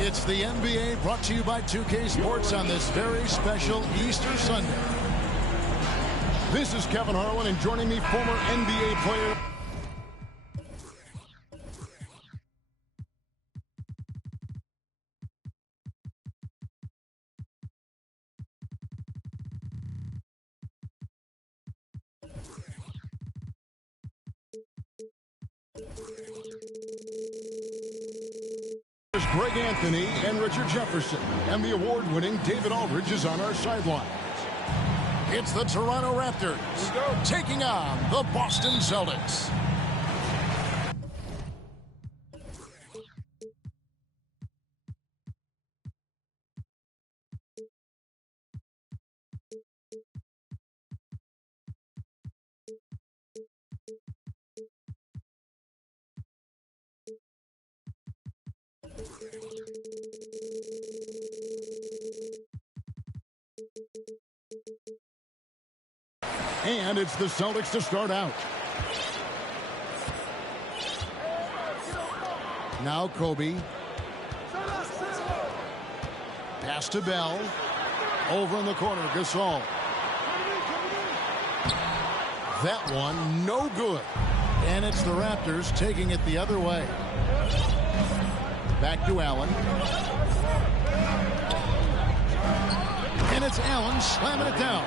It's the NBA brought to you by 2K Sports on this very special Easter Sunday. This is Kevin Harlan, and joining me, former NBA player. Greg Anthony and Richard Jefferson, and the award-winning David Aldridge is on our sidelines. It's the Toronto Raptors taking on the Boston Celtics. And it's the Celtics to start out. Now Kobe. Pass to Bell. Over in the corner, Gasol. That one, no good. And it's the Raptors taking it the other way. Back to Allen. And it's Allen slamming it down.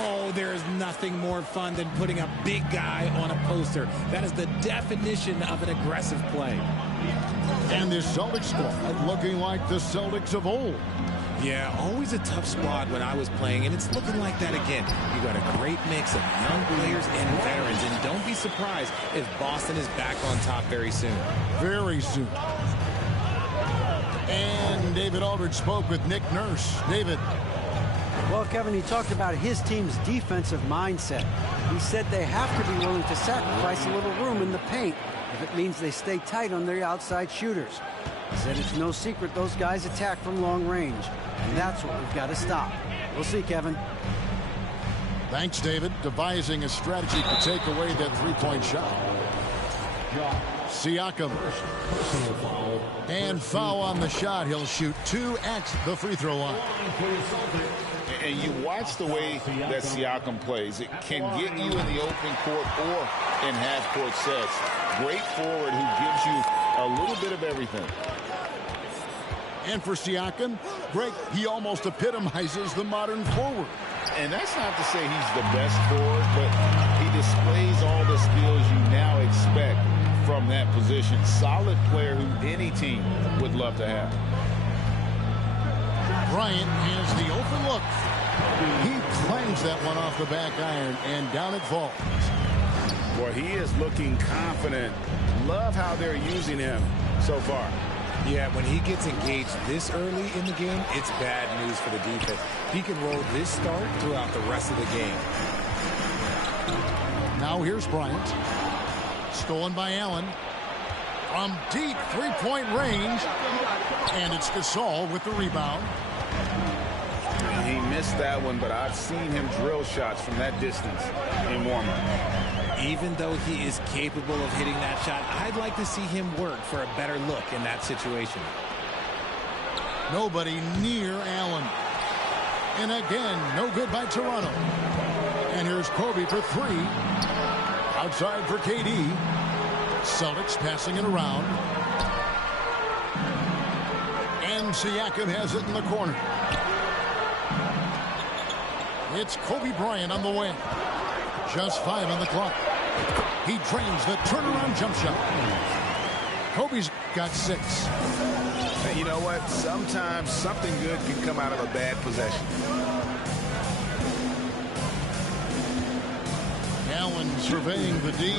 Oh, there is nothing more fun than putting a big guy on a poster. That is the definition of an aggressive play. And this Celtics squad looking like the Celtics of old. Yeah, always a tough squad when I was playing, and it's looking like that again. You got a great mix of young players and veterans, and don't be surprised if Boston is back on top very soon. Very soon. And David Aldridge spoke with Nick Nurse. David. Well, Kevin, he talked about his team's defensive mindset. He said they have to be willing to sacrifice a little room in the paint if it means they stay tight on their outside shooters. He said it's no secret those guys attack from long range, and that's what we've got to stop. We'll see, Kevin. Thanks, David. Devising a strategy to take away that three-point shot. Siakam. And foul on the shot. He'll shoot 2 at the free throw line. And you watch the way that Siakam plays. It can get you in the open court or in half-court sets. Great forward who gives you a little bit of everything. And for Siakam, Greg, he almost epitomizes the modern forward. And that's not to say he's the best forward, but he displays all the skills you now expect from that position. Solid player who any team would love to have. Bryant has the open look. He clangs that one off the back iron, and down it falls. Boy, he is looking confident. Love how they're using him so far. Yeah, when he gets engaged this early in the game, it's bad news for the defense. He can roll this start throughout the rest of the game. Now here's Bryant. Stolen by Allen. From deep three-point range. And it's Gasol with the rebound. He missed that one, but I've seen him drill shots from that distance in warm-up. Even though he is capable of hitting that shot, I'd like to see him work for a better look in that situation. Nobody near Allen. And again, no good by Toronto. And here's Kobe for 3. Outside for KD. Celtics passing it around. And Siakam has it in the corner. It's Kobe Bryant on the wing. Just 5 on the clock. He drains the turnaround jump shot. Kobe's got 6. You know what? Sometimes something good can come out of a bad possession. Allen surveying the D.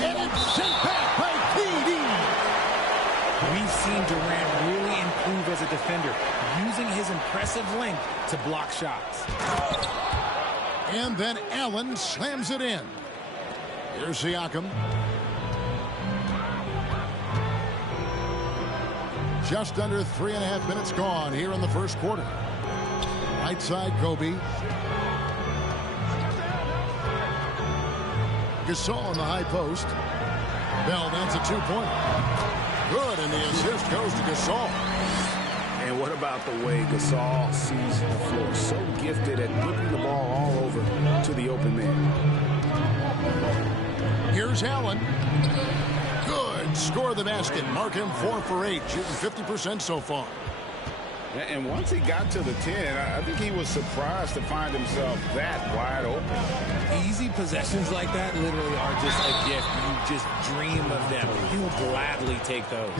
And it's sent back by KD. We've seen Durant really improve as a defender, using his impressive length to block shots. And then Allen slams it in. Here's Siakam. Just under 3.5 minutes gone here in the first quarter. Right side, Kobe. Gasol on the high post. Bell lands a two-pointer. Good, and the assist goes to Gasol. And what about the way Gasol sees the floor? So gifted at whipping the ball all over to the open man. Here's Allen. Good. Score the basket. Mark him 4 for 8. Shooting 50% so far. And once he got to the 10, I think he was surprised to find himself that wide open. Easy possessions like that literally are just a gift. You just dream of them. He'll gladly take those.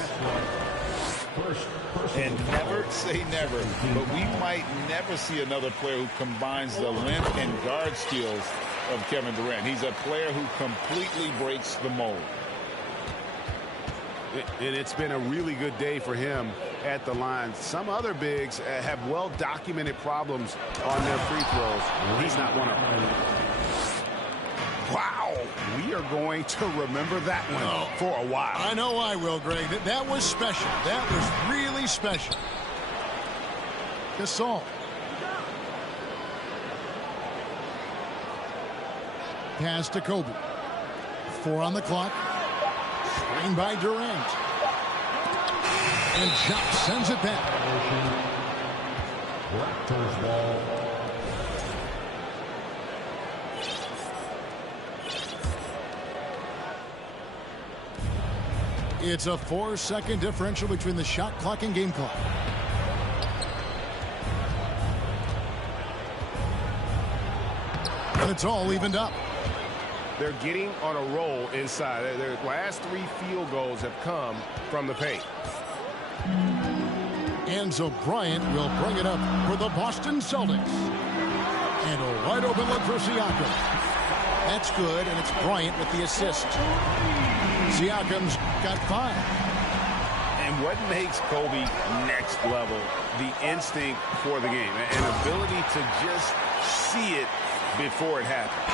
And never say never, but we might never see another player who combines the length and guard skills of Kevin Durant. He's a player who completely breaks the mold. And it's been a really good day for him at the line. Some other bigs have well-documented problems on their free throws. He's not one of them. Wow, we are going to remember that one for a while. I know I will, Greg. That was special. That was really special. Gasol. Pass to Kobe. 4 on the clock. Screen by Durant. And Jock sends it back. Raptors ball. It's a 4-second differential between the shot clock and game clock. And it's all evened up. They're getting on a roll inside. Their last 3 field goals have come from the paint. And so Bryant will bring it up for the Boston Celtics. And a wide open look for Siakam. That's good, and it's Bryant with the assist. Siakam's got 5. And what makes Kobe next level? The instinct for the game. An ability to just see it before it happens.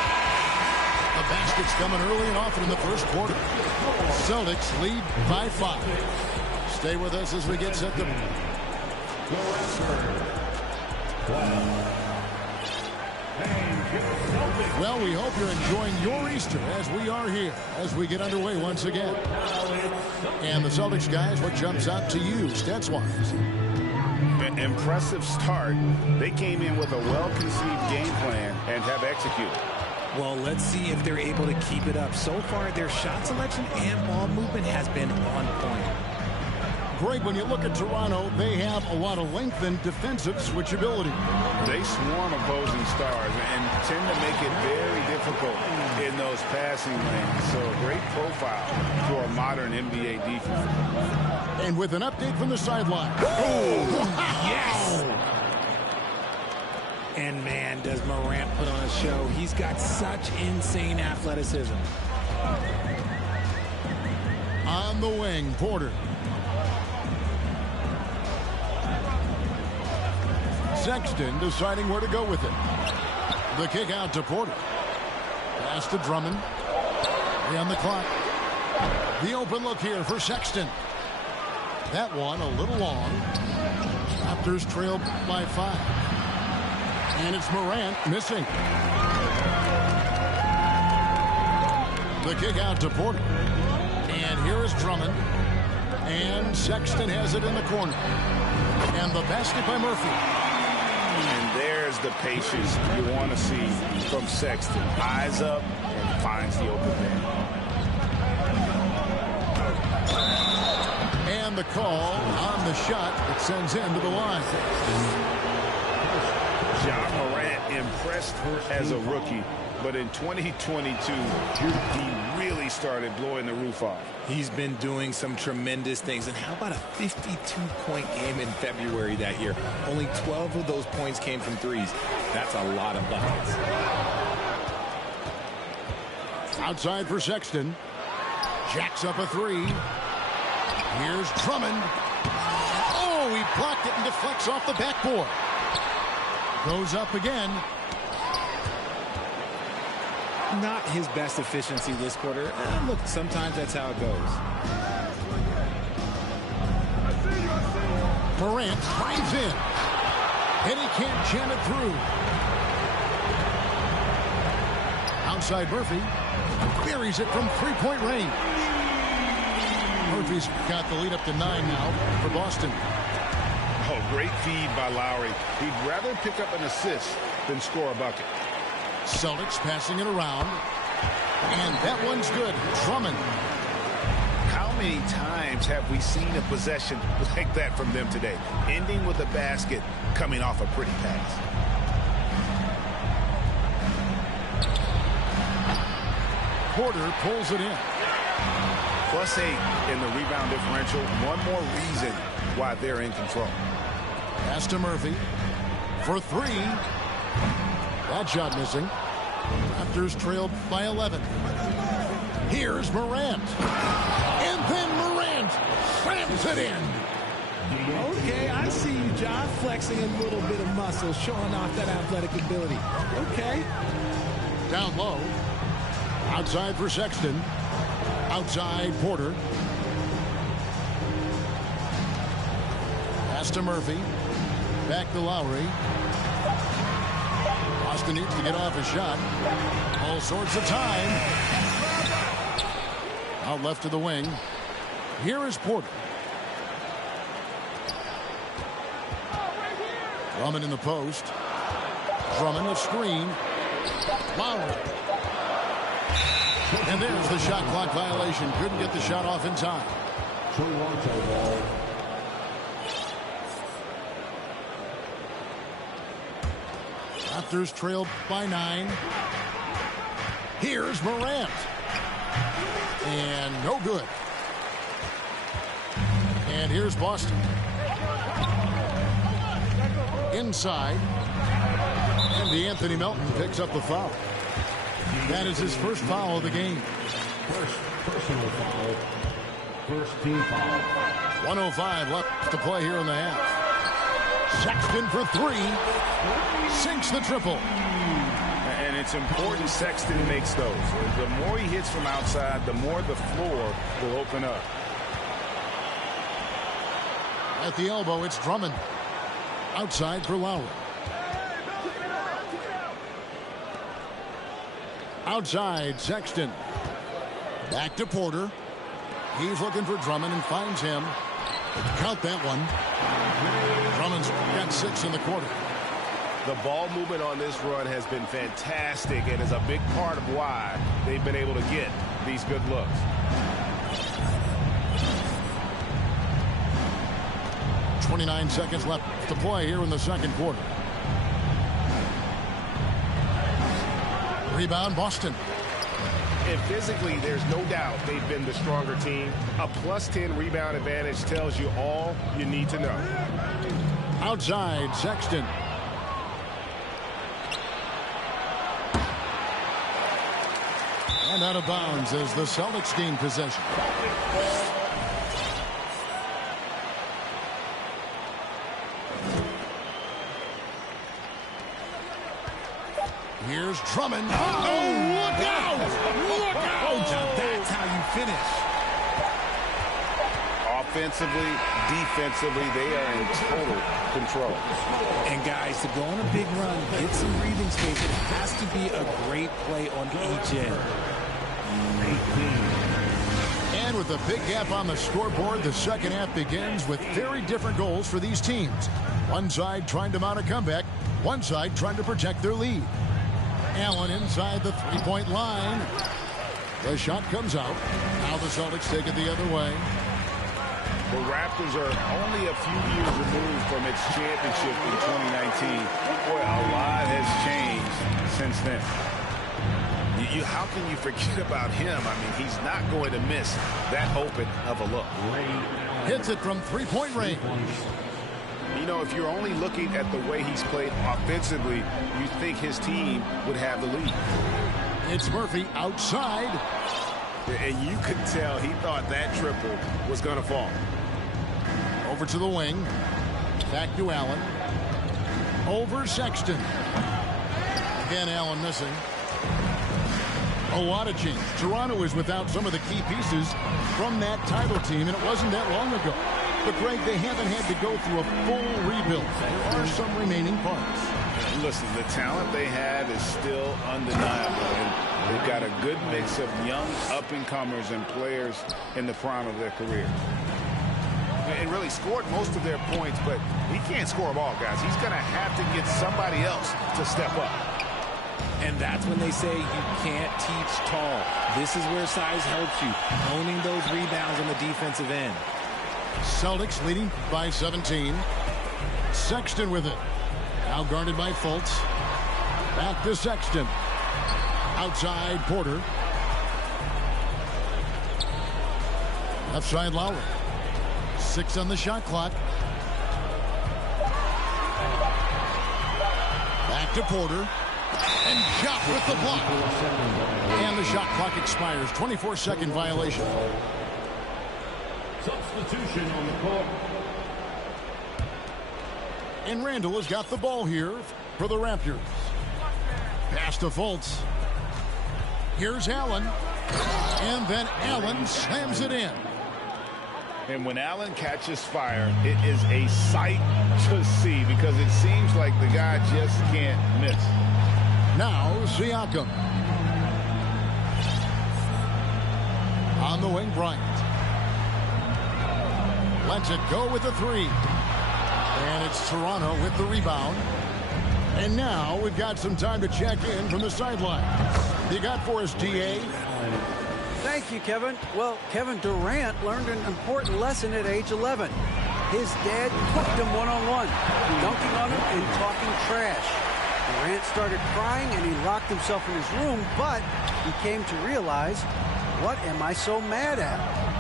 The basket's coming early and often in the first quarter. Celtics lead by 5. Stay with us as we get set to... Well, we hope you're enjoying your Easter as we are here, as we get underway once again. And the Celtics guys, what jumps out to you, stats-wise? Impressive start. They came in with a well-conceived game plan and have executed. Well, let's see if they're able to keep it up. So far, their shot selection and ball movement has been on point. Greg, when you look at Toronto, they have a lot of length and defensive switchability. They swarm opposing stars and tend to make it very difficult in those passing lanes. So a great profile for a modern NBA defense. And with an update from the sideline. Oh, yes! And man, does Morant put on a show. He's got such insane athleticism. On the wing, Porter. Sexton deciding where to go with it. The kick out to Porter. Pass to Drummond. 3 on the clock. The open look here for Sexton. That one a little long. Raptors trail by 5. And it's Morant missing. The kick out to Porter. And here is Drummond. And Sexton has it in the corner. And the basket by Murphy. And there's the patience you want to see from Sexton. Eyes up and finds the open man. And the call on the shot that sends him to the line. Ja Morant impressed her as a rookie, but in 2022, he really started blowing the roof off. He's been doing some tremendous things. And how about a 52-point game in February that year? Only 12 of those points came from threes. That's a lot of buckets. Outside for Sexton. Jacks up a 3. Here's Drummond. Oh, he blocked it and deflects off the backboard. Goes up again. Not his best efficiency this quarter. Look, sometimes that's how it goes. Morant drives in. And he can't jam it through. Outside Murphy. Buries it from three-point range. Murphy's got the lead up to 9 now for Boston. Oh, great feed by Lowry. He'd rather pick up an assist than score a bucket. Celtics passing it around. And that one's good. Drummond. How many times have we seen a possession like that from them today? Ending with a basket, coming off a pretty pass. Porter pulls it in. +8 in the rebound differential. One more reason why they're in control. Pass to Murphy for 3. That shot missing. Raptors trailed by 11. Here's Morant. And then Morant slams it in. Okay, I see you, John, flexing a little bit of muscle, showing off that athletic ability. Okay. Down low. Outside for Sexton. Outside Porter. Pass to Murphy. Back to Lowry. Boston needs to get off a shot. All sorts of time. Out left to the wing. Here is Porter. Drummond in the post. Drummond the screen. Lowry. And there's the shot clock violation. Couldn't get the shot off in time. Raptors trailed by 9. Here's Morant. And no good. And here's Boston. Inside. And DeAnthony Melton picks up the foul. That is his first foul of the game. First personal foul. First team foul. 1:05 left to play here in the half. Sexton for 3. Sinks the triple. And it's important Sexton makes those. The more he hits from outside, the more the floor will open up. At the elbow, it's Drummond. Outside for Lowry. Outside, Sexton. Back to Porter. He's looking for Drummond and finds him. Count that one. Drummond's got 6 in the quarter. The ball movement on this run has been fantastic and is a big part of why they've been able to get these good looks. .29 seconds left to play here in the second quarter. Rebound, Boston. And physically, there's no doubt they've been the stronger team. A +10 rebound advantage tells you all you need to know. Outside, Sexton. And out of bounds as the Celtics gain possession. Here's Drummond. Oh, look out! Look out! That's how you finish. Offensively, defensively, they are in total control. And guys, to go on a big run, get some breathing space, it has to be a great play on each end. And with a big gap on the scoreboard, the second half begins with very different goals for these teams. One side trying to mount a comeback, one side trying to protect their lead. Allen inside the three-point line. The shot comes out. Now the Celtics take it the other way. The Raptors are only a few years removed from its championship in 2019. Boy, a lot has changed since then. How can you forget about him? I mean, he's not going to miss that open of a look. Hits it from three-point range. You know, if you're only looking at the way he's played offensively, you think his team would have the lead. It's Murphy outside. And you could tell he thought that triple was going to fall. Over to the wing. Back to Allen. Over Sexton. Again, Allen missing. A lot of change. Toronto is without some of the key pieces from that title team, and it wasn't that long ago. But, Greg, they haven't had to go through a full rebuild. There are some remaining parts. Listen, the talent they have is still undeniable. And they've got a good mix of young up-and-comers and players in the prime of their career. And really scored most of their points, but he can't score them all, guys. He's going to have to get somebody else to step up. And that's when they say you can't teach tall. This is where size helps you, owning those rebounds on the defensive end. Celtics leading by 17. Sexton with it. Now guarded by Fultz. Back to Sexton. Outside Porter. Left side Lowry. 6 on the shot clock. Back to Porter. And shot with the block. And the shot clock expires. 24-second violation. Substitution on the court. And Randall has got the ball here for the Raptors. Pass to Fultz. Here's Allen. And then Allen slams it in. And when Allen catches fire, it is a sight to see because it seems like the guy just can't miss. Now Siakam. On the wing, Bryant. Lets it go with the 3. And it's Toronto with the rebound. And now we've got some time to check in from the sideline. You got for us, DA? Thank you, Kevin. Well, Kevin Durant learned an important lesson at age 11. His dad cooked him one-on-one, dunking on him and talking trash. Durant started crying and he locked himself in his room, but he came to realize, what am I so mad at?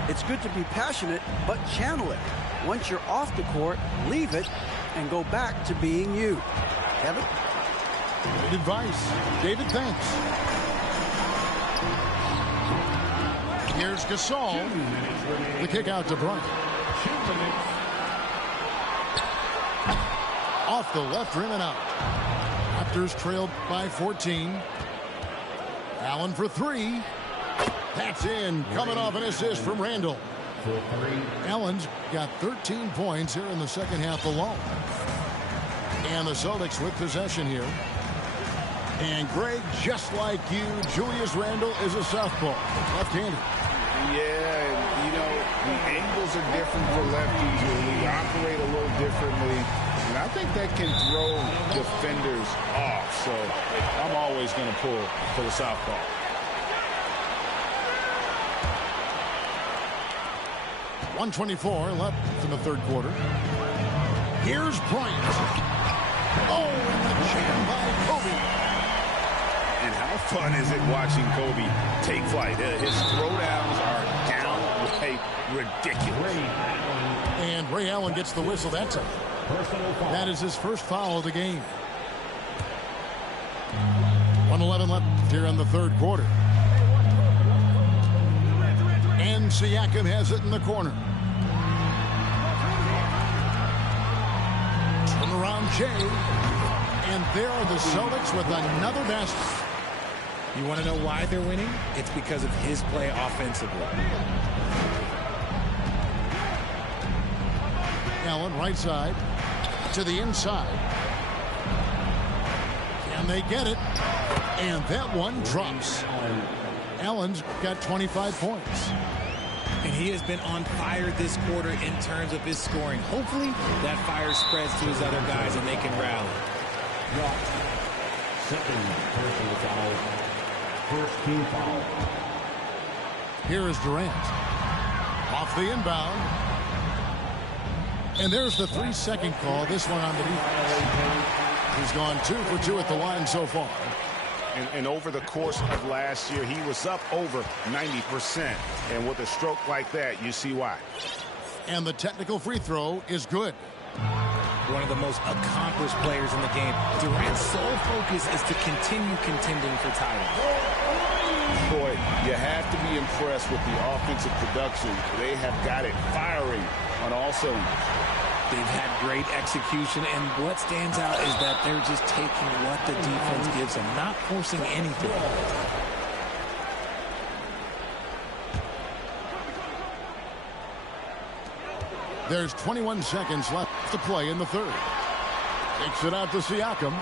It's good to be passionate, but channel it. Once you're off the court, leave it and go back to being you. Kevin? Good advice. David, thanks. Here's Gasol. The kick out to Bryant. Off the left rim and out. Raptors trailed by 14. Allen for 3. That's in. Coming off an assist from Randall. Allen's got 13 points here in the second half alone. And the Celtics with possession here. And Greg, just like you, Julius Randle is a southpaw, left-handed. Yeah, you know, the angles are different for lefties. We operate a little differently. And I think that can throw defenders off. So I'm always going to pull for the southpaw. .124 left in the third quarter. Here's Bryant. Oh, and the jam by Kobe. And how fun is it watching Kobe take flight? His throwdowns are downright ridiculous. And Ray Allen gets the whistle that time. That is his first foul of the game. 1:11 left here in the third quarter. And Siakam has it in the corner. Turn around Jay. And there are the Celtics with another basket. You want to know why they're winning? It's because of his play offensively. Allen right side to the inside. Can they get it? And that one drops. Allen's got 25 points. And he has been on fire this quarter in terms of his scoring. Hopefully that fire spreads to his other guys and they can rally. Second personal foul. First team foul. Here is Durant. Off the inbound. And there's the 3-second call. This one on the defense. He's gone 2 for 2 at the line so far. And over the course of last year, he was up over 90%. And with a stroke like that, you see why. And the technical free throw is good. One of the most accomplished players in the game. Durant's sole focus is to continue contending for titles. Boy, you have to be impressed with the offensive production. They have got it firing on all cylinders. They've had great execution, and what stands out is that they're just taking what the defense gives them, not forcing anything. There's 21 seconds left to play in the third. Takes it out to Siakam.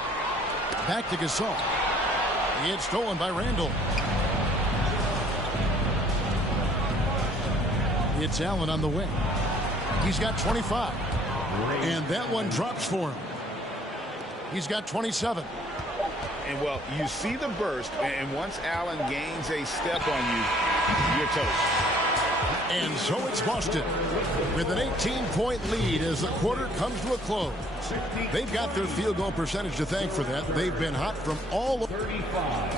Back to Gasol. It's stolen by Randall. It's Allen on the wing. He's got 25. And that one drops for him. He's got 27. And, well, you see the burst, and once Allen gains a step on you, you're toast. And so it's Boston with an 18-point lead as the quarter comes to a close. They've got their field goal percentage to thank for that. They've been hot from all over. 35.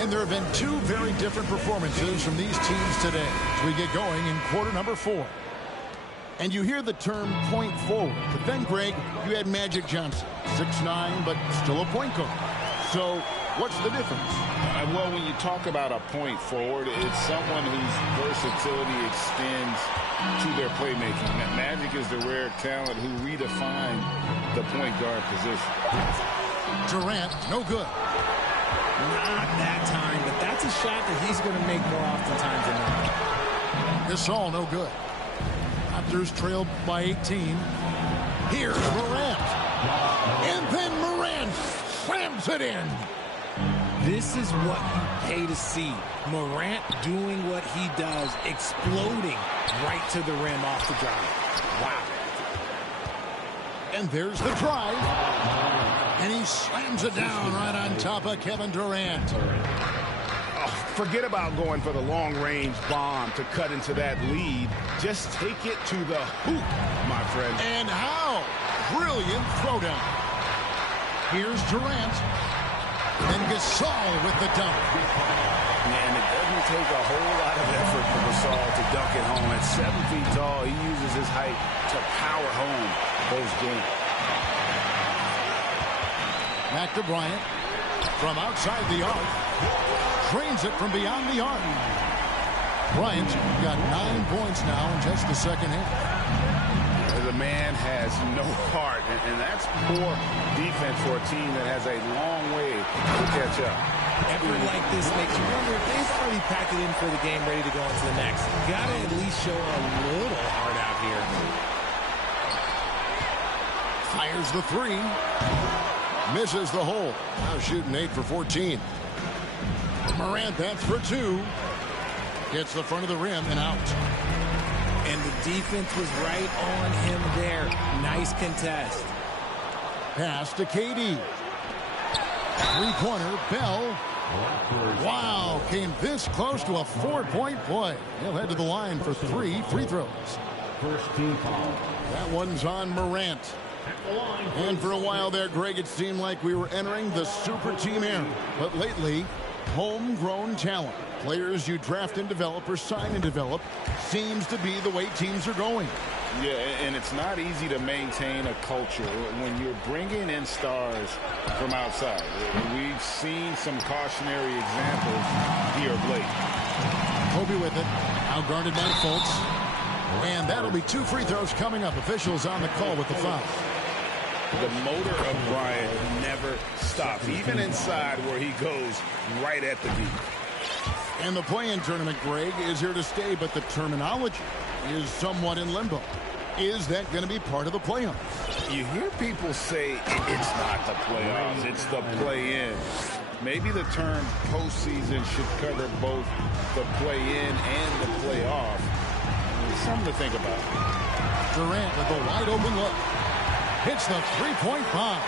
And there have been two very different performances from these teams today as we get going in quarter number 4. And you hear the term point forward. But then, Greg, you had Magic Johnson, 6'9", but still a point guard. So what's the difference? Well, when you talk about a point forward, it's someone whose versatility extends to their playmaking. Magic is the rare talent who redefined the point guard position. Durant, no good. Not that time, but that's a shot that he's going to make more oftentimes than not. Gasol, no good. Raptors trailed by 18. Here's Morant. And then Morant slams it in. This is what you pay to see. Morant doing what he does, exploding right to the rim off the drive. Wow. And there's the drive. And he slams it down right on top of Kevin Durant. Forget about going for the long-range bomb to cut into that lead. Just take it to the hoop, my friend. And how? Brilliant throwdown. Here's Durant. And Gasol with the dunk. And it doesn't take a whole lot of effort for Gasol to dunk it home. At 7 feet tall, he uses his height to power home those games. Back to Bryant. From outside the arc. Drains it from beyond the arc. Bryant's got 9 points now in just the second half. The man has no heart, and that's poor defense for a team that has a long way to catch up. Effort like this makes you wonder if they've already packed it in for the game, ready to go into the next. Got to at least show a little heart out here. Fires the 3. Misses the hole. Now shooting 8 for 14. Morant, that's for 2. Gets the front of the rim and out. And the defense was right on him there. Nice contest. Pass to KD. Three-pointer, Bell. Wow, came this close to a 4-point play. He'll head to the line for 3 free throws. First team foul. That one's on Morant. And for a while there, Greg, it seemed like we were entering the super team era. But lately, homegrown talent, players you draft and develop or sign and develop, seems to be the way teams are going. Yeah, and it's not easy to maintain a culture when you're bringing in stars from outside. We've seen some cautionary examples here of late. Kobe with it, outguarded by Fultz. And that'll be 2 free throws coming up. Officials on the call with the foul. The motor of Bryant never stops, even inside where he goes right at the deep. And the play-in tournament, Greg, is here to stay, but the terminology is somewhat in limbo. Is that going to be part of the playoffs? You hear people say it's not the playoffs, it's the play-in. Maybe the term postseason should cover both the play-in and the playoff. Something to think about. Durant with a wide-open look. Hits the three-point bomb.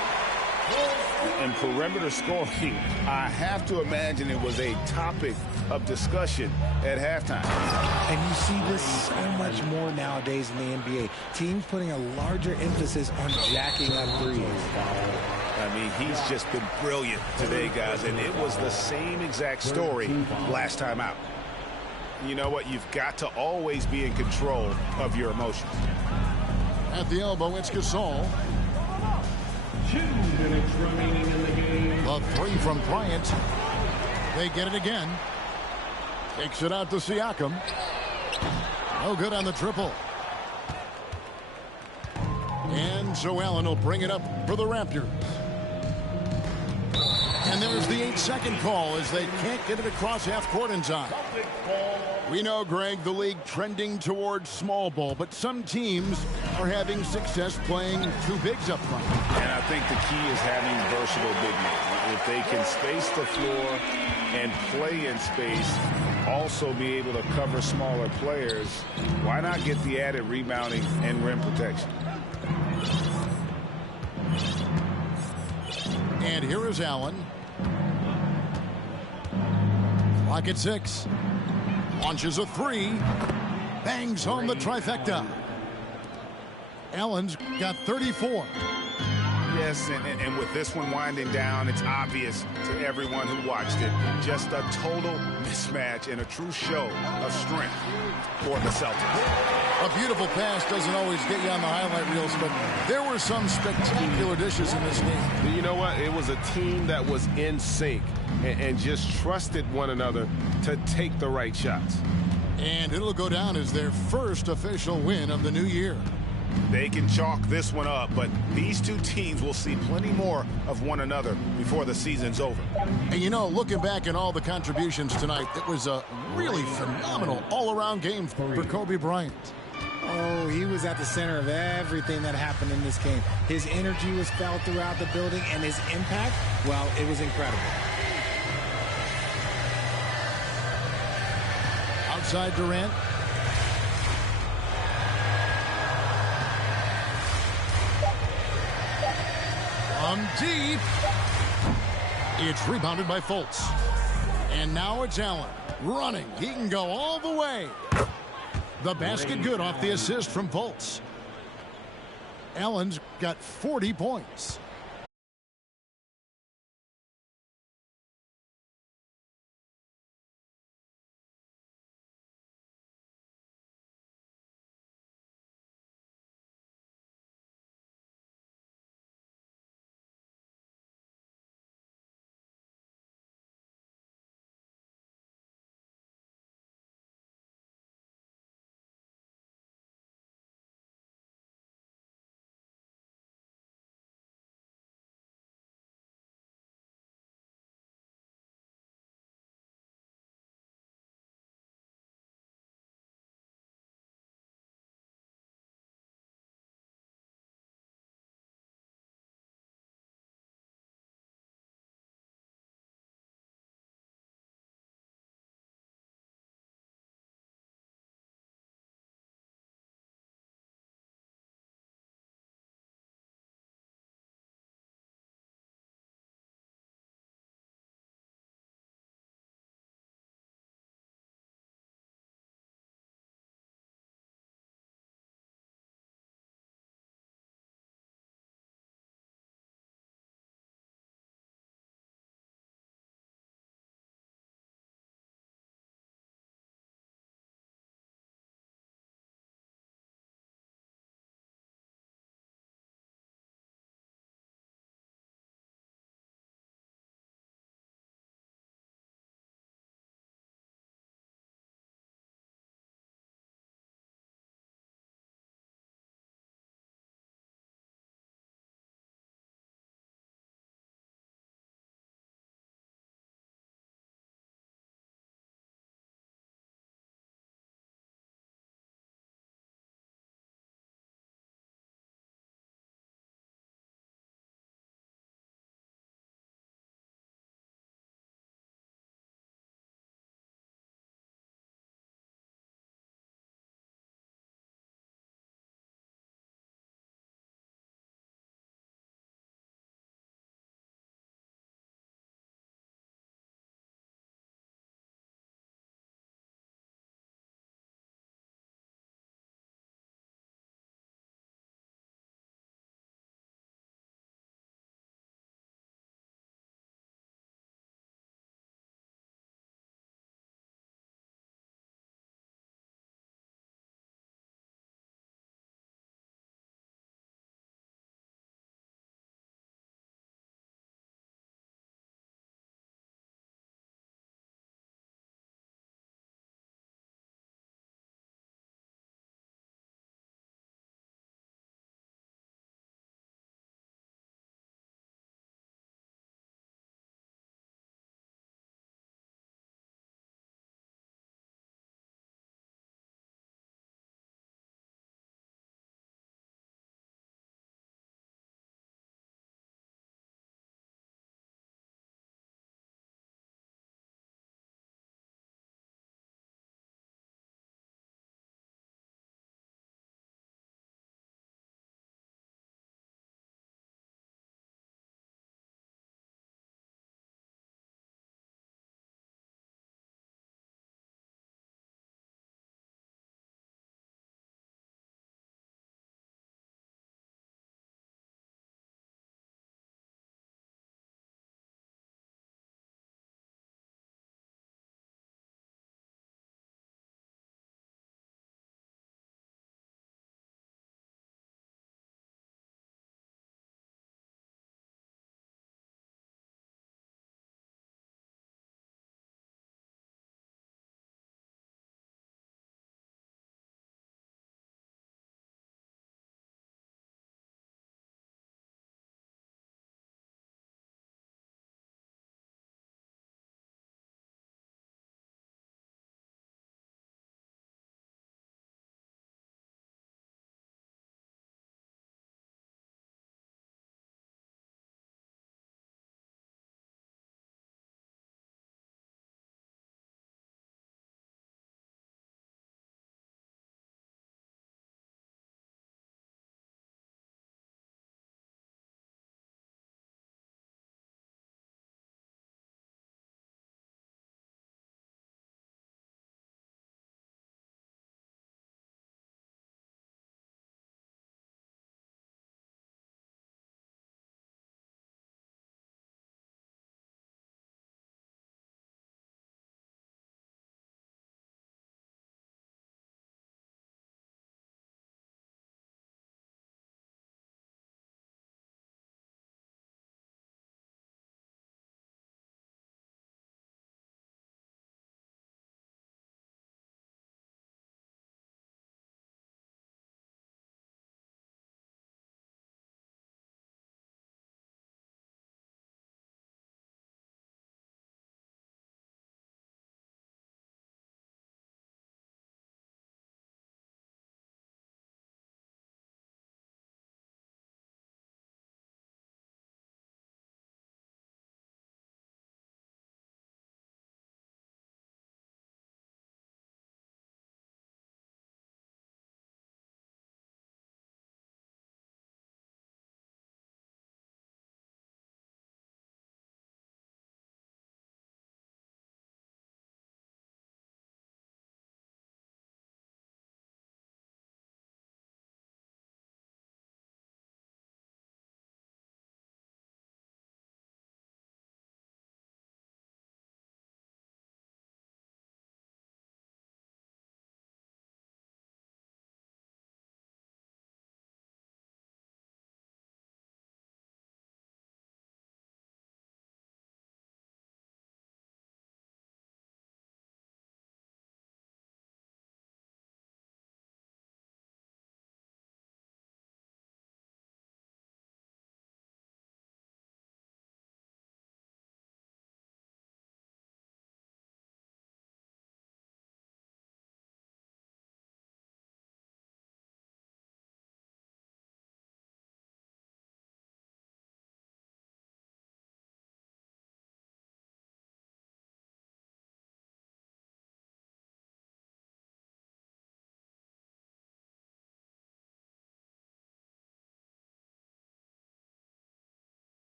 And perimeter scoring, I have to imagine it was a topic of discussion at halftime. And you see this so much more nowadays in the NBA. Teams putting a larger emphasis on jacking up threes. I mean, he's just been brilliant today, guys, and it was the same exact story last time out. You know what? You've got to always be in control of your emotions. At the elbow, it's Gasol. 2 minutes remaining in the game. The 3 from Bryant. They get it again. Takes it out to Siakam. No good on the triple. And so Allen will bring it up for the Raptors. And there's the 8-second call as they can't get it across half court in time. We know, Greg, the league trending towards small ball, but some teams are having success playing two bigs up front. And I think the key is having versatile big men. If they can space the floor and play in space, also be able to cover smaller players, why not get the added rebounding and rim protection? And here is Allen. Clock at 6. Launches a 3. Bangs home the trifecta. Allen's got 34. Yes, and with this one winding down, it's obvious to everyone who watched it. Just a total mismatch and a true show of strength for the Celtics. A beautiful pass doesn't always get you on the highlight reels, but there were some spectacular dishes in this game. You know what? It was a team that was in sync and just trusted one another to take the right shots. And it'll go down as their first official win of the new year. They can chalk this one up, but these two teams will see plenty more of one another before the season's over. And you know, looking back at all the contributions tonight, it was a really phenomenal all-around game for Kobe Bryant. Oh, he was at the center of everything that happened in this game. His energy was felt throughout the building, and his impact, well, it was incredible. Outside Durant. From deep. It's rebounded by Fultz. And now it's Allen running. He can go all the way. The basket good off the assist from Fultz. Allen's got 40 points.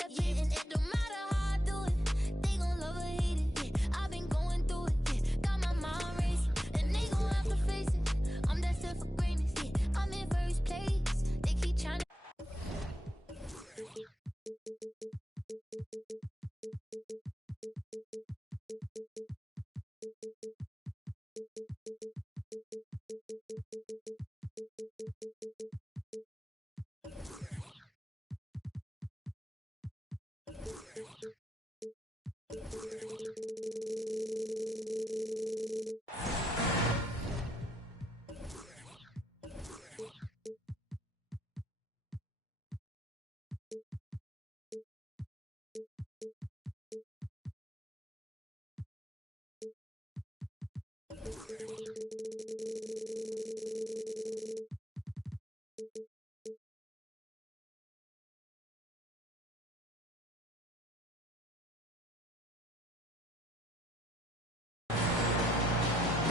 that fit, and it don't matter how I do it. They gon' love or hate it. Yeah, I've been going through it. Yeah, got my mind racing, and they gon' have to face it. I'm destined for greatness. Yeah, I'm in first place. They keep trying to.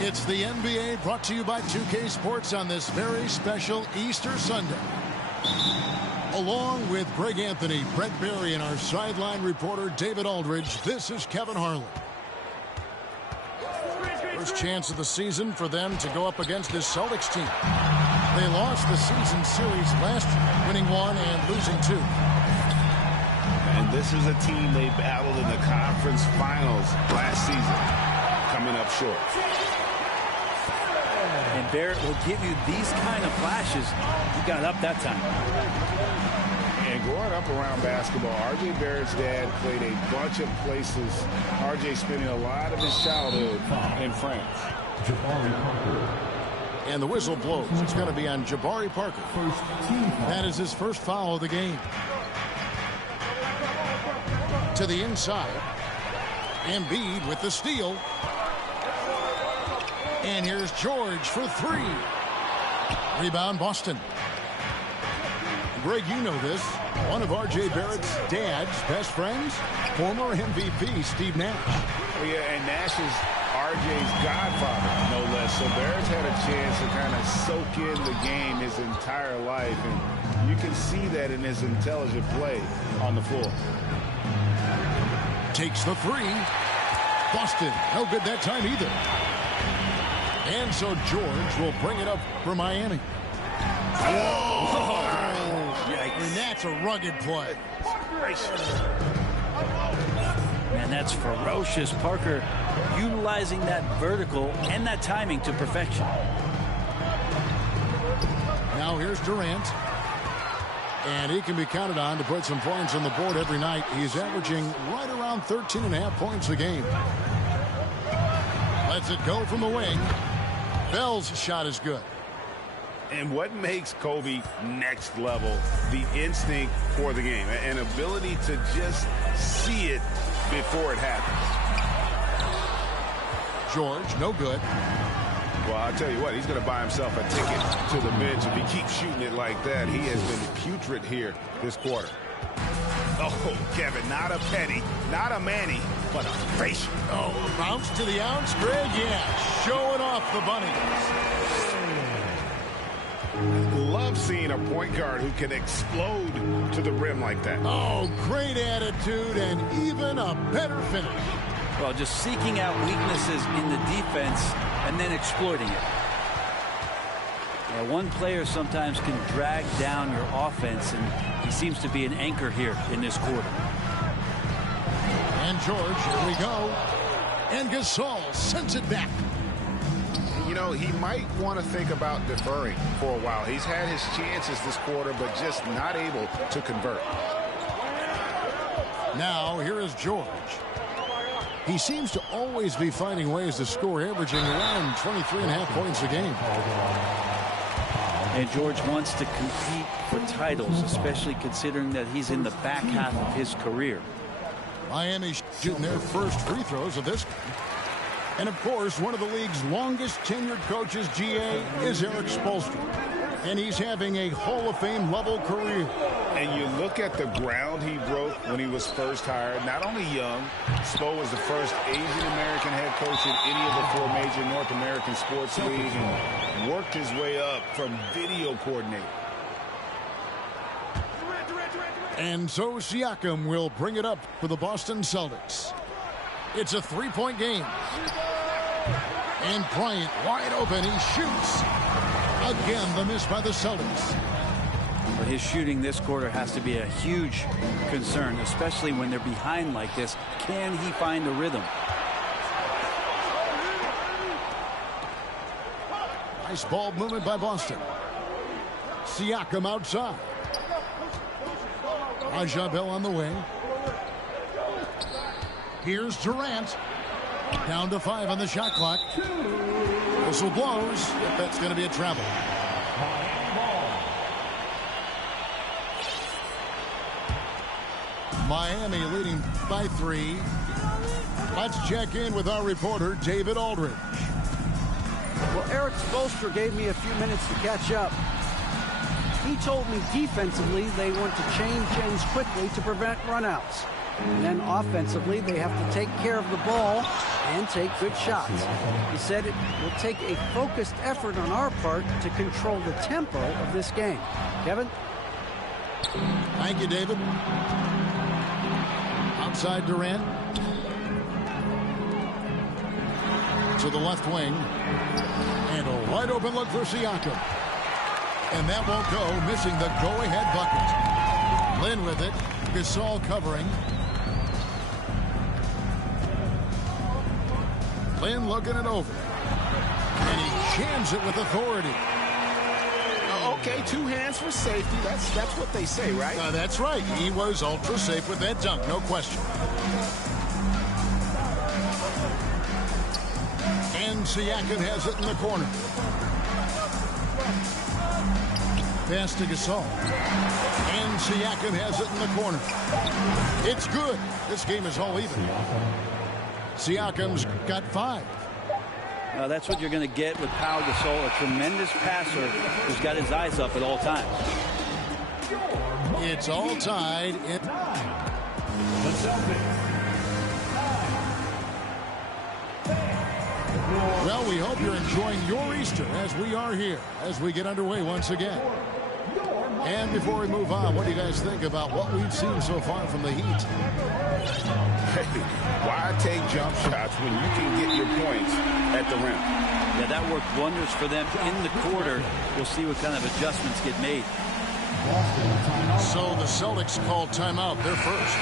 It's the NBA brought to you by 2K Sports on this very special Easter Sunday. Along with Greg Anthony, Brett Berry, and our sideline reporter David Aldridge, this is Kevin Harlan. First chance of the season for them to go up against this Celtics team. They lost the season series last year, winning 1 and losing 2. And this is a team they battled in the conference finals last season, coming up short. And Barrett will give you these kind of flashes. He got up that time. And growing up around basketball, R.J. Barrett's dad played a bunch of places. R.J. spending a lot of his childhood in France. And the whistle blows. It's going to be on Jabari Parker. That is his first foul of the game. To the inside. Embiid with the steal. And here's George for 3. Rebound, Boston. Greg, you know this. One of R.J. Barrett's dad's best friends, former MVP Steve Nash. Oh, yeah, and Nash is R.J.'s godfather, no less. So Barrett's had a chance to kind of soak in the game his entire life. And you can see that in his intelligent play on the floor. Takes the 3. Boston, no good that time either. And so George will bring it up for Miami. Oh, and that's a rugged play. Man, that's ferocious. Parker utilizing that vertical and that timing to perfection. Now here's Durant. And he can be counted on to put some points on the board every night. He's averaging right around 13.5 points a game. Lets it go from the wing. Bell's shot is good. And what makes Kobe next level? The instinct for the game. An ability to just see it before it happens. George, no good. Well, I'll tell you what, he's going to buy himself a ticket to the bench. If he keeps shooting it like that, he has been putrid here this quarter. Oh, Kevin, not a penny, not a Manny, but a facial. Oh, bounce to the ounce, Greg, yeah. Showing off the bunnies. Love seeing a point guard who can explode to the rim like that. Oh, great attitude and even a better finish. Well, just seeking out weaknesses in the defense and then exploiting it. Yeah, one player sometimes can drag down your offense, and he seems to be an anchor here in this quarter. And George, here we go. And Gasol sends it back. You know, he might want to think about deferring for a while. He's had his chances this quarter, but just not able to convert. Now, here is George. He seems to always be finding ways to score, averaging around 23.5 points a game. And George wants to compete for titles, especially considering that he's in the back half of his career. Miami shooting their first free throws of this game. And, of course, one of the league's longest tenured coaches, GA, is Eric Spoelstra. And he's having a Hall of Fame level career. And you look at the ground he broke when he was first hired. Not only young, Spo was the first Asian-American head coach in any of the 4 major North American sports leagues and worked his way up from video coordinator. And so Siakam will bring it up for the Boston Celtics. It's a three-point game. And Bryant wide open. He shoots. Again, the miss by the Celtics. But his shooting this quarter has to be a huge concern, especially when they're behind like this. Can he find a rhythm? Nice ball movement by Boston. Siakam outside. Raja Bell on the wing. Here's Durant. Down to 5 on the shot clock. Whistle blows. If that's going to be a travel. Miami leading by 3. Let's check in with our reporter, David Aldridge. Well, Eric Spoelstra gave me a few minutes to catch up. He told me defensively they want to change ends quickly to prevent runouts. And then offensively, they have to take care of the ball and take good shots. He said it will take a focused effort on our part to control the tempo of this game. Kevin? Thank you, David. Outside Durant. To the left wing. And a wide open look for Siakam. And that won't go, missing the go-ahead bucket. Lynn with it. Gasol covering. Lynn looking it over. And he jams it with authority. Okay, 2 hands for safety. That's what they say, right? That's right. He was ultra safe with that dunk, no question. And Siakam has it in the corner. Pass to Gasol. And Siakam has it in the corner. It's good. This game is all even. Siakam's got 5. That's what you're going to get with Pau Gasol, a tremendous passer who's got his eyes up at all times. It's all tied. Well, we hope you're enjoying your Easter as we are here, as we get underway once again. And before we move on, what do you guys think about what we've seen so far from the Heat? Hey, why take jump shots when you can get your points at the rim? Yeah, that worked wonders for them in the quarter. We'll see what kind of adjustments get made. So the Celtics call timeout. They're first.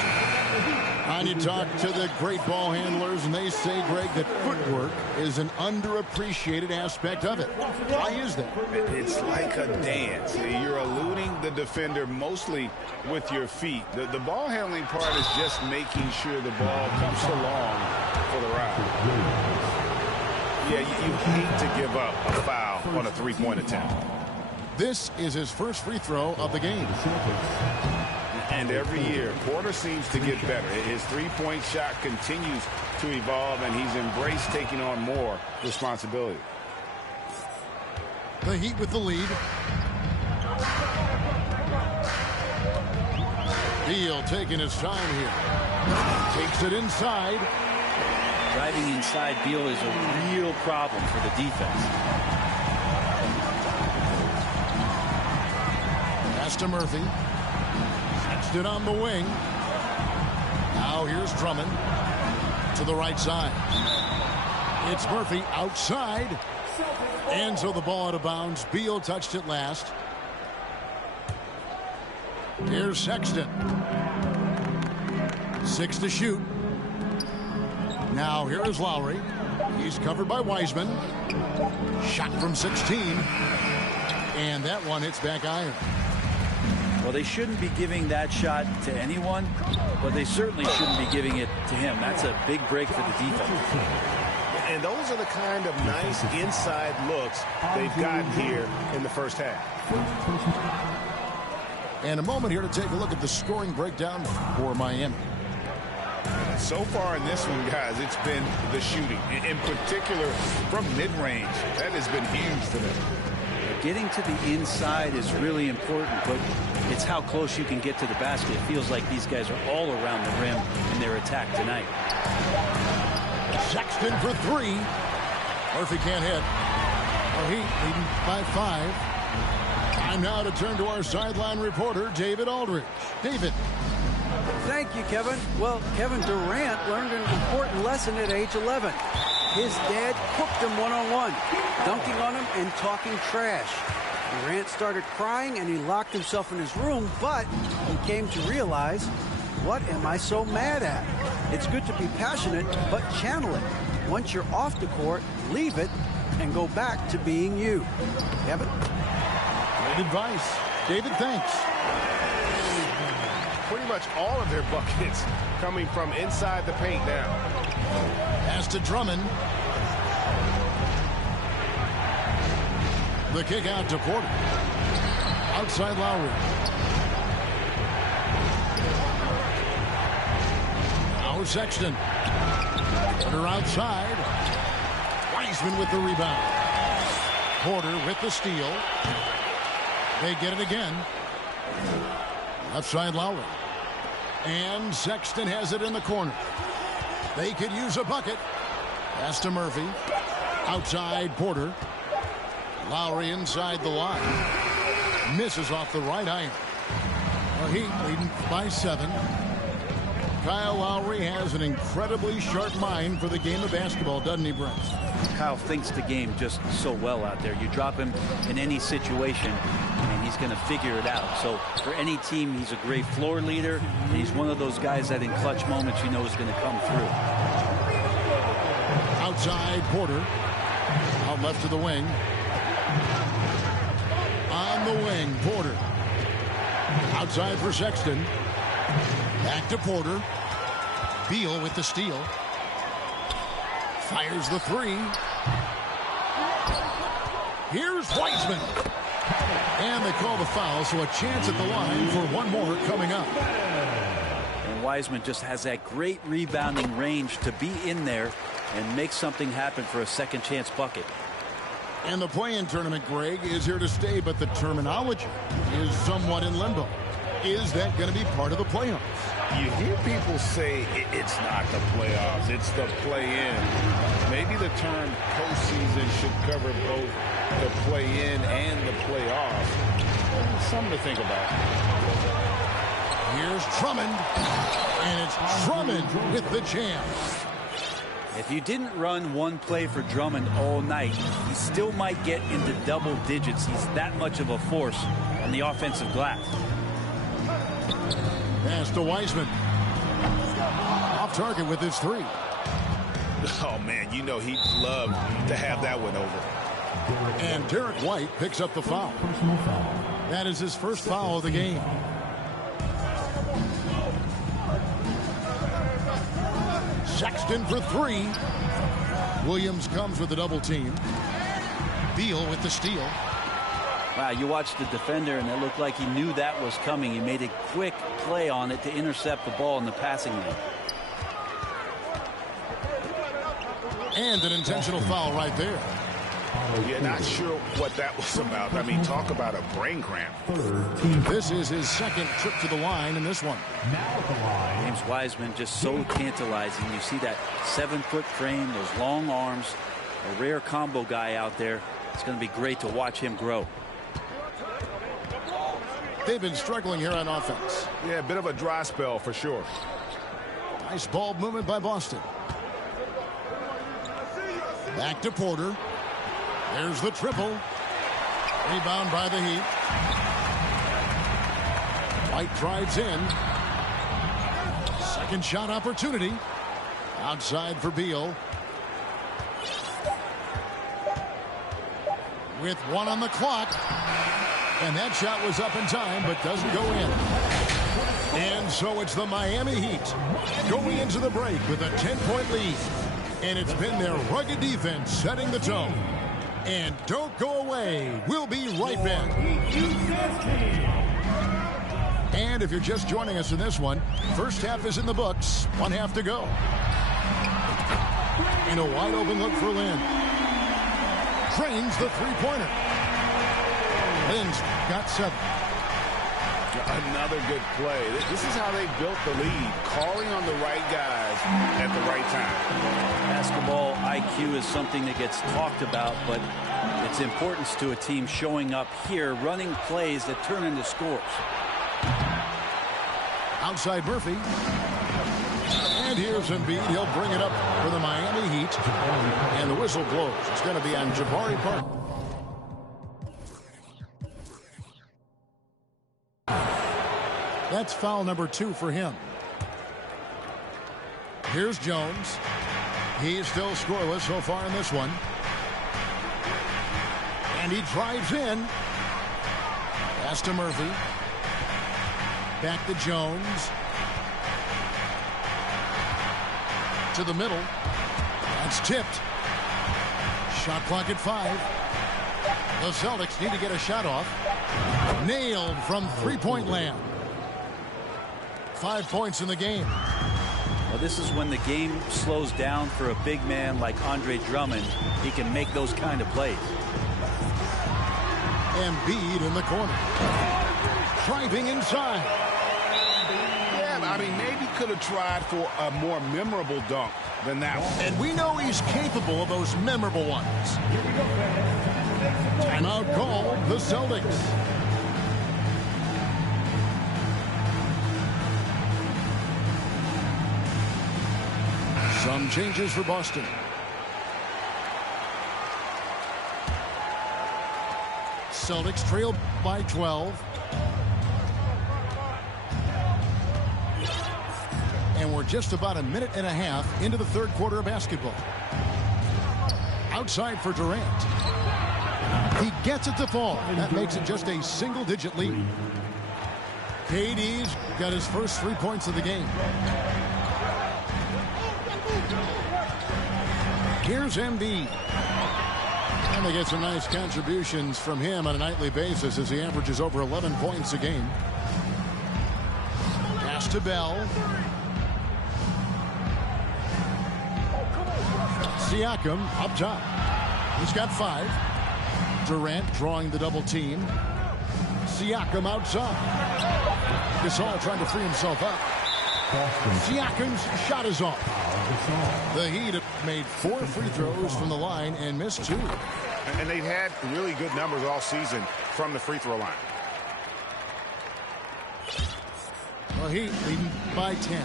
And you talk to the great ball handlers, and they say, Greg, that footwork is an underappreciated aspect of it. Why is that? It's like a dance. You're eluding the defender mostly with your feet. The ball handling part is just making sure the ball comes along for the ride. Yeah, you hate to give up a foul on a three-point attempt. This is his first free throw of the game. And every year, Porter seems to get better. His three-point shot continues to evolve, and he's embraced taking on more responsibility. The Heat with the lead. Beal taking his time here. Takes it inside. Driving inside Beal is a real problem for the defense. Pass to Murphy. Sets it on the wing. Now here's Drummond to the right side. It's Murphy outside. And so the ball out of bounds. Beal touched it last. Here's Sexton. 6 to shoot. Now here is Lowry. He's covered by Wiseman. Shot from 16. And that one hits back iron. Well, they shouldn't be giving that shot to anyone, but they certainly shouldn't be giving it to him. That's a big break for the defense. And those are the kind of nice inside looks they've gotten here in the first half. And a moment here to take a look at the scoring breakdown for Miami. So far in this one, guys, it's been the shooting. In particular, from mid-range. That has been huge to them. Getting to the inside is really important, but it's how close you can get to the basket. It feels like these guys are all around the rim in their attack tonight. Sexton for 3. Murphy can't hit. The Heat leading by 5. Time now to turn to our sideline reporter, David Aldridge. David. Thank you, Kevin. Well, Kevin Durant learned an important lesson at age 11. His dad cooked him one-on-one, dunking on him and talking trash. Durant started crying and he locked himself in his room, but he came to realize, what am I so mad at? It's good to be passionate, but channel it. Once you're off the court, leave it and go back to being you. Kevin? Great advice. David, thanks. Pretty much all of their buckets coming from inside the paint now. Pass to Drummond. The kick out to Porter. Outside Lowry. Now Sexton. Porter outside. Wiseman with the rebound. Porter with the steal. They get it again. Left side Lowry. And Sexton has it in the corner. They could use a bucket. Pass to Murphy. Outside Porter. Lowry inside the line. Misses off the right iron. Well, Heat leading by 7. Kyle Lowry has an incredibly sharp mind for the game of basketball, doesn't he, Brent? Kyle thinks the game just so well out there. You drop him in any situation, and he's going to figure it out. So for any team, he's a great floor leader, and he's one of those guys that in clutch moments you know is going to come through. Outside Porter. Out left to the wing. On the wing, Porter. Outside for Sexton. Back to Porter. Beal with the steal. Fires the 3. Here's Wiseman. And they call the foul, so a chance at the line for one more coming up. And Wiseman just has that great rebounding range to be in there and make something happen for a second chance bucket. And the play-in tournament, Greg, is here to stay, but the terminology is somewhat in limbo. Is that going to be part of the playoffs? You hear people say it's not the playoffs, it's the play-in. Maybe the term postseason should cover both the play-in and the playoffs. Something to think about. Here's Drummond, and it's Drummond with the jam. If you didn't run one play for Drummond all night, he still might get into double digits. He's that much of a force on the offensive glass. Pass to Wiseman. Off target with his 3. Oh, man, you know he'd love to have that one over. And Derek White picks up the foul. That is his first foul of the game. Sexton for 3. Williams comes with a double team. Beal with the steal. Wow, you watched the defender, and it looked like he knew that was coming. He made a quick play on it to intercept the ball in the passing lane. And an intentional foul right there. Yeah, not sure what that was about. I mean, talk about a brain cramp. This is his second trip to the line in this one. James Wiseman just so tantalizing. You see that 7-foot frame, those long arms, a rare combo guy out there. It's going to be great to watch him grow. They've been struggling here on offense. Yeah, a bit of a dry spell for sure. Nice ball movement by Boston. Back to Porter. There's the triple. Rebound by the Heat. White drives in. Second shot opportunity. Outside for Beal. With 1 on the clock. And that shot was up in time, but doesn't go in. And so it's the Miami Heat going into the break with a 10-point lead. And it's been their rugged defense setting the tone. And don't go away. We'll be right back. And if you're just joining us in this one, first half is in the books. 1 half to go. And a wide open look for Lynn. Trains the three-pointer. Lynn's got 7. Another good play. This is how they built the lead, calling on the right guys at the right time. Basketball IQ is something that gets talked about, but It's importance to a team showing up here, running plays that turn into scores. Outside Murphy. And here's Embiid. He'll bring it up for the Miami Heat. And the whistle blows. It's going to be on Jabari Parker. That's foul number 2 for him. Here's Jones. He's still scoreless so far in this one. And he drives in. Pass to Murphy. Back to Jones. To the middle. That's tipped. Shot clock at 5. The Celtics need to get a shot off. Nailed from three-point land. 5 points in the game. Well, this is when the game slows down for a big man like Andre Drummond. He can make those kind of plays. Embiid in the corner. Driving inside. Yeah, I mean, maybe could have tried for a more memorable dunk than that one. And we know he's capable of those memorable ones. Timeout call, the Celtics. Some changes for Boston. Celtics trail by 12. And we're just about a minute and a half into the third quarter of basketball. Outside for Durant. He gets it to fall. That makes it just a single-digit lead. KD's got his first 3 points of the game. Here's Embiid. And they get some nice contributions from him on a nightly basis as he averages over 11 points a game. Pass to Bell. Siakam up top. He's got 5. Durant drawing the double team. Siakam outside. Gasol trying to free himself up. Siakam's shot is off. The Heat have made 4 free throws from the line and missed 2. And they've had really good numbers all season from the free throw line. The Heat leading by 10.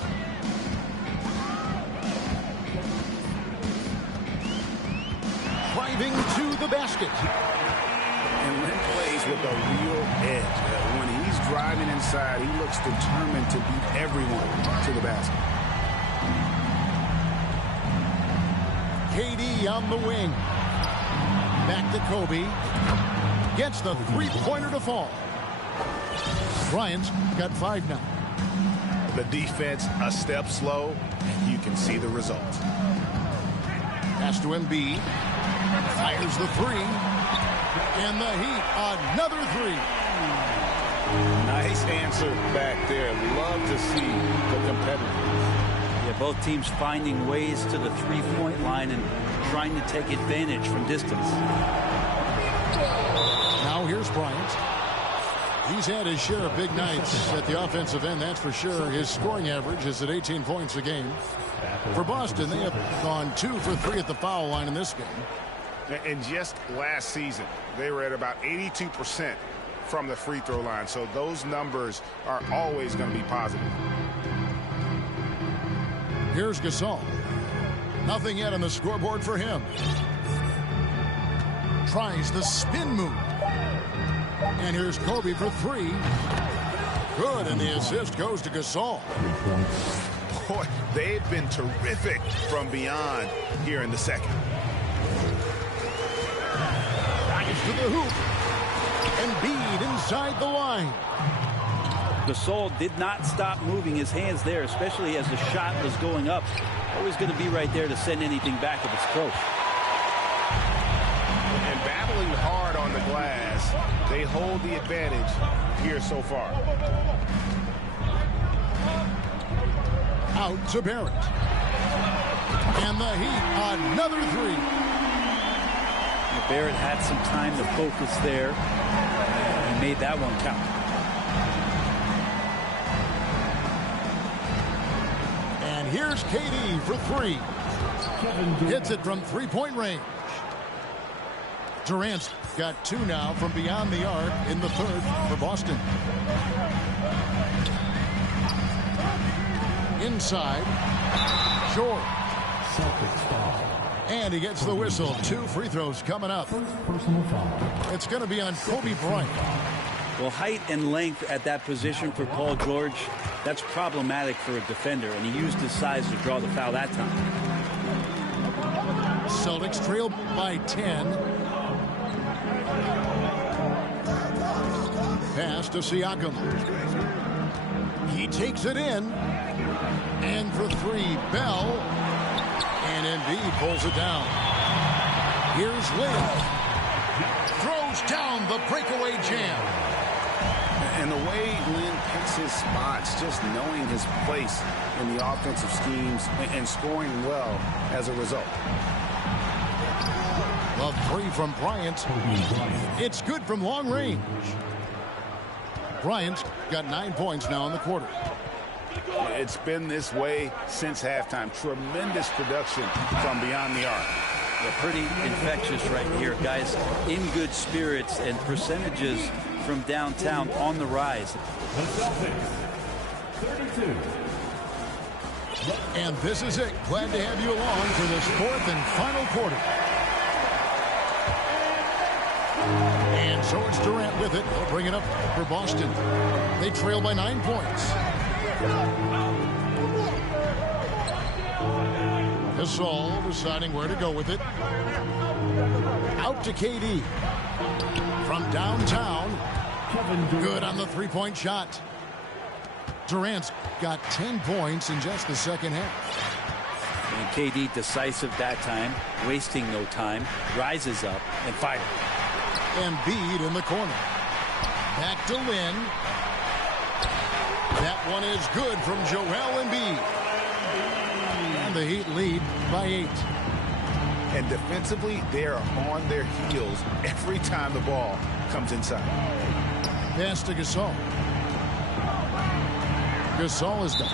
Driving to the basket. And Lynn plays with a real edge. When he's driving inside, he looks determined to beat everyone to the basket. KD on the wing. Back to Kobe. Gets the three-pointer to fall. Bryant's got 5 now. The defense a step slow, and you can see the result. Pass to Embiid. Fires the 3. And the Heat, another 3. Nice answer back there. Love to see the competitors. Yeah, both teams finding ways to the three-point line and trying to take advantage from distance. Now here's Bryant. He's had his share of big nights at the offensive end, that's for sure. His scoring average is at 18 points a game. For Boston, they have gone 2 for 3 at the foul line in this game. And just last season, they were at about 82% from the free throw line. So those numbers are always going to be positive. Here's Gasol. Nothing yet on the scoreboard for him. Tries the spin move. And here's Kobe for 3. Good, and the assist goes to Gasol. Boy, they've been terrific from beyond here in the second. Drives to the hoop. Embiid inside the line. Gasol did not stop moving his hands there, especially as the shot was going up. Always going to be right there to send anything back if it's close. And battling hard on the glass, they hold the advantage here so far. Out to Barrett. And the Heat, another 3. Barrett had some time to focus there. He made that one count. And here's KD for 3. Hits it from three-point range. Durant's got 2 now from beyond the arc in the third for Boston. Inside, George. And he gets the whistle. 2 free throws coming up. It's going to be on Kobe Bryant. Well, height and length at that position for Paul George, that's problematic for a defender, and he used his size to draw the foul that time. Celtics trail by 10. Pass to Siakam. He takes it in. And for 3, Bell. And Embiid pulls it down. Here's Lin. Throws down the breakaway jam. And the way Lin picks his spots, just knowing his place in the offensive schemes and scoring well as a result. The 3 from Bryant. It's good from long range. Bryant's got 9 points now in the quarter. It's been this way since halftime. Tremendous production from beyond the arc. They're pretty infectious right here, guys. In good spirits, and percentages from downtown on the rise. And this is it. Glad to have you along for this 4th and final quarter. And so it's Durant with it. They'll bring it up for Boston. They trail by 9 points. Gasol deciding where to go with it. Out to KD. From downtown. Good on the 3-point shot. Durant's got 10 points in just the second half. And KD decisive that time, wasting no time, rises up and fires. Embiid in the corner. Back to Lin. That one is good from Joel Embiid. And the Heat lead by 8. And defensively, they are on their heels every time the ball comes inside. Pass to Gasol. Gasol is done.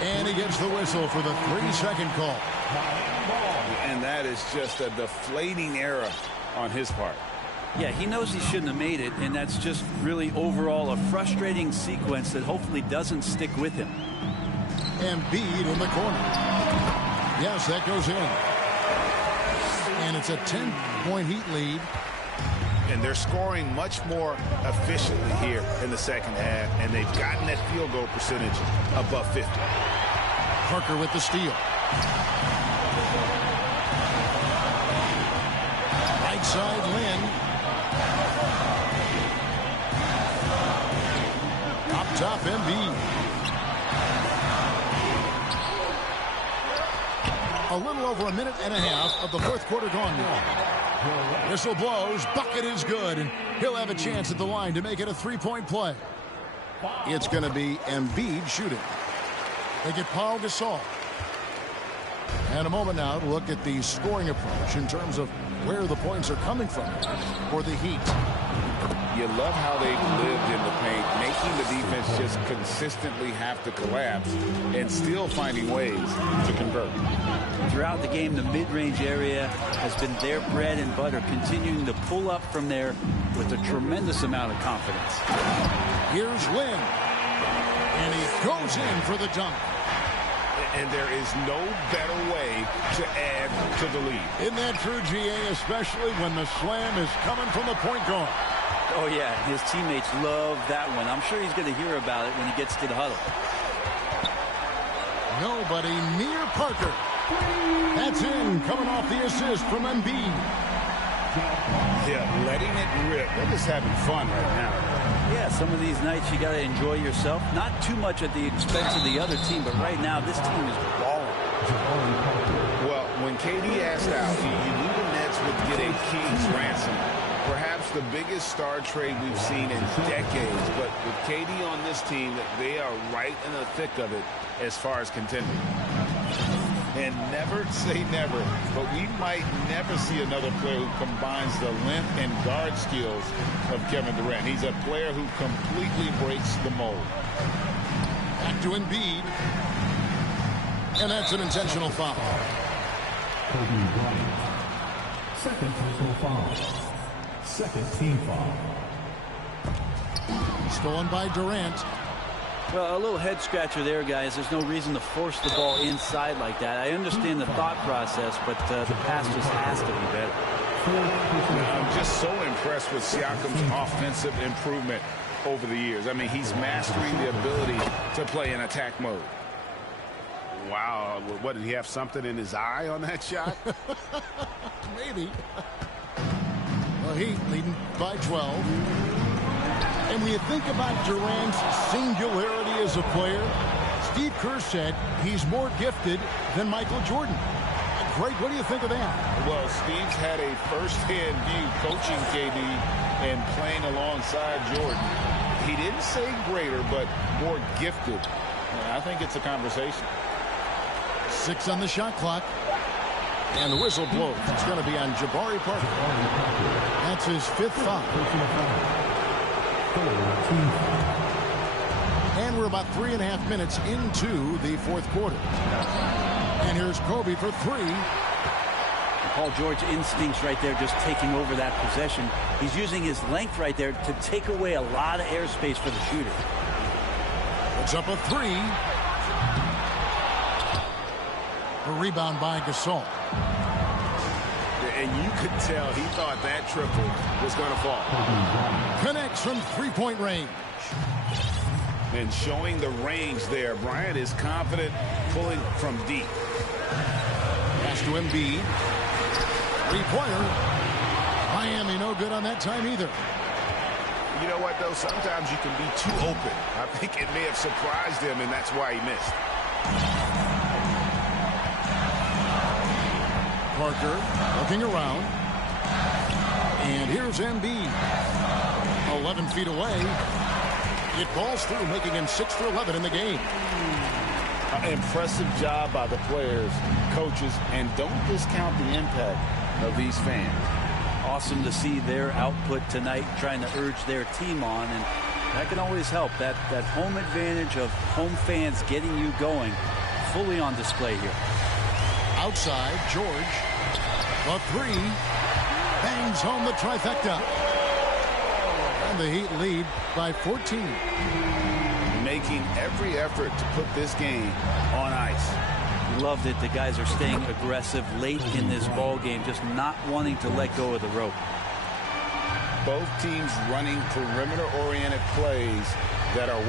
And he gets the whistle for the 3-second call. And that is just a deflating error on his part. Yeah, he knows he shouldn't have made it, and that's just really overall a frustrating sequence that hopefully doesn't stick with him. Embiid in the corner. Yes, that goes in. And it's a 10-point Heat lead. And they're scoring much more efficiently here in the second half, and they've gotten that field goal percentage above 50. Parker with the steal. Right side, Lin. Up top, Embiid. A little over a minute and a half of the 4th quarter gone now. Whistle blows, bucket is good, and he'll have a chance at the line to make it a 3-point play. It's going to be Embiid shooting. They get Paul Gasol. And a moment now to look at the scoring approach in terms of where the points are coming from for the Heat. You love how they've lived in the paint, making the defense just consistently have to collapse and still finding ways to convert. Throughout the game, the mid-range area has been their bread and butter, continuing to pull up from there with a tremendous amount of confidence. Here's Lin. And he goes in for the dunk. And there is no better way to add to the lead. Isn't that true, GA, especially when the slam is coming from the point guard? Oh, yeah, his teammates love that one. I'm sure he's going to hear about it when he gets to the huddle. Nobody near Parker. That's in, coming off the assist from Embiid. Yeah, letting it rip. They're just having fun right now. Yeah, some of these nights you got to enjoy yourself. Not too much at the expense of the other team, but right now this team is balling. Well, when KD asked out, you knew the Nets would get a king's ransom. Perhaps the biggest star trade we've seen in decades. But with KD on this team, they are right in the thick of it as far as contending. And never say never, but we might never see another player who combines the length and guard skills of Kevin Durant. He's a player who completely breaks the mold. Back to Embiid. And that's an intentional foul. Kobe Bryant. Second personal foul. Second team foul. Stolen by Durant. Well, a little head scratcher there, guys. There's no reason to force the ball inside like that. I understand the thought process, but the pass just has to be better. I'm just so impressed with Siakam's offensive improvement over the years. I mean, he's mastering the ability to play in attack mode. Wow. What, did he have something in his eye on that shot? Maybe. Well, Heat leading by 12. And when you think about Durant's singularity as a player, Steve Kerr said he's more gifted than Michael Jordan. Greg, what do you think of that? Well, Steve's had a first-hand view coaching KD and playing alongside Jordan. He didn't say greater, but more gifted. And I think it's a conversation. 6 on the shot clock. And the whistle blows. It's going to be on Jabari Parker. That's his 5th foul. And we're about 3.5 minutes into the 4th quarter. And here's Kobe for 3. Paul George's instincts right there, just taking over that possession. He's using his length right there to take away a lot of airspace for the shooter. Puts up a 3. A rebound by Gasol. And you could tell he thought that triple was going to fall. Connects from 3-point range. And showing the range there, Bryant is confident pulling from deep. Pass to Embiid. 3-pointer. Miami no good on that time either. You know what, though? Sometimes you can be too open. I think it may have surprised him, and that's why he missed. Parker looking around. And here's Embiid. 11 feet away. It falls through, making him 6 for 11 in the game. Impressive job by the players, coaches, and don't discount the impact of these fans. Awesome to see their output tonight, trying to urge their team on, and that can always help. That home advantage of home fans getting you going, fully on display here. Outside, George. The 3. Bangs home the trifecta. And the Heat lead by 14. Making every effort to put this game on ice. Love that the guys are staying aggressive late in this ball game, just not wanting to let go of the rope. Both teams running perimeter-oriented plays that are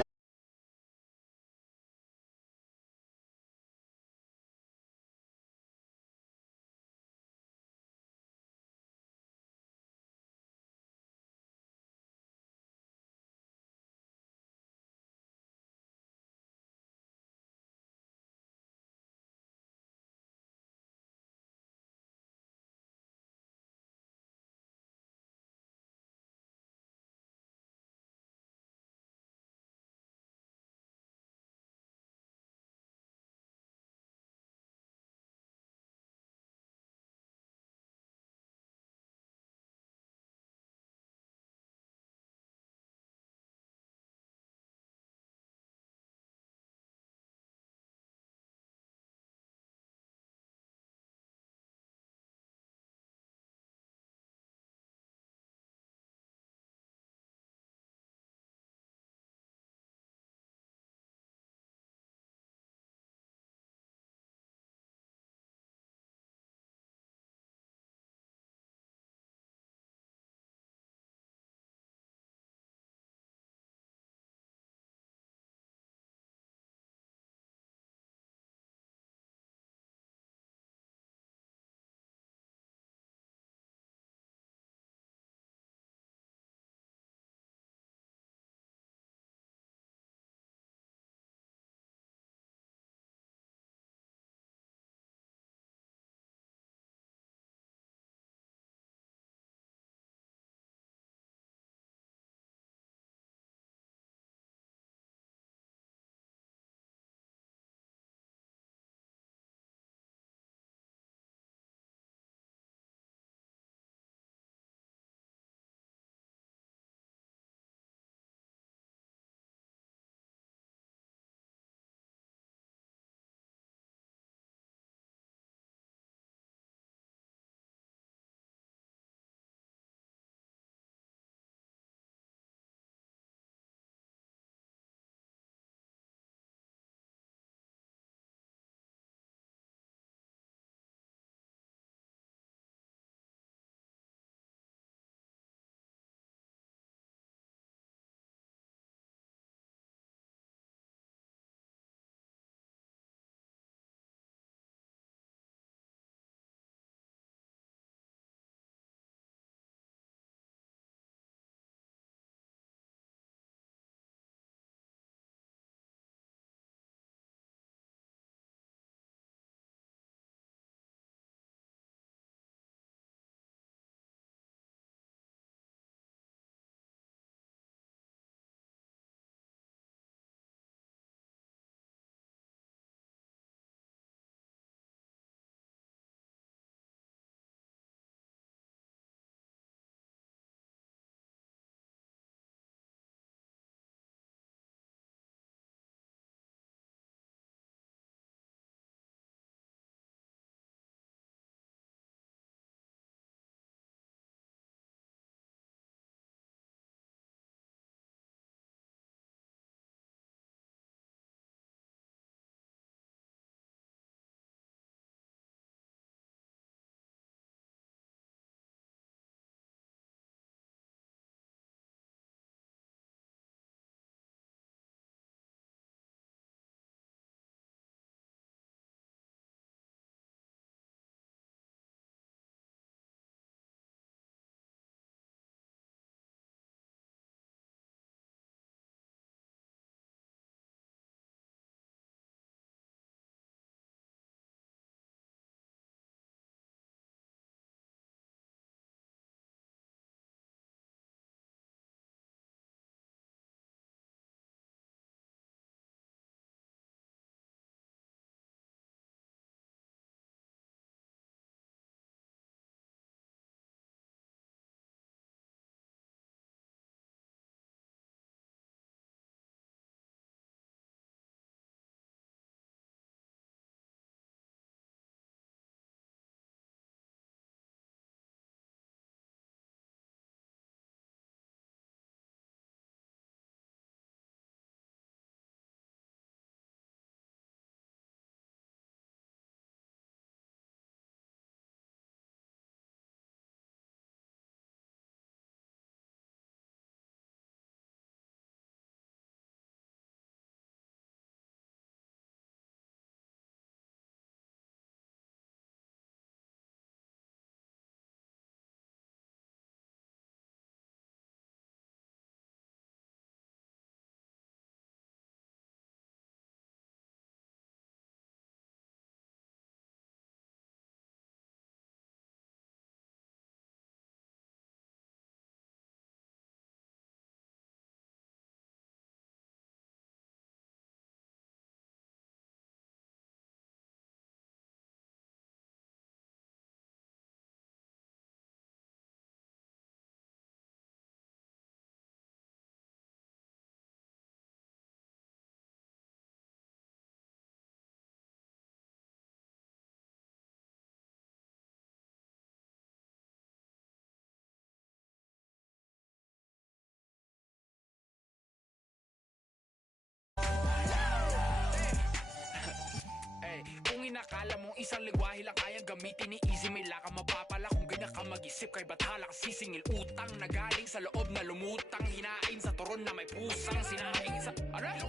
Akala mong isang lingwahe lang kayang gamitin ni Easy. May laka mapapala kung ganyan ka mag-isip. Kay bathala ka sisingil utang na galing sa loob na lumutang. Hinain sa turon na may pusang sinaing sa... Ano?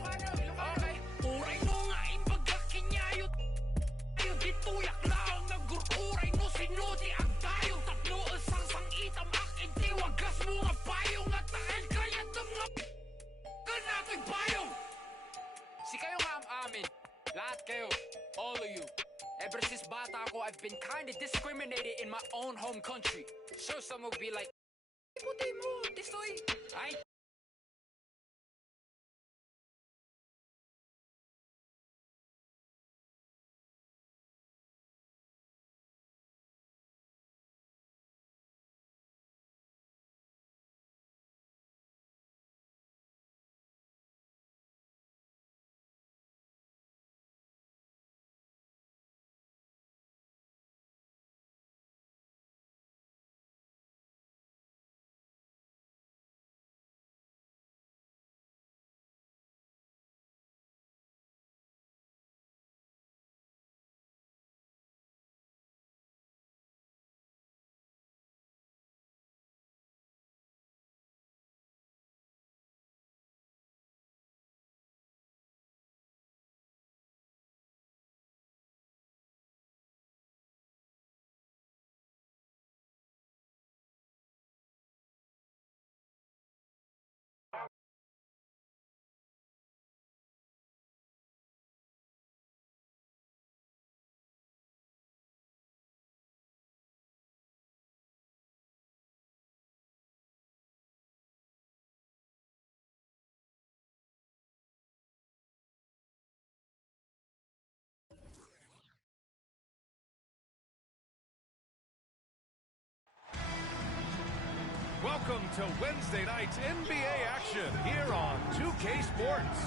Okay. Uray no nga ipagkakinyayot. Ayaw dituyak lang nagururay no sinuti ang tayong tatlo asang sangitam akin tiwagas mo nga payong at takal kaya mga kanato'y payong. Si kayo nga ang amin. Lahat kayo. All of you. Ever since bata ako, I've been kinda discriminated in my own home country. Sure, some will be like, puti mo, tisoy. Ay. Welcome to Wednesday night's NBA action here on 2K Sports.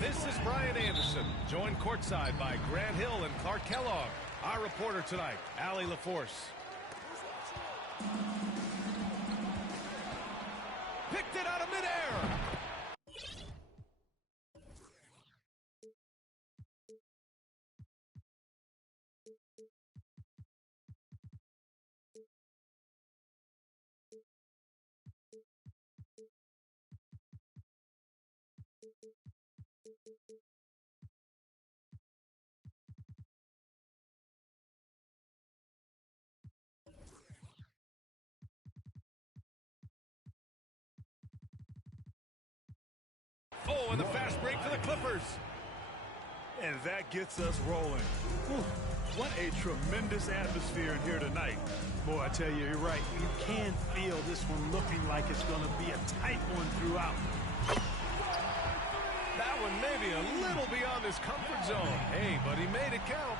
This is Brian Anderson, joined courtside by Grant Hill and Clark Kellogg. Our reporter tonight, Allie LaForce. Picked it out of midair. Oh, and the fast break for the Clippers. And that gets us rolling. Whew, what a tremendous atmosphere in here tonight. Boy, I tell you, you're right. You can feel this one looking like it's going to be a tight one throughout. That one may be a little beyond his comfort zone. Hey, but he made it count.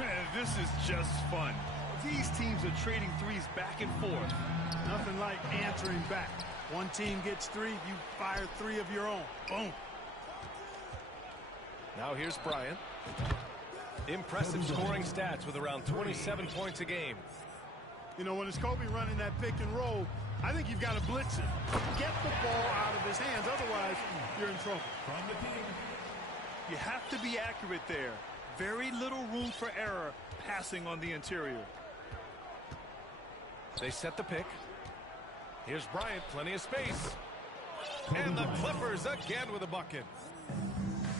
Man, this is just fun. These teams are trading threes back and forth. Nothing like answering back. One team gets three, you fire three of your own. Boom. Now here's Bryant. Impressive scoring stats with around 27 points a game. You know, when it's Kobe running that pick and roll, I think you've got to blitz him. Get the ball out of his hands, otherwise you're in trouble. You have to be accurate there. Very little room for error passing on the interior. They set the pick. Here's Bryant, plenty of space. And the Clippers again with a bucket.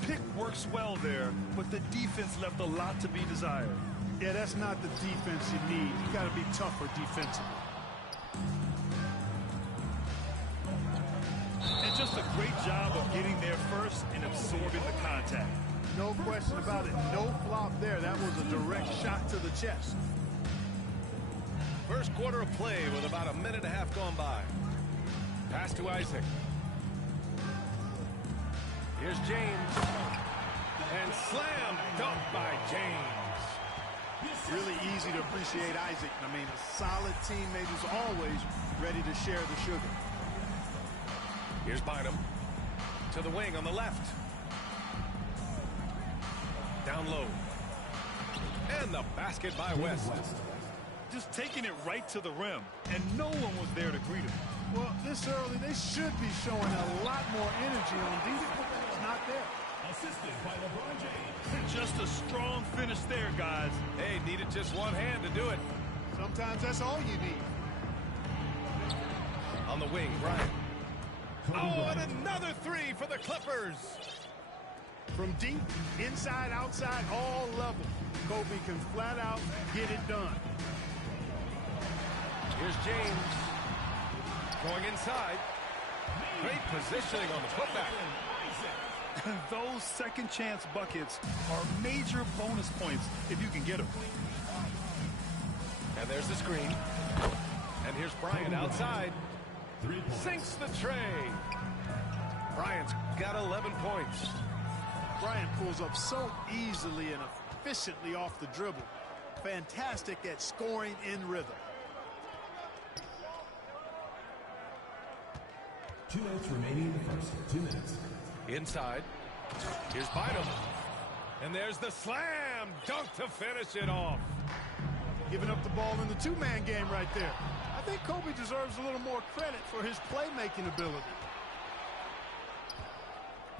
Pick works well there, but the defense left a lot to be desired. Yeah, that's not the defense you need. You got to be tougher defensively. And just a great job of getting there first and absorbing the contact. No question about it. No flop there. That was a direct shot to the chest. First quarter of play with about a minute and a half gone by. Pass to Isaac. Here's James. And slam dunk by James. Really easy to appreciate Isaac. I mean, a solid teammate who's always ready to share the sugar. Here's Bynum. To the wing on the left. Down low. And the basket by West. Just taking it right to the rim, and no one was there to greet him. Well, this early, they should be showing a lot more energy on defense. It's not there. Assisted by LeBron James. Just a a strong finish there, guys. Hey, needed just one hand to do it. Sometimes that's all you need. On the wing, Bryant. Oh, and another three for the Clippers. From deep, inside, outside, all levels, Kobe can flat out get it done. Here's James. Going inside. Great positioning on the putback. Those second chance buckets are major bonus points if you can get them. And there's the screen. And here's Bryant outside. Sinks the tray. Bryant's got 11 points. Bryant pulls up so easily and efficiently off the dribble. Fantastic at scoring in rhythm. 2 minutes remaining in the first. 2 minutes. Inside. Here's Bynum. And there's the slam dunk to finish it off. Giving up the ball in the two-man game right there. I think Kobe deserves a little more credit for his playmaking ability.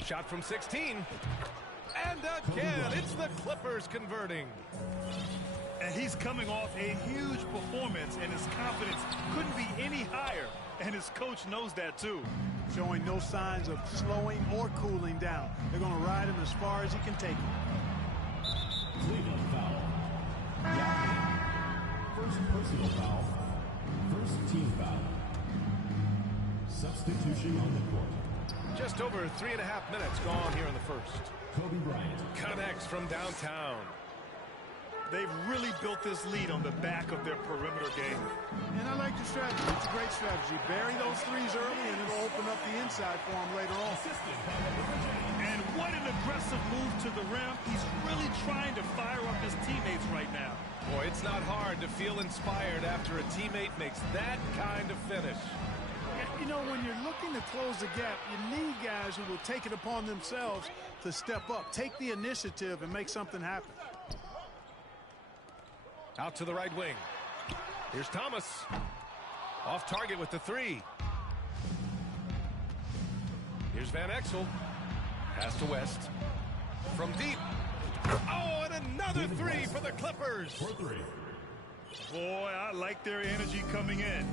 Shot from 16. And again, it's the Clippers converting. And he's coming off a huge performance, and his confidence couldn't be any higher. And his coach knows that, too. Showing no signs of slowing or cooling down. They're going to ride him as far as he can take him. Cleveland foul. First personal foul. First team foul. Substitution on the court. Just over 3.5 minutes gone here in the first. Kobe Bryant connects from downtown. They've really built this lead on the back of their perimeter game. And I like the strategy. It's a great strategy. Bury those threes early, and it'll open up the inside for him later on. And what an aggressive move to the rim. He's really trying to fire up his teammates right now. Boy, it's not hard to feel inspired after a teammate makes that kind of finish. You know, when you're looking to close the gap, you need guys who will take it upon themselves to step up, take the initiative, and make something happen. Out to the right wing. Here's Thomas. Off target with the three. Here's Van Exel. Pass to West. From deep. Oh, and another three for the Clippers. Boy, I like their energy coming in.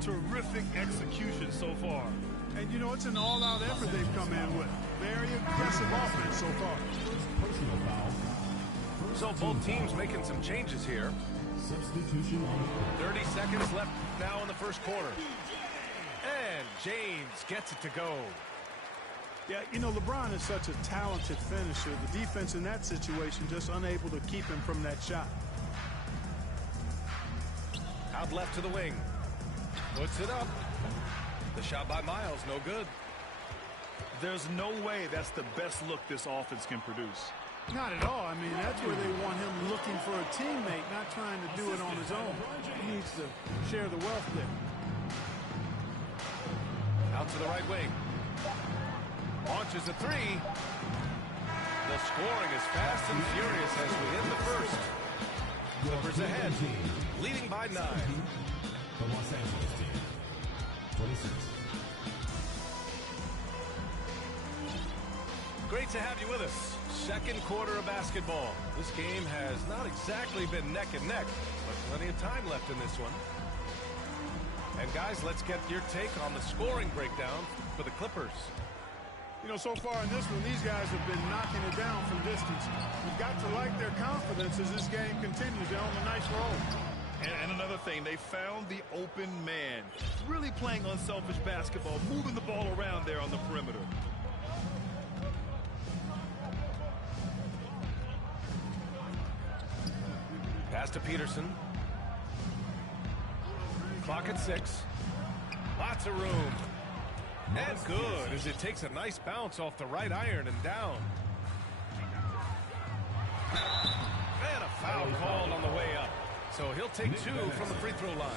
Terrific execution so far. And, you know, it's an all-out effort they've come in with. Very aggressive offense so far. personal foul. So both teams making some changes here. Substitution on the court. 30 seconds left now in the first quarter. And James gets it to go. Yeah, you know, LeBron is such a talented finisher. The defense in that situation just unable to keep him from that shot. Out left to the wing. Puts it up. The shot by Miles, no good. There's no way that's the best look this offense can produce. Not at all. I mean, that's where they want him looking for a teammate, not trying to do it on his own. He needs to share the wealth there. Out to the right wing. Launches a three. The scoring is fast and furious as we hit the first. Clippers ahead, leading by 9. The Los Angeles team. 26. Great to have you with us. Second quarter of basketball. This game has not exactly been neck and neck, but plenty of time left in this one. And guys, let's get your take on the scoring breakdown for the Clippers. You know, so far in this one, these guys have been knocking it down from distance. You've got to like their confidence as this game continues. They're on a nice roll. And another thing, they found the open man. Really playing unselfish basketball, moving the ball around there on the perimeter. Pass to Peterson. Clock at 6. Lots of room. And good as it takes a nice bounce off the right iron and down. And a foul called on the way up. So he'll take 2 from the free throw line.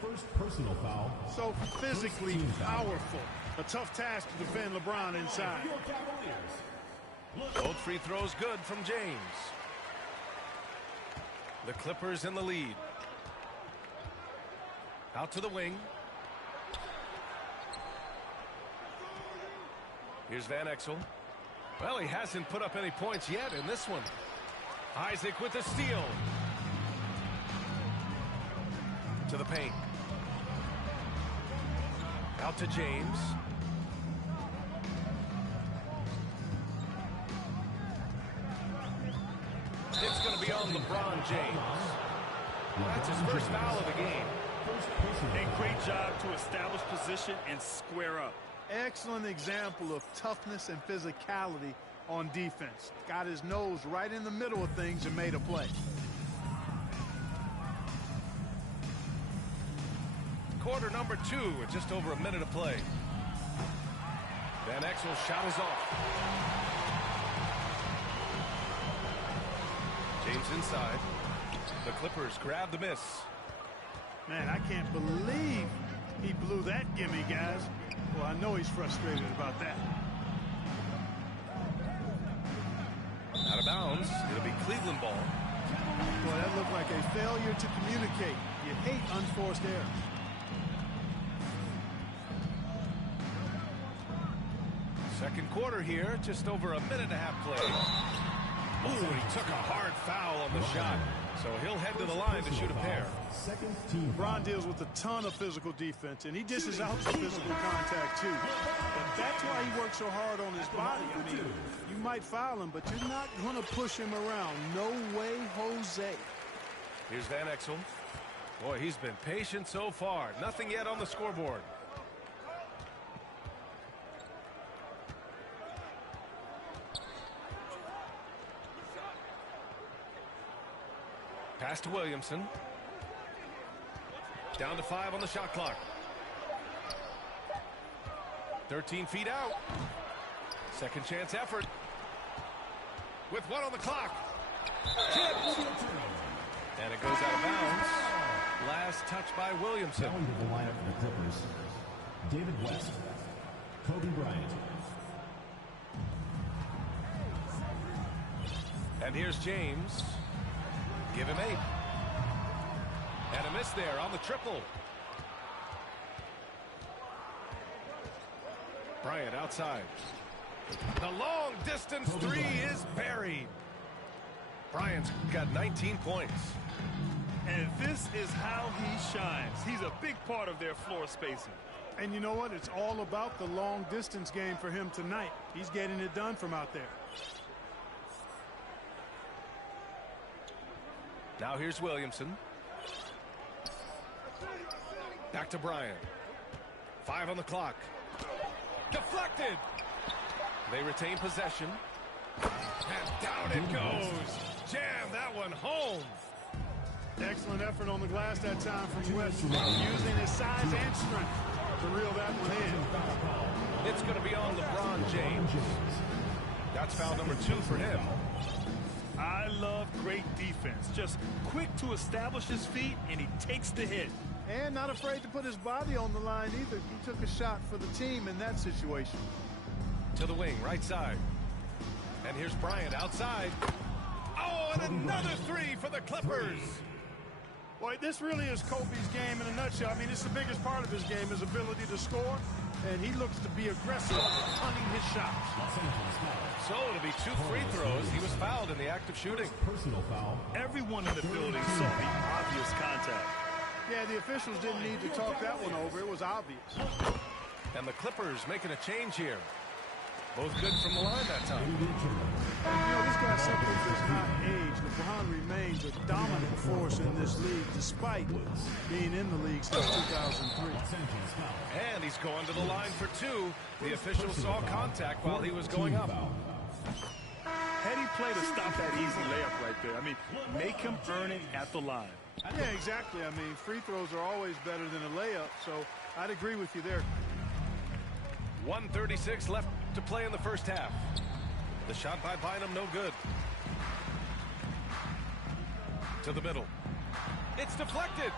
First personal foul. So physically powerful. A tough task to defend LeBron inside. Both free throws good from James. The Clippers in the lead. Out to the wing. Here's Van Exel. Well, he hasn't put up any points yet in this one. Isaac with the steal. To the paint. Out to James. It's going to be on LeBron James. That's his first foul of the game. A great job to establish position and square up. Excellent example of toughness and physicality on defense. Got his nose right in the middle of things and made a play. Quarter number 2 with just over a minute of play. Van Exel's shot is off. James inside. The Clippers grab the miss. Man, I can't believe he blew that gimme, guys. Well, I know he's frustrated about that. Out of bounds. It'll be Cleveland ball. Boy, that looked like a failure to communicate. You hate unforced errors. Second quarter here, just over a minute and a half play. Oh, he took a hard foul on the shot. So he'll head to the line to shoot a pair. LeBron deals with a ton of physical defense, and he dishes out the physical contact, too. But that's why he works so hard on his body. I mean, you might foul him, but you're not going to push him around. No way, Jose. Here's Van Exel. Boy, he's been patient so far. Nothing yet on the scoreboard. Pass to Williamson. Down to 5 on the shot clock. 13 feet out. Second chance effort. With 1 on the clock. Tipped. And it goes out of bounds. Last touch by Williamson. Going to the lineup for the Clippers. David West. Kobe Bryant. And here's James. Give him 8. And a miss there on the triple. Bryant outside. The long distance 3 is buried. Bryant's got 19 points. And this is how he shines. He's a big part of their floor spacing. And you know what? It's all about the long distance game for him tonight. He's getting it done from out there. Now here's Williamson. Back to Bryant. 5 on the clock. Deflected. They retain possession. And down it goes. Jam that one home. Excellent effort on the glass that time from West, using his size and strength to reel that one in. It's going to be on LeBron James. That's foul number 2 for him. I love great defense. Just quick to establish his feet, and he takes the hit. And not afraid to put his body on the line either. He took a shot for the team in that situation. To the wing, right side. And here's Bryant outside. Oh, and another 3 for the Clippers. Boy, this really is Kobe's game in a nutshell. I mean, it's the biggest part of his game, his ability to score. And he looks to be aggressive, hunting his shots. So it'll be 2 free throws. He was fouled in the act of shooting. Personal foul. Everyone in the building saw the obvious contact. Yeah, the officials didn't need to talk that one over. It was obvious. And the Clippers making a change here. Both good from the line that time. You know, this guy simply does not age. LeBron remains a dominant force in this league, despite being in the league since 2003. And he's going to the line for 2. The official saw contact while he was going up. Had he played to stop that easy layup right there, I mean, make him earn it at the line. Yeah, exactly. I mean, free throws are always better than a layup, so I'd agree with you there. 1:36 left to play in the first half. The shot by Bynum, no good. To the middle. It's deflected.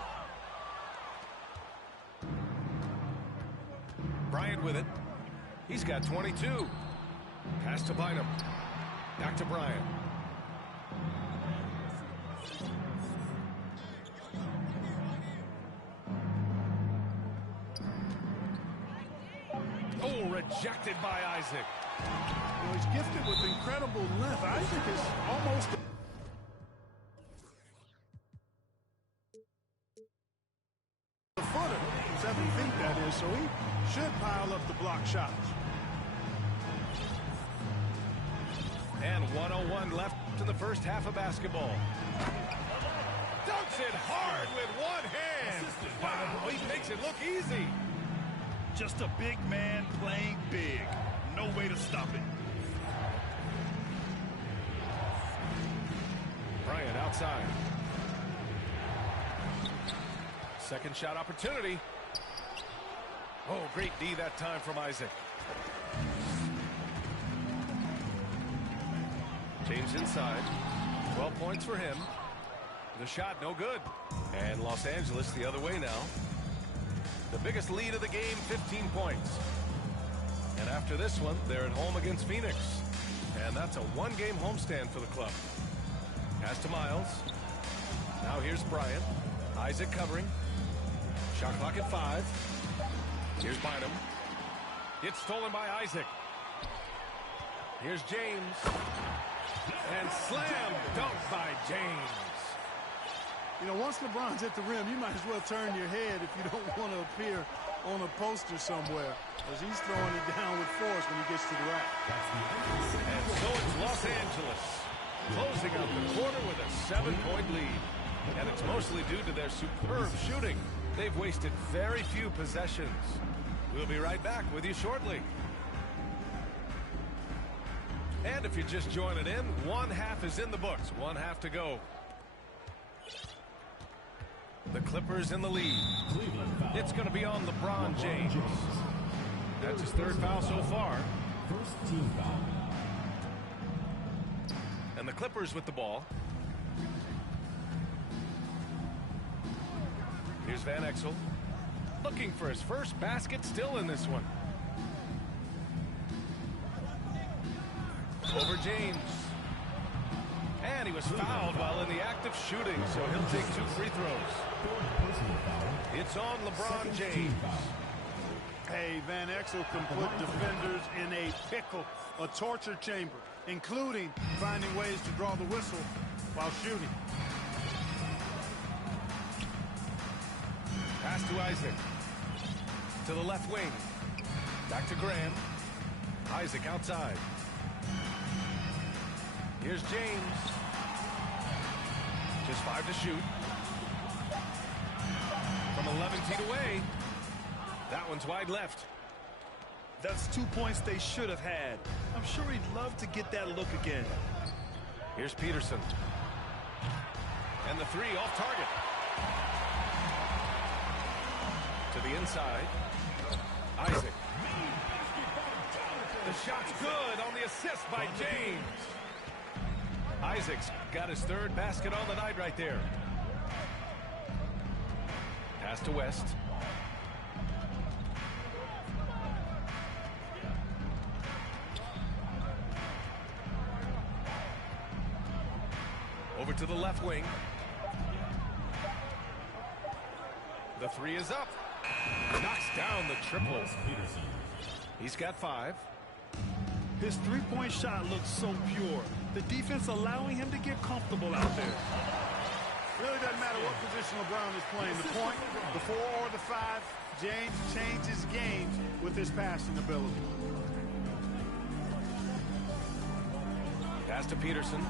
Bryant with it. He's got 22. Pass to Bynum. Back to Bryant. Oh, rejected by Isaac. Well, he's gifted with incredible length. Isaac is almost... 1:01 left in the first half of basketball. Dunks it hard with one hand. Wow, he makes it look easy. Just a big man playing big. No way to stop it. Bryant outside. Second shot opportunity. Oh, great D that time from Isaac. James inside. 12 points for him. The shot no good. And Los Angeles the other way now. The biggest lead of the game, 15 points. And after this one, they're at home against Phoenix. And that's a one-game homestand for the club. Pass to Miles. Now here's Bryant. Isaac covering. Shot clock at 5. Here's Bynum. It's stolen by Isaac. Here's James. And slam dunk by James. You know, once LeBron's hit the rim, you might as well turn your head if you don't want to appear on a poster somewhere, because he's throwing it down with force when he gets to the rack. And so it's Los Angeles closing out the quarter with a 7-point lead. And it's mostly due to their superb shooting. They've wasted very few possessions. We'll be right back with you shortly. And if you're just joining in, one half is in the books. One half to go. The Clippers in the lead. It's going to be on LeBron James. That's his third foul so far. First team foul. And the Clippers with the ball. Here's Van Exel. Looking for his first basket, still in this one. Over James. And he was fouled while in the act of shooting, so he'll take 2 free throws. It's on LeBron James. Hey, Van Exel can put defenders in a pickle, a torture chamber, including finding ways to draw the whistle while shooting. Pass to Isaac. To the left wing. Back to Graham. Isaac outside. Here's James. Just 5 to shoot. From 11 feet away. That one's wide left. That's 2 points they should have had. I'm sure he'd love to get that look again. Here's Peterson. And the 3 off target. To the inside. Isaac. The shot's good on the assist by James. Isaac's got his third basket on the night right there. Pass to West. Over to the left wing. The 3 is up. Knocks down the triple. He's got 5. His three-point shot looks so pure. The defense allowing him to get comfortable out there. Really doesn't matter what position LeBron is playing. The point, the 4 or the 5, James changes games with his passing ability. Pass to Peterson.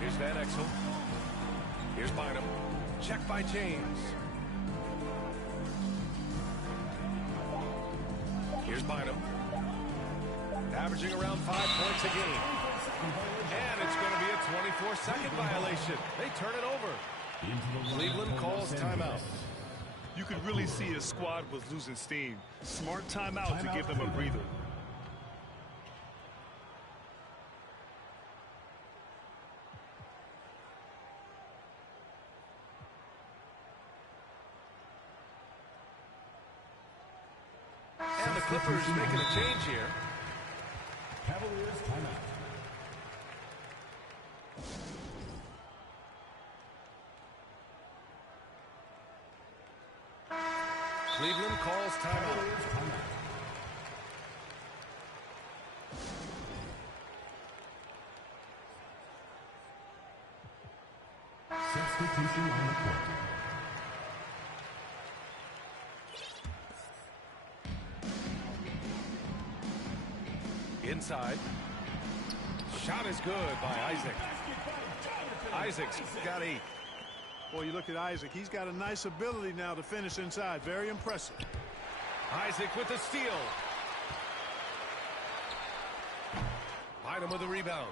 Here's Van Exel. Here's Bynum. Check by James. Here's Bynum. Averaging around 5 points a game. And it's going to be a 24-second violation. They turn it over. Cleveland calls timeout. You could really see his squad was losing steam. Smart timeout to give them a breather. And the Clippers making a change here. Cavaliers timeout. Cleveland calls timeout. Substitution on the court. Inside. Shot is good by Isaac. Isaac's got 8. Boy, you look at Isaac. He's got a nice ability now to finish inside. Very impressive. Isaac with the steal. Bynum with the rebound.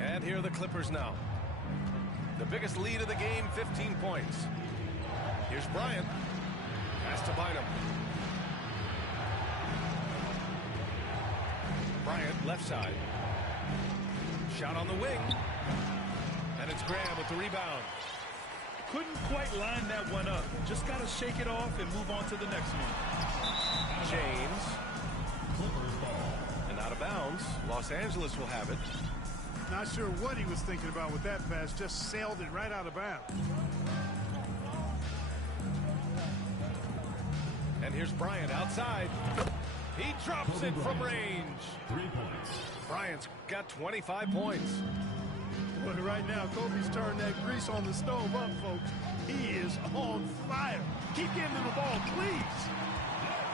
And here are the Clippers now. The biggest lead of the game, 15 points. Here's Bryant. Pass to Bynum. Bryant, left side. Shot on the wing. And it's Graham with the rebound. Couldn't quite line that one up. Just got to shake it off and move on to the next one. James. And out of bounds. Los Angeles will have it. Not sure what he was thinking about with that pass. Just sailed it right out of bounds. And here's Bryant outside. He drops it from range. 3 points. Bryant's got 25 points. But right now, Kobe's turned that grease on the stove up, folks. He is on fire. Keep getting him the ball, please.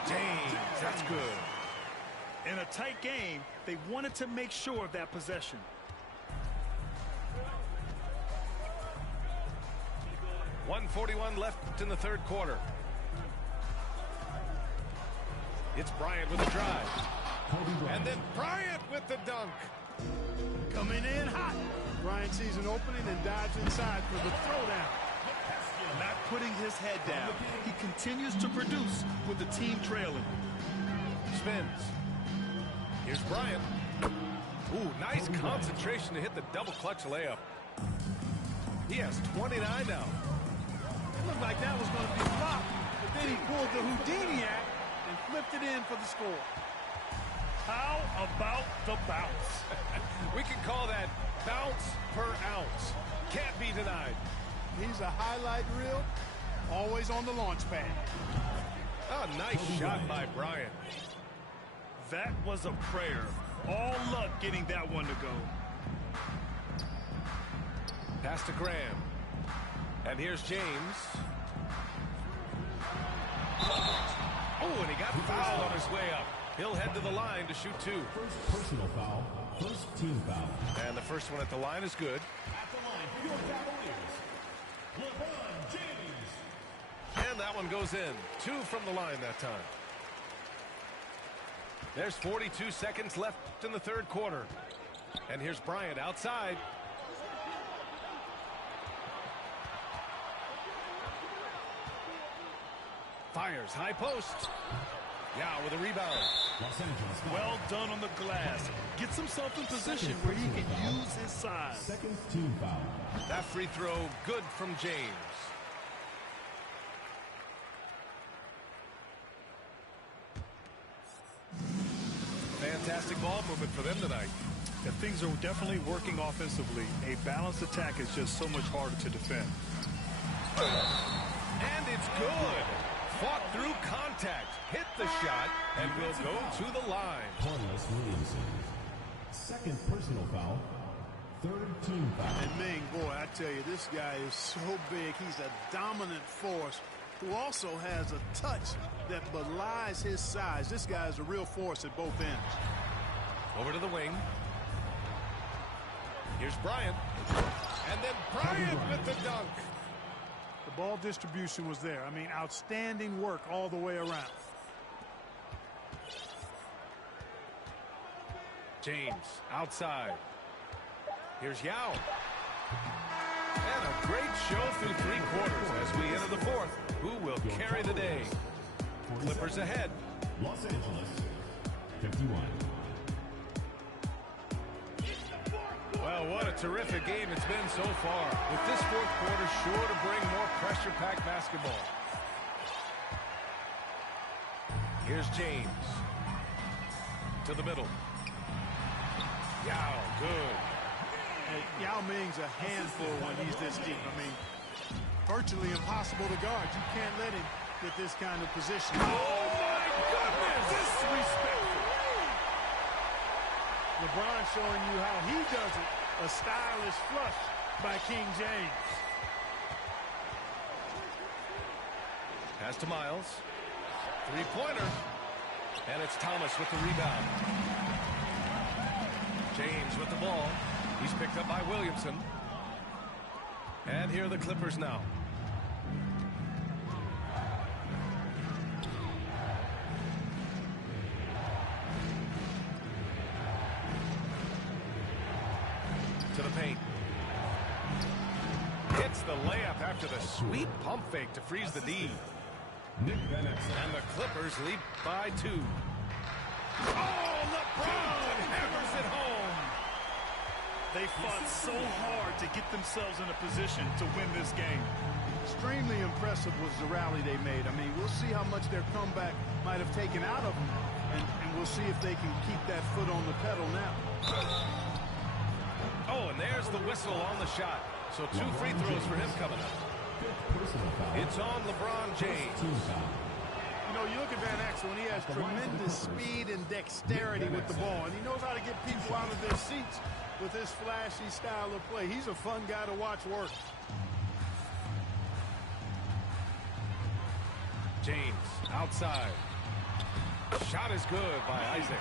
James, that's good. In a tight game, they wanted to make sure of that possession. .141 left in the third quarter. It's Bryant with a drive. And then Bryant with the dunk. Coming in hot. Bryant sees an opening and dives inside for the throwdown. Not putting his head down. He continues to produce with the team trailing. Spins. Here's Bryant. Ooh, nice concentration to hit the double clutch layup. He has 29 now. It looked like that was going to be flopped, but then he pulled the Houdini act and flipped it in for the score. How about the bounce? We can call that bounce per ounce. Can't be denied. He's a highlight reel, always on the launch pad. A nice shot by Bryant. That was a prayer. All luck getting that one to go. Pass to Graham. And here's James. Oh, and he got fouled on his way up. He'll head to the line to shoot 2. First personal foul. First team foul. And the first one at the line is good. At the line for your Cavaliers, LeBron James. And that one goes in. 2 from the line that time. There's 42 seconds left in the third quarter. And here's Bryant outside. Fires high post. Yao with a rebound. Los Angeles. Well done on the glass. Gets himself in position where he can use his size. Second team foul. That free throw good from James. Fantastic ball movement for them tonight. And things are definitely working offensively. A balanced attack is just so much harder to defend. And it's good. Fought through contact, hit the shot, and will go to the line. Cornelius Williamson. Second personal foul. Third team foul. And Ming, boy, I tell you, this guy is so big. He's a dominant force who also has a touch that belies his size. This guy is a real force at both ends. Over to the wing. Here's Bryant. And then Bryant with the dunk. The ball distribution was there. I mean, outstanding work all the way around. James outside. Here's Yao. And a great show through 3 quarters as we enter the fourth. Who will carry the day? Clippers ahead. Los Angeles, 51. Well, what a terrific game it's been so far. With this fourth quarter sure to bring more pressure-packed basketball. Here's James. To the middle. Yao, good. Hey, Yao Ming's a handful when he's this deep. I mean, virtually impossible to guard. You can't let him get this kind of position. Oh, my goodness! Disrespectful. LeBron showing you how he does it. A stylish flush by King James. Pass to Miles. 3-pointer. And it's Thomas with the rebound. He's picked up by Williamson. And here are the Clippers now. To the paint. Hits the layup after the sweet pump fake to freeze the D. And the Clippers lead by 2. Oh, LeBron hammers it home. They fought so hard to get themselves in a position to win this game. Extremely impressive was the rally they made. I mean, we'll see how much their comeback might have taken out of them, and we'll see if they can keep that foot on the pedal now. Oh, and there's the whistle on the shot. So 2 free throws for him coming up. It's on LeBron James. You know, you look at Van Exel, and he has tremendous speed and dexterity with the ball, and he knows how to get people out of their seats with his flashy style of play. He's a fun guy to watch work. James outside. Shot is good by Isaac.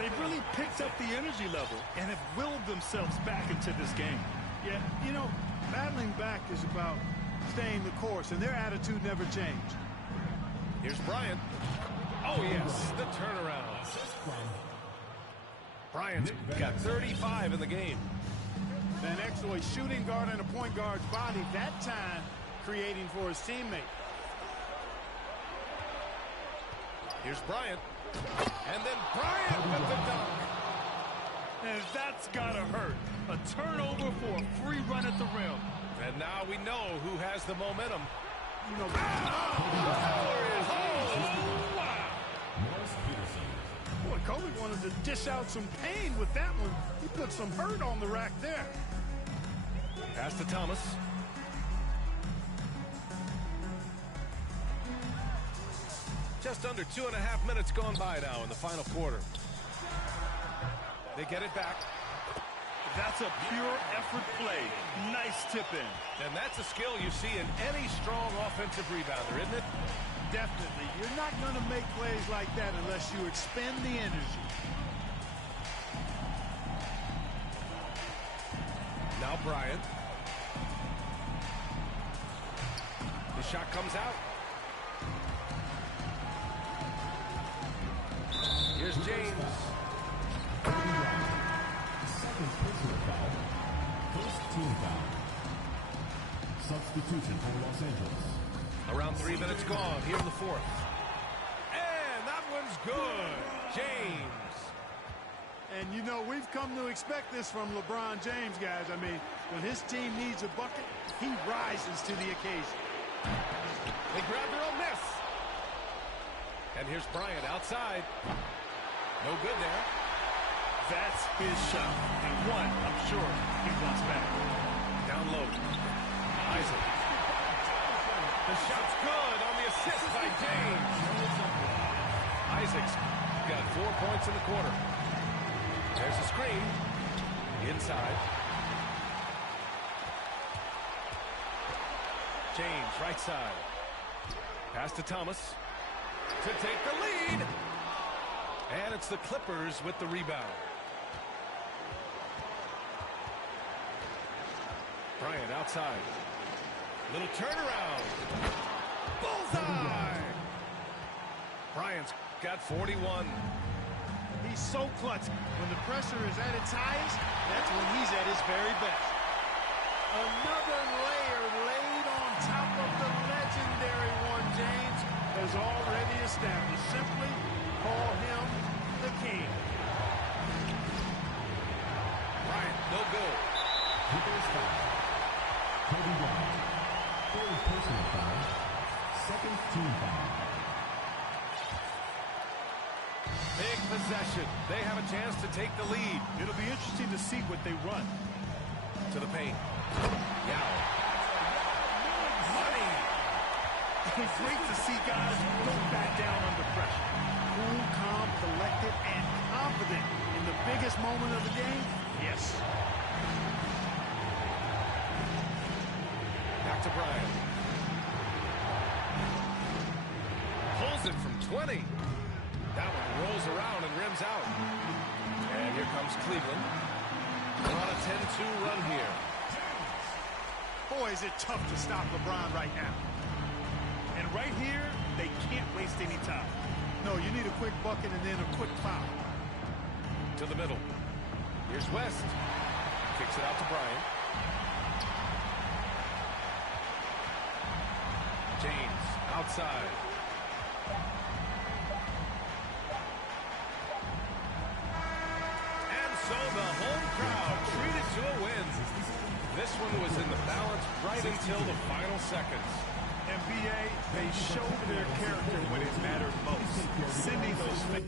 They've really picked up the energy level and have willed themselves back into this game. Yeah, you know, battling back is about staying the course, and their attitude never changed. Here's Bryant. Oh, yes, the turnaround. Bryant's got 35 in the game. Van Exel, a shooting guard and a point guard's body, that time creating for his teammate. Here's Bryant. And then Bryant with the dunk. And that's got to hurt. A turnover for a free run at the rim. And now we know who has the momentum. You know, boy, Kobe wanted to dish out some pain with that one. He put some hurt on the rack there. Pass to Thomas. Just under 2.5 minutes gone by now in the final quarter. They get it back. That's a pure effort play. Nice tip in. And that's a skill you see in any strong offensive rebounder, isn't it? Definitely. You're not going to make plays like that unless you expend the energy. Now Bryant. The shot comes out. Here's James. Second personal foul. First team foul. Substitution for Los Angeles. Around 3 minutes gone here in the fourth. And that one's good. James. And, you know, we've come to expect this from LeBron James, guys. I mean, when his team needs a bucket, he rises to the occasion. They grab their own miss. And here's Bryant outside. No good there. That's his shot. And one, I'm sure, he wants back. Down low. Isaac. The shot's good on the assist by James. Isaac's got 4 points in the quarter. There's a screen. Inside. James, right side. Pass to Thomas. To take the lead. And it's the Clippers with the rebound. Bryant outside. Little turnaround. Bullseye! Bryant's got 41. He's so clutch. When the pressure is at its highest, that's when he's at his very best. Another layer laid on top of the legendary one James has already established. Simply call him the king. Bryant, no good. Kobe Bryant. Third personal foul. Second team foul. Big possession. They have a chance to take the lead. It'll be interesting to see what they run. To the paint. Yao. Money. It's great to see guys who don't back down under pressure. Cool, calm, collected, and confident in the biggest moment of the game. Yes. Back to Bryant. Pulls it from 20. That one rolls around and rims out. And here comes Cleveland. They're on a 10-2 run here. Boy, is it tough to stop LeBron right now. And right here, they can't waste any time. No, you need a quick bucket and then a quick foul. To the middle. Here's West. Kicks it out to Bryant. James outside. And so the home crowd treated to a win. This one was in the balance right until the final seconds. NBA, they showed their character when it mattered most. Sending those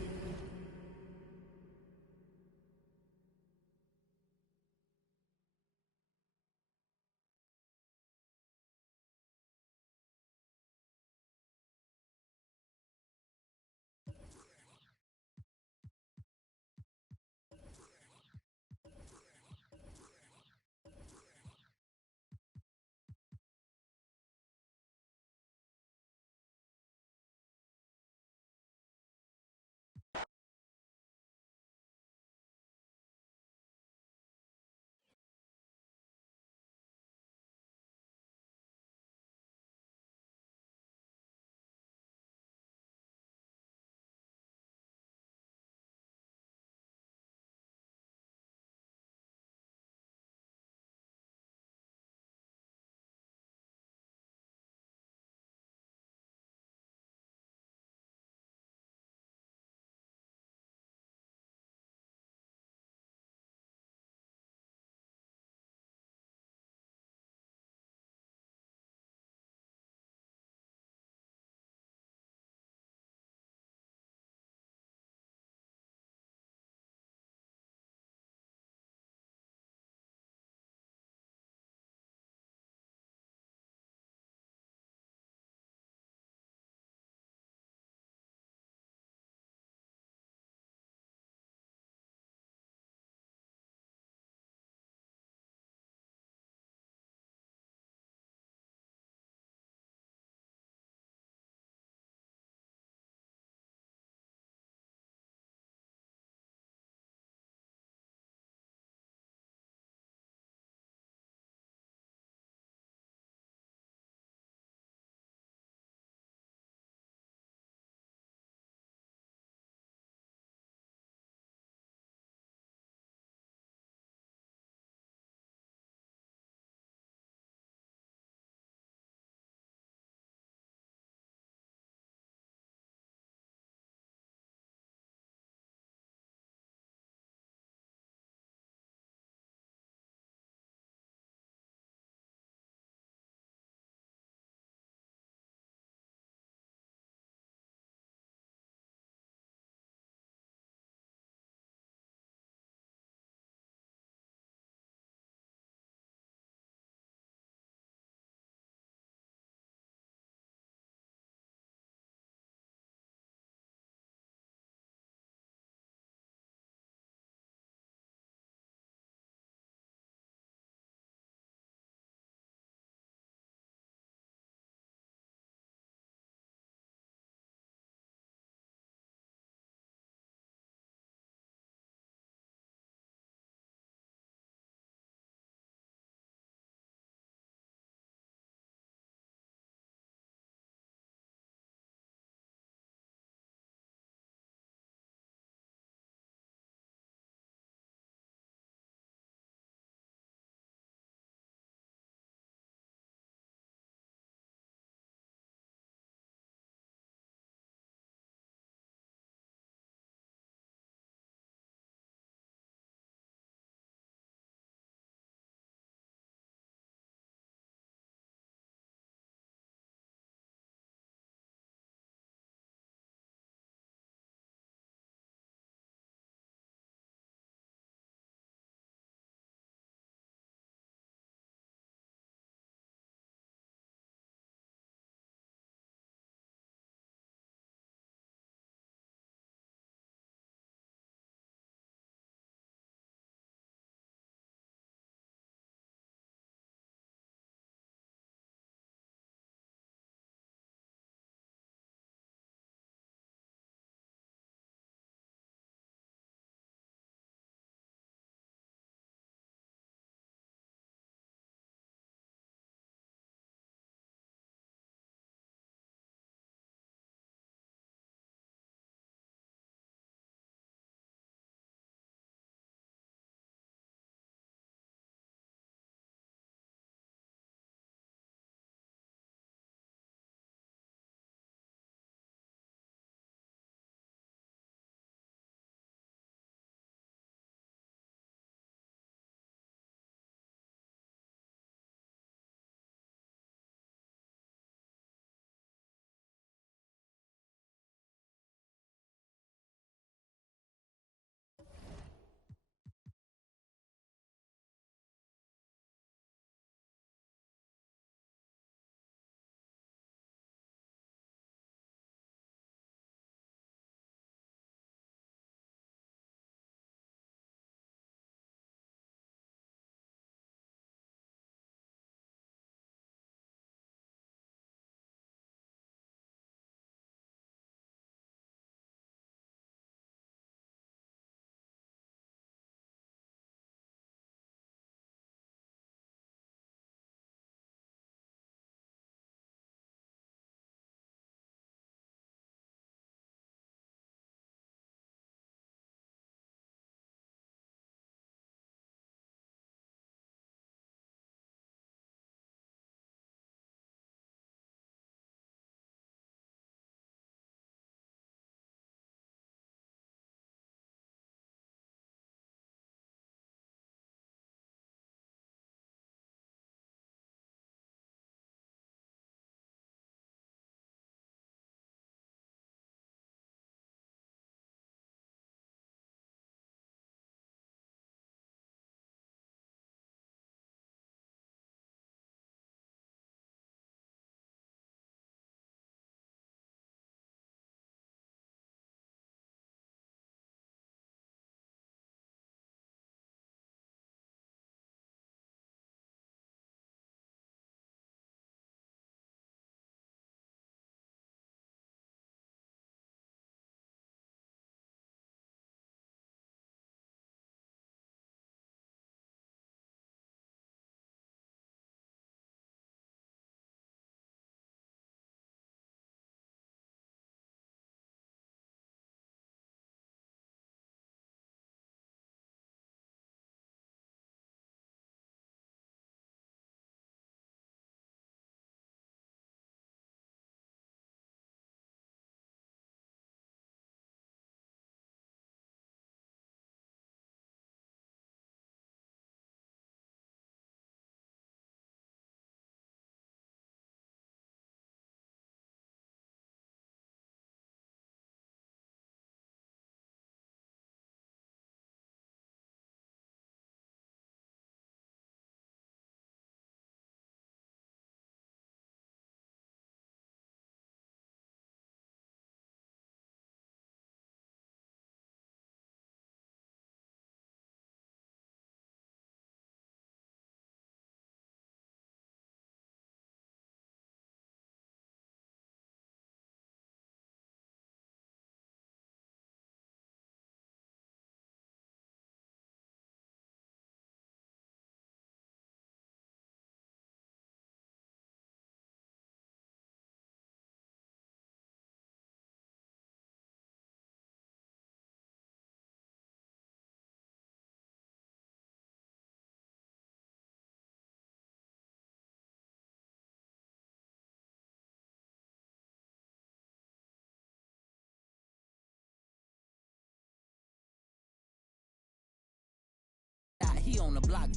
he on the block.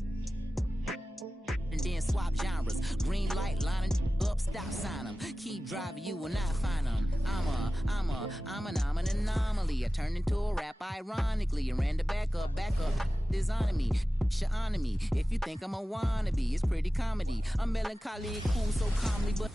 And then swap genres. Green light lining up, stop sign 'em. Keep driving, you will not find 'em. I'm an anomaly. I turned into a rap ironically and ran the back up. This on me, on me. If you think I'm a wannabe, it's pretty comedy. I'm melancholy and cool so calmly, but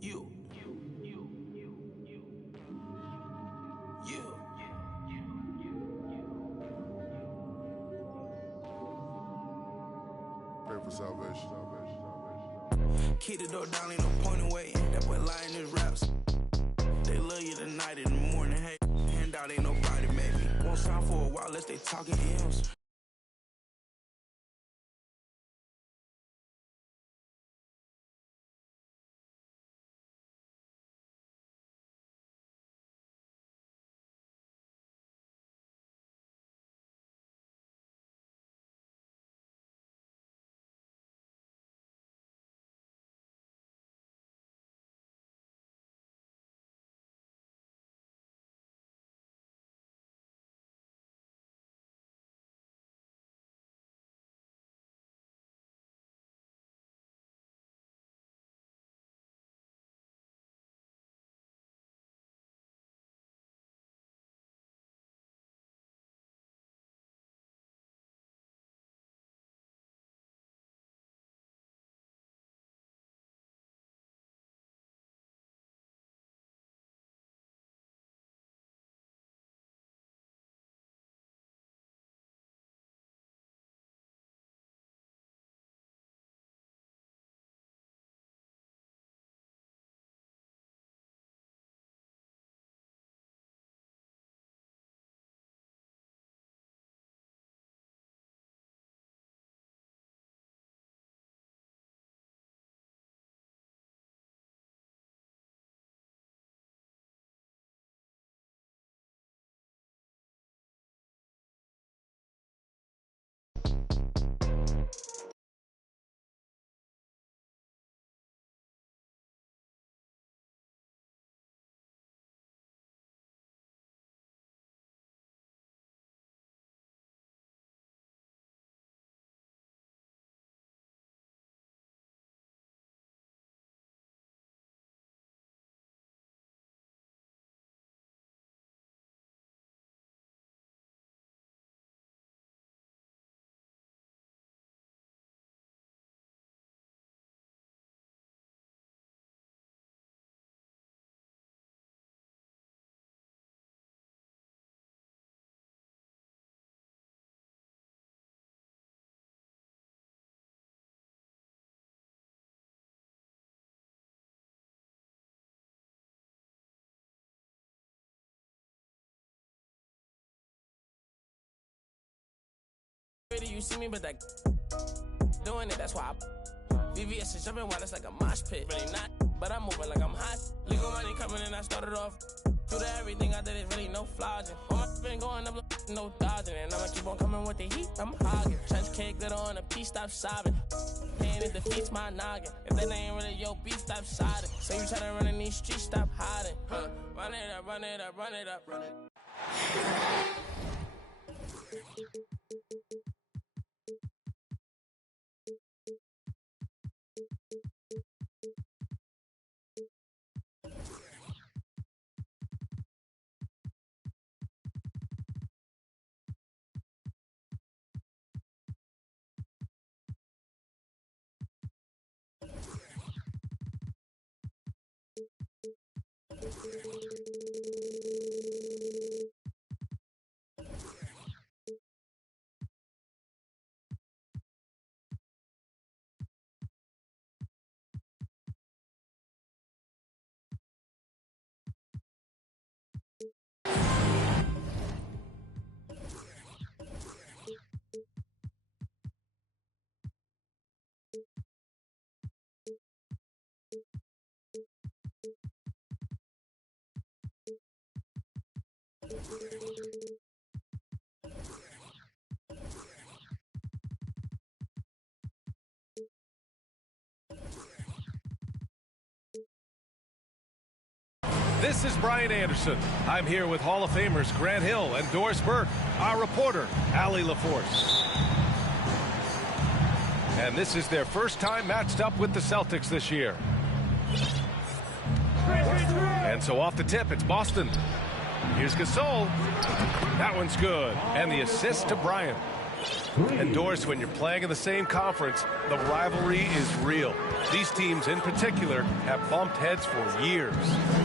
You. Pray for salvation. Keep the door down, ain't no point in waiting. That boy lying his raps. They love you tonight in the morning. Hey, handout ain't nobody maybe. Won't sound for a while unless they talking M's. You see me, but that doing it, that's why I VVS is jumping while it's like a mosh pit. Really not, but I'm moving like I'm hot. Legal money coming in, I started off. Through the everything I did is really no flogging. All my been going up, no dodging. And I'ma keep on coming with the heat, I'm hogging. Trench cake, glitter on a piece, stop sobbing. Pain, it defeats my noggin. If that ain't really your beat, stop siding. So you tryna run in these streets, stop hiding. Run it up, run it up, run it up, run it up. This is Brian Anderson. I'm here with Hall of Famers Grant Hill and Doris Burke, our reporter, Allie LaForce. And this is their first time matched up with the Celtics this year. And so off the tip, it's Boston. Here's Gasol. That one's good. And the assist to Bryant. And Doris, when you're playing in the same conference, the rivalry is real. These teams in particular have bumped heads for years.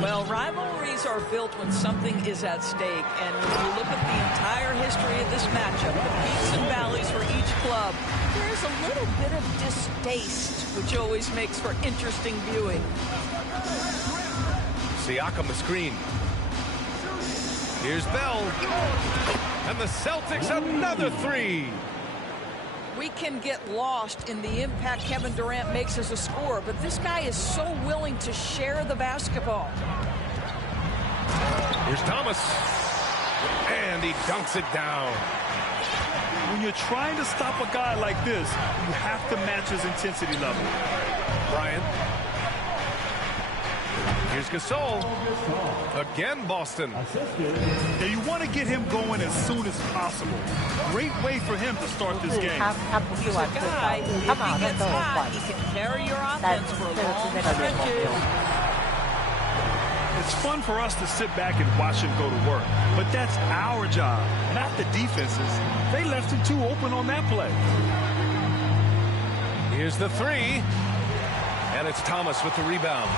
Well, rivalries are built when something is at stake. And when you look at the entire history of this matchup, the peaks and valleys for each club, there's a little bit of distaste, which always makes for interesting viewing. Siakam the screen. Here's Bell. And the Celtics another three. We can get lost in the impact Kevin Durant makes as a scorer, but this guy is so willing to share the basketball. Here's Thomas. And he dunks it down. When you're trying to stop a guy like this, you have to match his intensity level. Bryant. Here's Gasol. Again, Boston. Now you want to get him going as soon as possible. Great way for him to start this game. He's a guy, if he gets hot, he can carry your offense for long stretches. It's fun for us to sit back and watch him go to work, but that's our job, not the defense's. They left him too open on that play. Here's the three. And it's Thomas with the rebound.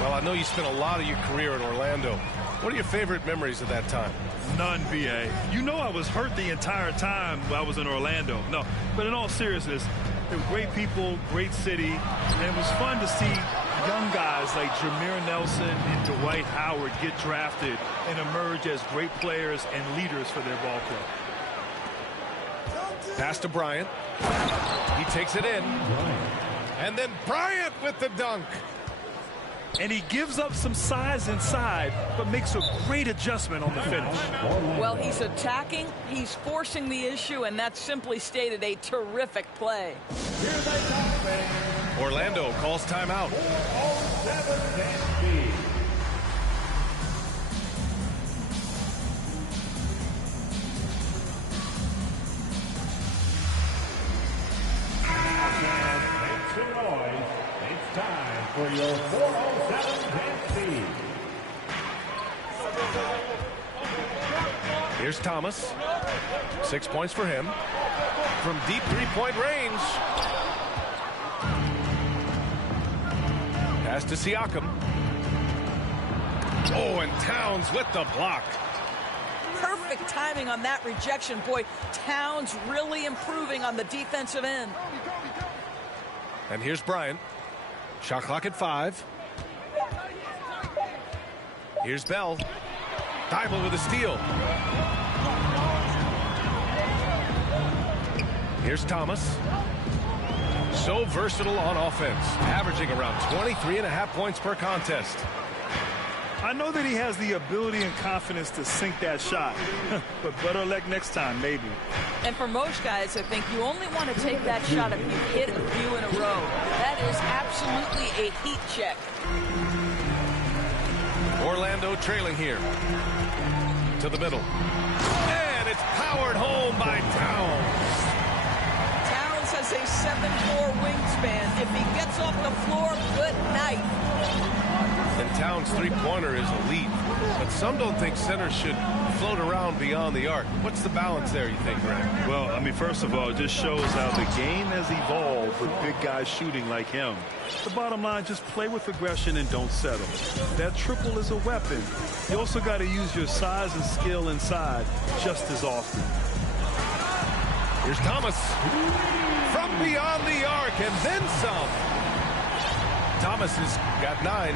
Well, I know you spent a lot of your career in Orlando. What are your favorite memories of that time? None, B.A. You know I was hurt the entire time I was in Orlando. No, but in all seriousness, they were great people, great city, and it was fun to see young guys like Jameer Nelson and Dwight Howard get drafted and emerge as great players and leaders for their ball club. Pass to Bryant. He takes it in. And then Bryant with the dunk. And he gives up some size inside, but makes a great adjustment on the finish. Well, he's attacking, he's forcing the issue, and that's simply stated a terrific play. Orlando calls timeout. It's time for your 407 dance feed. Here's Thomas. 6 points for him. From deep three-point range. Pass to Siakam. Oh, and Towns with the block. Perfect timing on that rejection. Boy, Towns really improving on the defensive end. And here's Bryant. Shot clock at 5. Here's Bell. Thibault with a steal. Here's Thomas. So versatile on offense, averaging around 23.5 points per contest. I know that he has the ability and confidence to sink that shot, but better luck next time, maybe. And for most guys, I think you only want to take that shot if you hit a few in a row. That is absolutely a heat check. Orlando trailing here. To the middle. And it's powered home by Towns. Towns has a 7'4" wingspan. If he gets off the floor, good night. And Towns' three-pointer is elite. But some don't think centers should float around beyond the arc. What's the balance there, you think, Grant? Well, I mean, first of all, it just shows how the game has evolved with big guys shooting like him. The bottom line, just play with aggression and don't settle. That triple is a weapon. You also got to use your size and skill inside just as often. Here's Thomas. From beyond the arc, and then some. Thomas has got 9.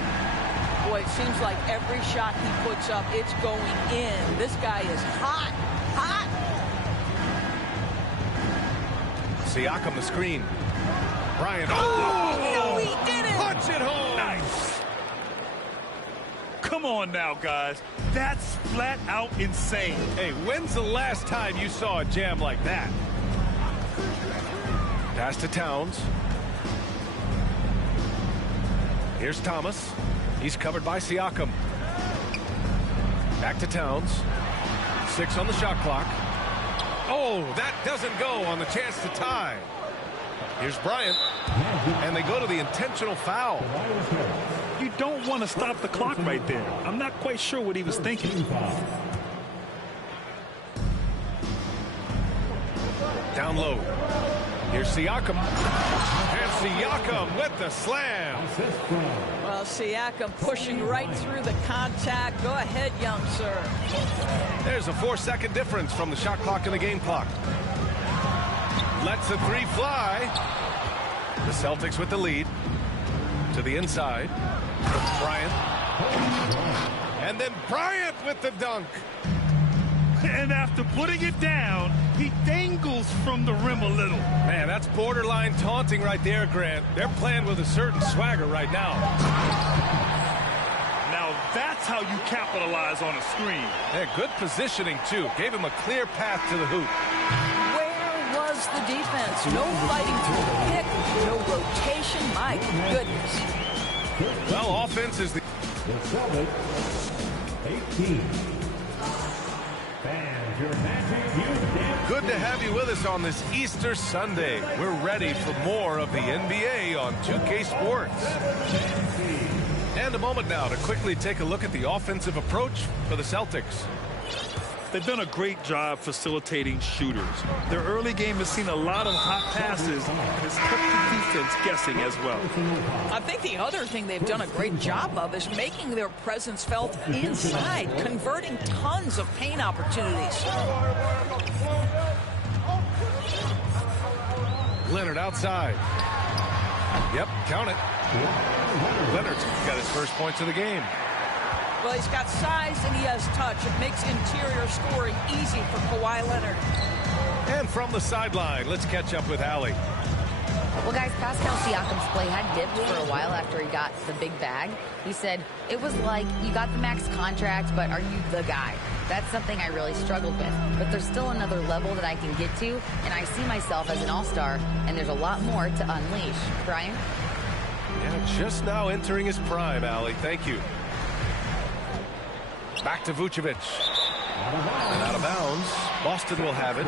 Boy, it seems like every shot he puts up, it's going in. This guy is hot, hot. Siakam the screen. Bryant. Oh, no, he did it. Punch it home. Nice. Come on now, guys. That's flat out insane. Hey, when's the last time you saw a jam like that? Pass to Towns. Here's Thomas. He's covered by Siakam. Back to Towns. 6 on the shot clock. Oh, that doesn't go on the chance to tie. Here's Bryant. And they go to the intentional foul. You don't want to stop the clock right there. I'm not quite sure what he was thinking. Down low. Here's Siakam. And Siakam with the slam. Well, Siakam pushing right through the contact. Go ahead, young sir. There's a 4-second difference from the shot clock and the game clock. Lets the three fly. The Celtics with the lead. To the inside. Bryant. And then Bryant with the dunk. And after putting it down, he dangles from the rim a little. Man, that's borderline taunting right there, Grant. They're playing with a certain swagger right now. Now that's how you capitalize on a screen. Yeah, good positioning, too. Gave him a clear path to the hoop. Where was the defense? No fighting through the pick, no rotation. My goodness. Well, offense is the Celtics, 18. Good to have you with us on this Easter Sunday. We're ready for more of the NBA on 2K Sports. And a moment now to quickly take a look at the offensive approach for the Celtics. They've done a great job facilitating shooters. Their early game has seen a lot of hot passes, has kept the defense guessing as well. I think the other thing they've done a great job of is making their presence felt inside, converting tons of paint opportunities. Leonard outside. Yep, count it. Leonard's got his first points of the game. Well, he's got size and he has touch. It makes interior scoring easy for Kawhi Leonard. And from the sideline, let's catch up with Allie. Well, guys, Pascal Siakam's play had dipped for a while after he got the big bag. He said, it was like, you got the max contract, but are you the guy? That's something I really struggled with. But there's still another level that I can get to, and I see myself as an all-star, and there's a lot more to unleash. Brian? Yeah, just now entering his prime, Allie. Thank you. Back to Vucevic. And out of bounds. Boston will have it.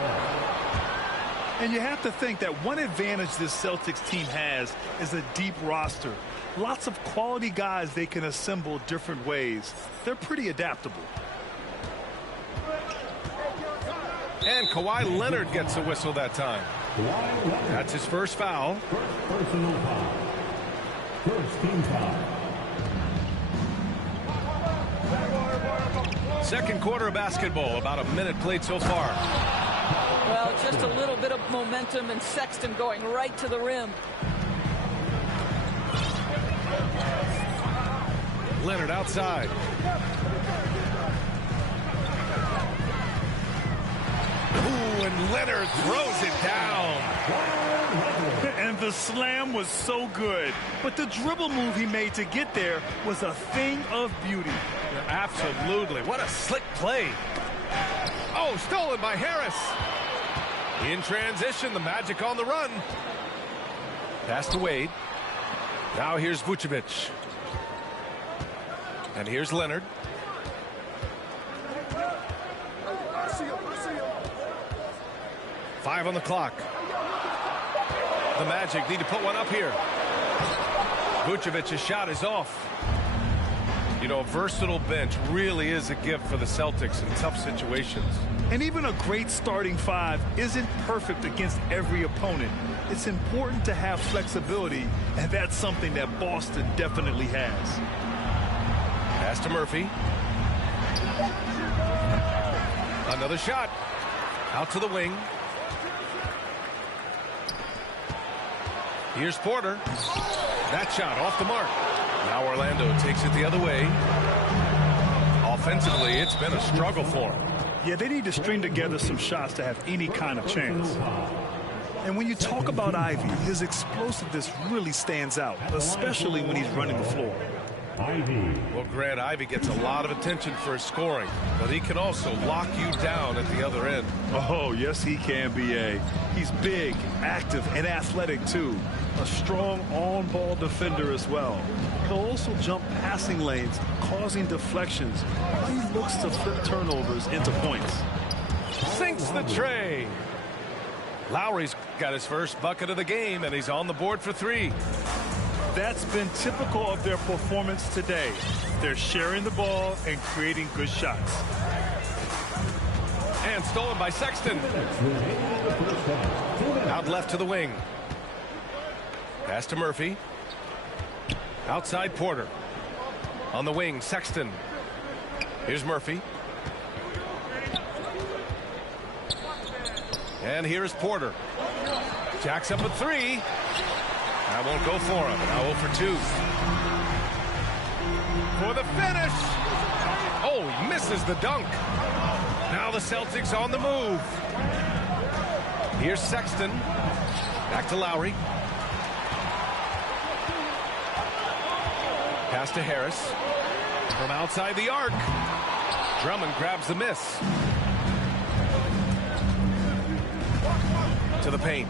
And you have to think that one advantage this Celtics team has is a deep roster. Lots of quality guys they can assemble different ways. They're pretty adaptable. And Kawhi Leonard gets a whistle that time. That's his first foul. Personal foul. First team foul. Second quarter of basketball. About a minute played so far. Well, just a little bit of momentum and Sexton going right to the rim. Leonard outside. Ooh, and Leonard throws it down. And the slam was so good. But the dribble move he made to get there was a thing of beauty. Absolutely. What a slick play. Oh, stolen by Harris. In transition, the Magic on the run. Pass to Wade. Now here's Vucevic. And here's Leonard. Five on the clock. The Magic need to put one up here. Vucevic's shot is off. You know, a versatile bench really is a gift for the Celtics in tough situations. And even a great starting five isn't perfect against every opponent. It's important to have flexibility, and that's something that Boston definitely has. Pass to Murphy. Another shot. Out to the wing. Here's Porter. That shot off the mark. Now Orlando takes it the other way. Offensively, it's been a struggle for him. Yeah, they need to string together some shots to have any kind of chance. And when you talk about Ivy, his explosiveness really stands out, especially when he's running the floor. Well, Grant, Ivy gets a lot of attention for his scoring, but he can also lock you down at the other end. Oh, yes, he can, B.A. He's big, active, and athletic, too. A strong on-ball defender as well. He'll also jump passing lanes, causing deflections. He looks to flip turnovers into points. Sinks the tray. Lowry's got his first bucket of the game, and he's on the board for three. That's been typical of their performance today. They're sharing the ball and creating good shots. And stolen by Sexton. Out left to the wing. Pass to Murphy. Outside Porter. On the wing, Sexton. Here's Murphy. And here's Porter. Jacks up a three. That won't go for him. Now 0 for 2. For the finish. Oh, he misses the dunk. Now the Celtics on the move. Here's Sexton. Back to Lowry. Pass to Harris. From outside the arc. Drummond grabs the miss. To the paint.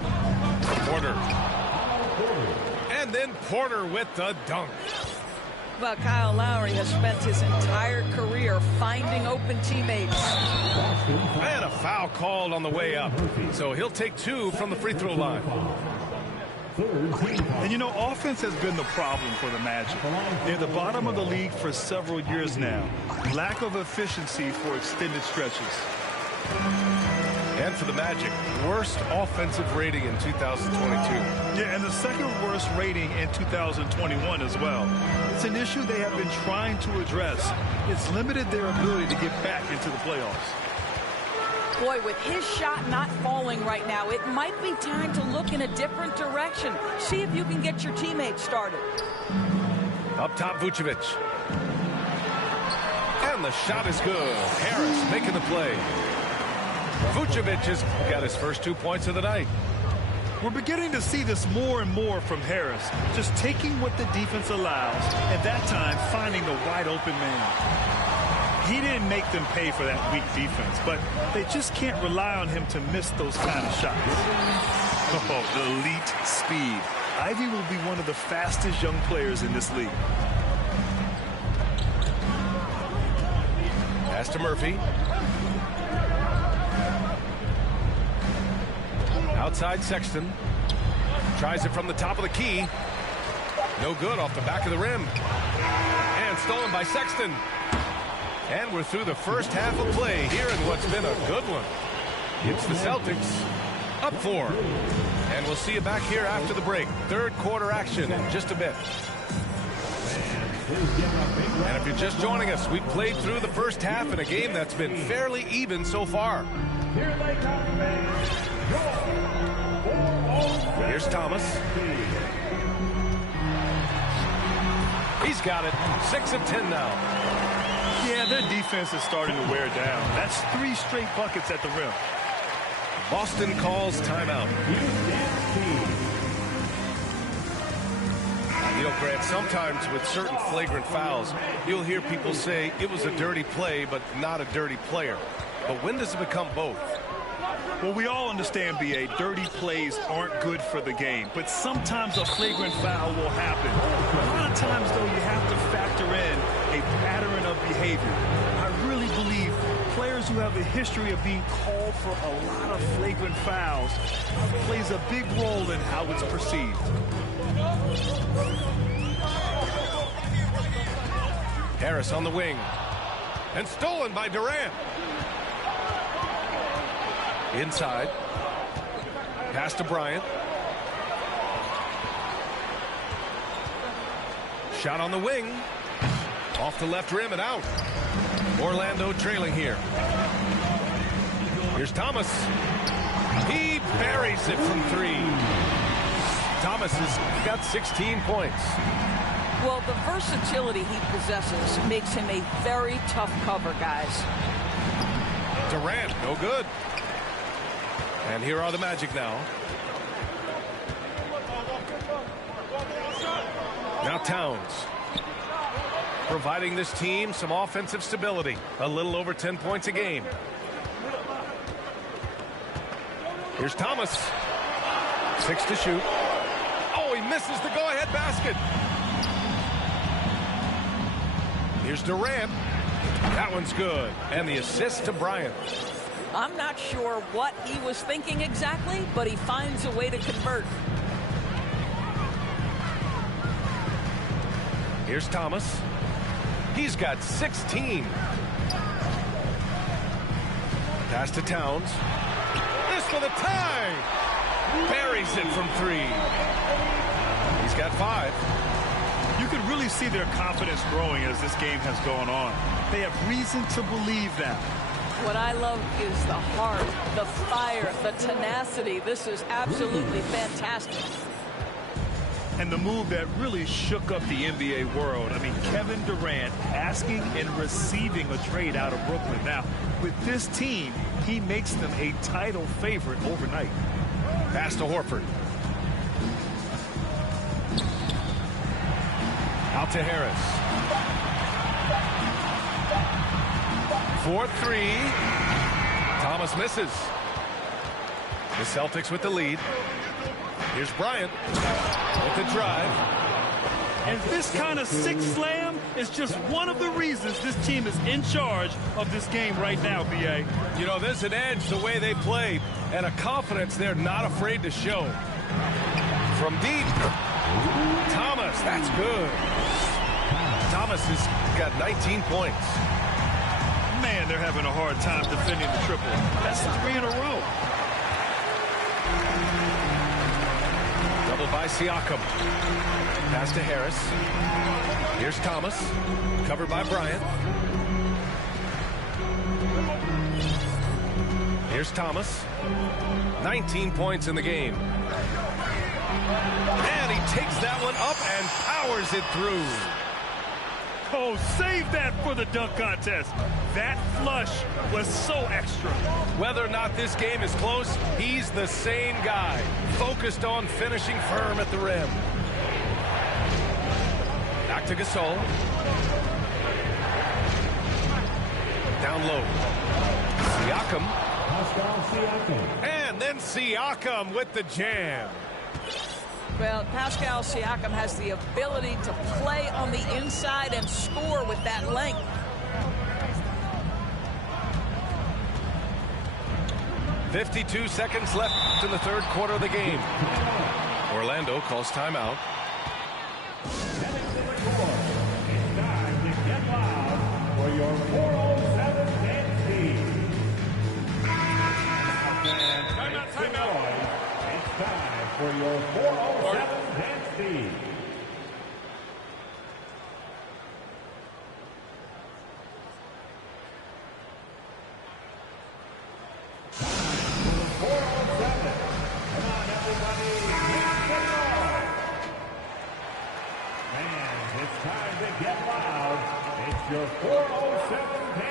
Porter. And then Porter with the dunk. Well, Kyle Lowry has spent his entire career finding open teammates. And a foul called on the way up. So he'll take 2 from the free throw line. And you know, offense has been the problem for the Magic. They're the bottom of the league for several years now. Lack of efficiency for extended stretches. And for the Magic, worst offensive rating in 2022. Yeah, and the second worst rating in 2021 as well. It's an issue they have been trying to address. It's limited their ability to get back into the playoffs. Boy, with his shot not falling right now, it might be time to look in a different direction. See if you can get your teammates started. Up top, Vucevic. And the shot is good. Harris making the play. Vucevic has got his first 2 points of the night. We're beginning to see this more and more from Harris. Just taking what the defense allows, and that time finding the wide open man. He didn't make them pay for that weak defense, but they just can't rely on him to miss those kind of shots. Oh, the elite speed. Ivy will be one of the fastest young players in this league. Pass to Murphy. Outside Sexton. Tries it from the top of the key. No good off the back of the rim. And stolen by Sexton. And we're through the first half of play here in what's been a good one. It's the Celtics up 4. And we'll see you back here after the break. Third quarter action in just a bit. And if you're just joining us, we played through the first half in a game that's been fairly even so far. Here's Thomas. He's got it. 6 of 10 now. Yeah, their defense is starting to wear down. That's 3 straight buckets at the rim. Boston calls timeout. You know, Grant, sometimes with certain flagrant fouls, you'll hear people say it was a dirty play, but not a dirty player. But when does it become both? Well, we all understand, B.A., dirty plays aren't good for the game, but sometimes a flagrant foul will happen. A lot of times, though, you have to factor in a pattern of behavior. I really believe players who have a history of being called for a lot of flagrant fouls plays a big role in how it's perceived. Harris on the wing. And stolen by Durant. Inside. Pass to Bryant. Shot on the wing. Off the left rim and out. Orlando trailing here. Here's Thomas. He buries it from 3. Thomas has got 16 points. Well, the versatility he possesses makes him a very tough cover, guys. Durant, no good. And here are the Magic now. Now Towns. Providing this team some offensive stability. A little over 10 points a game. Here's Thomas. 6 to shoot. Oh, he misses the go-ahead basket. Here's Durant. That one's good. And the assist to Bryant. I'm not sure what he was thinking exactly, but he finds a way to convert. Here's Thomas. He's got 16. Pass to Towns. This for the tie. Buries it from 3. He's got 5. You can really see their confidence growing as this game has gone on. They have reason to believe that. What I love is the heart, the fire, the tenacity. This is absolutely fantastic. And the move that really shook up the NBA world. I mean, Kevin Durant asking and receiving a trade out of Brooklyn. Now, with this team, he makes them a title favorite overnight. Pass to Horford. Out to Harris. 4-3. Thomas misses. The Celtics with the lead. Here's Bryant with the drive. And this kind of six slam is just one of the reasons this team is in charge of this game right now, B.A. You know, there's an edge the way they play and a confidence they're not afraid to show. From deep. Thomas, that's good. Thomas has got 19 points. Man, they're having a hard time defending the triple. That's 3 in a row. Double by Siakam. Pass to Harris. Here's Thomas. Covered by Bryant. Here's Thomas. 19 points in the game. And he takes that one up and powers it through. Oh, save that for the dunk contest. That flush was so extra. Whether or not this game is close, he's the same guy, focused on finishing firm at the rim. Back to Gasol. Down low. Siakam. And then Siakam with the jam. Well, Pascal Siakam has the ability to play on the inside and score with that length. .52 seconds left in the third quarter of the game. Orlando calls timeout. It's time to get loud for your 407 dance team. Timeout. It's time for your 407 dance team.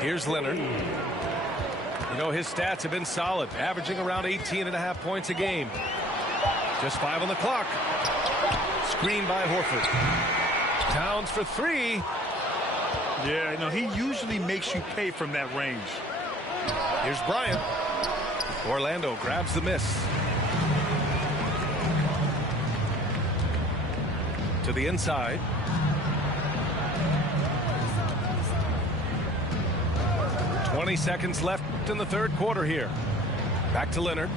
Here's Leonard. You know, his stats have been solid, averaging around 18.5 points a game. Just 5 on the clock. Screen by Horford. Towns for 3. Yeah, you know, he usually makes you pay from that range. Here's Bryant. Orlando grabs the miss. To the inside. .20 seconds left in the third quarter here. Back to Leonard.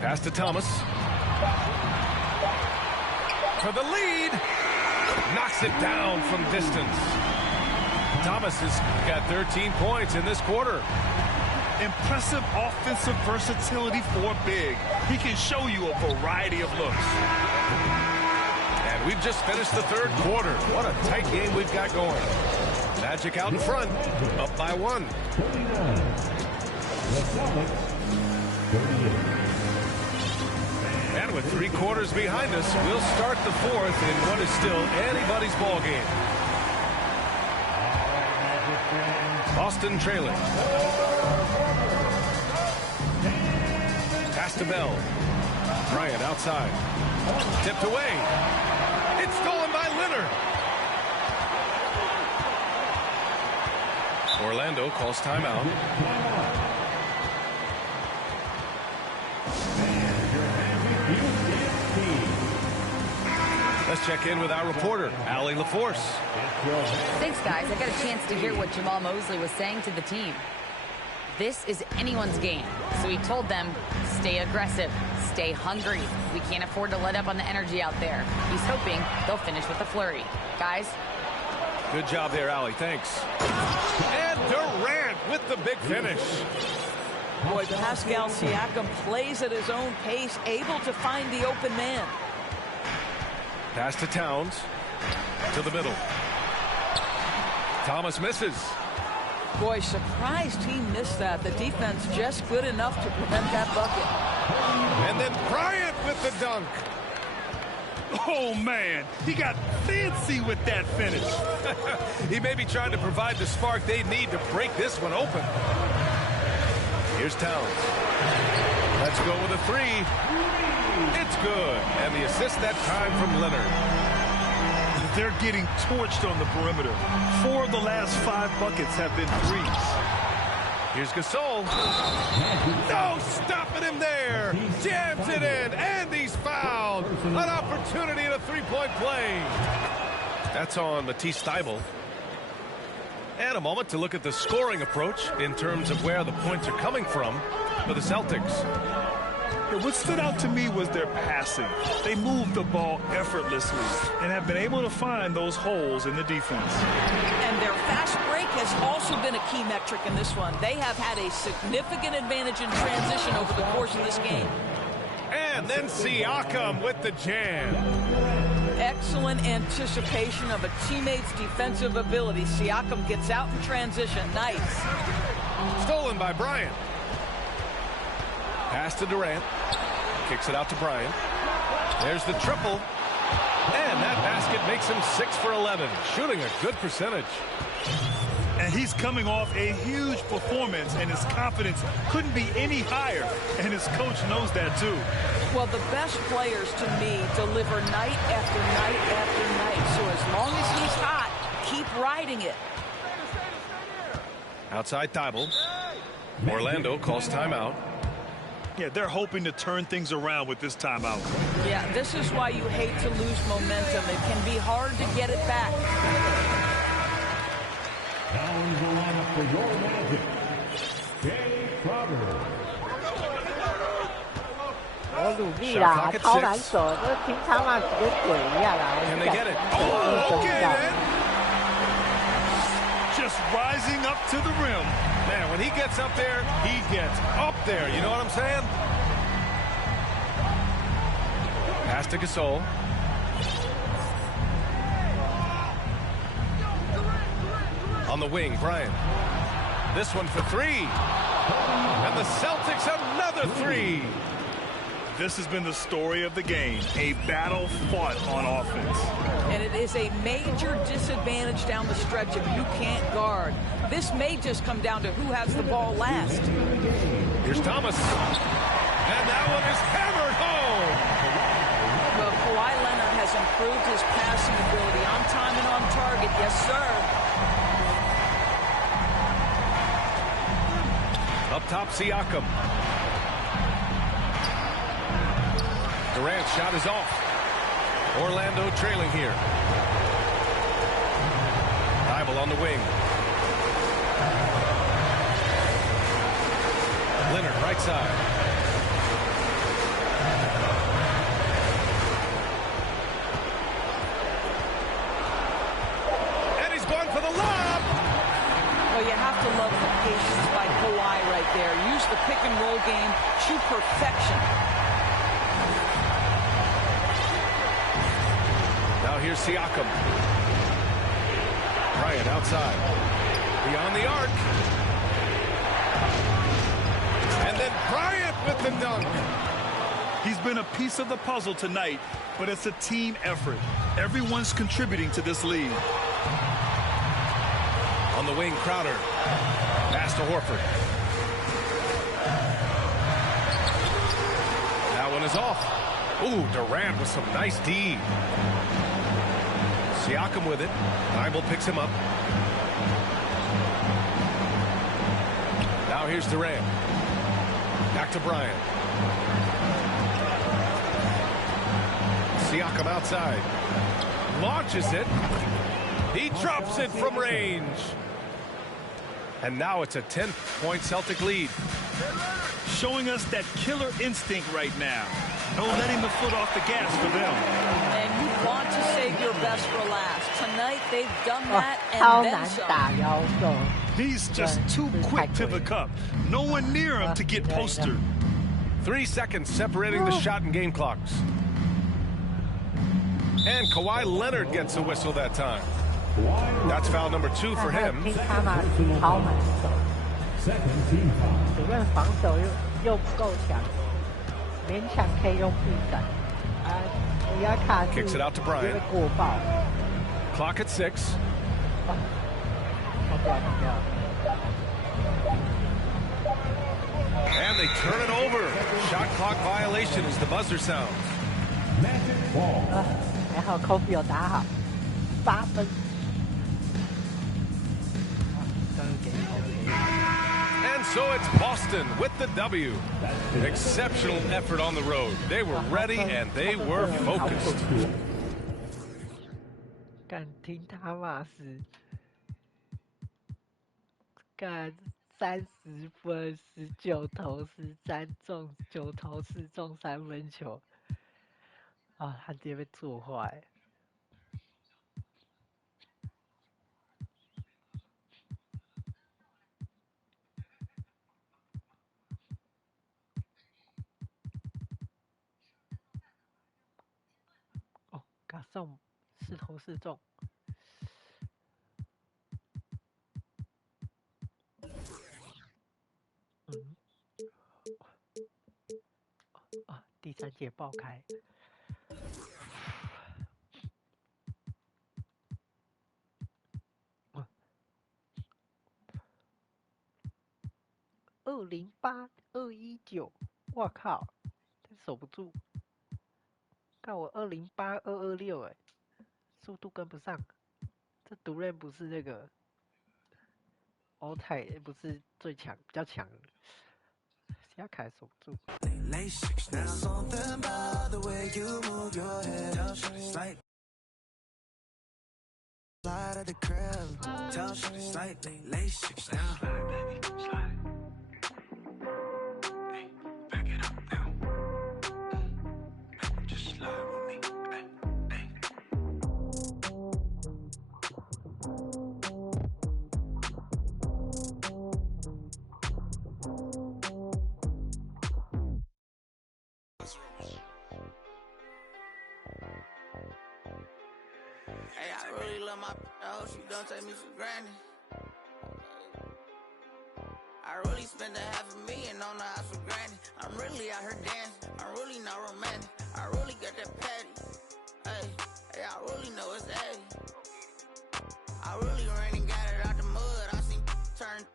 Pass to Thomas. For the lead. Knocks it down from distance. Thomas has got 13 points in this quarter. Impressive offensive versatility for big. He can show you a variety of looks. And we've just finished the third quarter. What a tight game we've got going. Magic out in front, up by 1. And with 3 quarters behind us, we'll start the fourth in what is still anybody's ball game. Boston trailing. Pass to Bell. Bryant outside. Tipped away. It's stolen by Leonard. Orlando calls timeout. Let's check in with our reporter, Allie LaForce. Thanks, guys. I got a chance to hear what Jamal Mosley was saying to the team. This is anyone's game. So he told them, stay aggressive, stay hungry. We can't afford to let up on the energy out there. He's hoping they'll finish with a flurry. Guys, Good job there, Allie. Thanks. And Durant with the big finish. Boy, Pascal Siakam plays at his own pace, able to find the open man. Pass to Towns. To the middle. Thomas misses. Boy, surprised he missed that. The defense just good enough to prevent that bucket. And then Bryant with the dunk. Oh, man, he got fancy with that finish. He may be trying to provide the spark they need to break this one open. Here's Towns. Let's go with a three. It's good. And the assist that time from Leonard. They're getting torched on the perimeter. 4 of the last 5 buckets have been threes. Here's Gasol. No, stopping him there. Jams it in, and he's fouled. An opportunity in a three-point play. That's on Matisse Thybulle. And a moment to look at the scoring approach in terms of where the points are coming from for the Celtics. What stood out to me was their passing. They moved the ball effortlessly and have been able to find those holes in the defense. And their fast break has also been a key metric in this one. They have had a significant advantage in transition over the course of this game. And then Siakam with the jam. Excellent anticipation of a teammate's defensive ability. Siakam gets out in transition. Nice. Stolen by Bryant. Pass to Durant. Kicks it out to Bryant. There's the triple. And that basket makes him 6 for 11. Shooting a good percentage. And he's coming off a huge performance, and his confidence couldn't be any higher. And his coach knows that, too. Well, the best players, to me, deliver night after night after night. So as long as he's hot, keep riding it. Outside Thybulle. Orlando calls timeout. Yeah, they're hoping to turn things around with this timeout. Yeah, this is why you hate to lose momentum. It can be hard to get it back. Now in the lineup for your Magic, Jay Crowder. 我努力啦，超难守，这平常那几个鬼一样啦。 Can they get it? Oh, okay then. Just rising up to the rim. Man, when he gets up there, he gets up there. You know what I'm saying? Pass to Gasol. On the wing, Bryant. This one for three. And the Celtics another three. This has been the story of the game. A battle fought on offense. And it is a major disadvantage down the stretch if you can't guard. This may just come down to who has the ball last. Here's Thomas. And that one is hammered home. Well, Kawhi Leonard has improved his passing ability on time and on target. Yes, sir. Up top, Siakam. Durant's shot is off. Orlando trailing here. Thybulle on the wing. Leonard, right side. And he's going for the lob. Well, you have to love the patience by Kawhi right there. Use the pick and roll game to perfection. Now here's Siakam. Bryant outside. Beyond the arc. And then Bryant with the dunk. He's been a piece of the puzzle tonight, but it's a team effort. Everyone's contributing to this lead. On the wing, Crowder. Pass to Horford. That one is off. Ooh, Durant with some nice D. Siakam with it. Thybulle picks him up. Now here's Durant. Back to Bryant. Siakam outside. Launches it. He drops it from range. And now it's a 10-point Celtic lead. Showing us that killer instinct right now. No letting the foot off the gas for them. And you want to save your best for last. Tonight they've done that and 超 then 难 some. 打腰手。 He's just too quick to the cup. No one near him to get postered. 3 seconds separating the shot and game clocks. And Kawhi Leonard gets a whistle that time. That's foul number 2 for him. 听他嘛超难守，主任防守又不够强，勉强可以用臂展。不要卡住， Kicks it out to Bryant. 就会过爆。 Clock at 6. 放掉。 And they turn it over. Shot clock violation as the buzzer sounds. 还好 Kobe 有打好，8分。And so it's Boston with the W. Exceptional effort on the road. They were ready and they were focused. 敢听他骂是，干30分，19投13中，9投4中3分球，他直接被做坏。嘎送4投4中。第3节爆开。208、219，我靠，真守不住。看我208、226，速度跟不上。这独任不是那个欧泰，不是最强，比较强。西亚凯守不住。Hey, I really love my I hope she don't take me for granted. I really spent $500,000 on the house for granted. I'm really out here dancing. I'm really not romantic. I really got that patty. Hey, I really know it's 80. I really ran and got it out the mud. I seen turn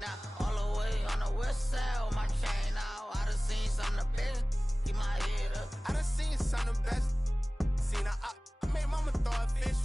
now all the way on the west side with my chain out. I done seen some of the best. Keep my head up. I done seen some of the best. I made mama throw a fish.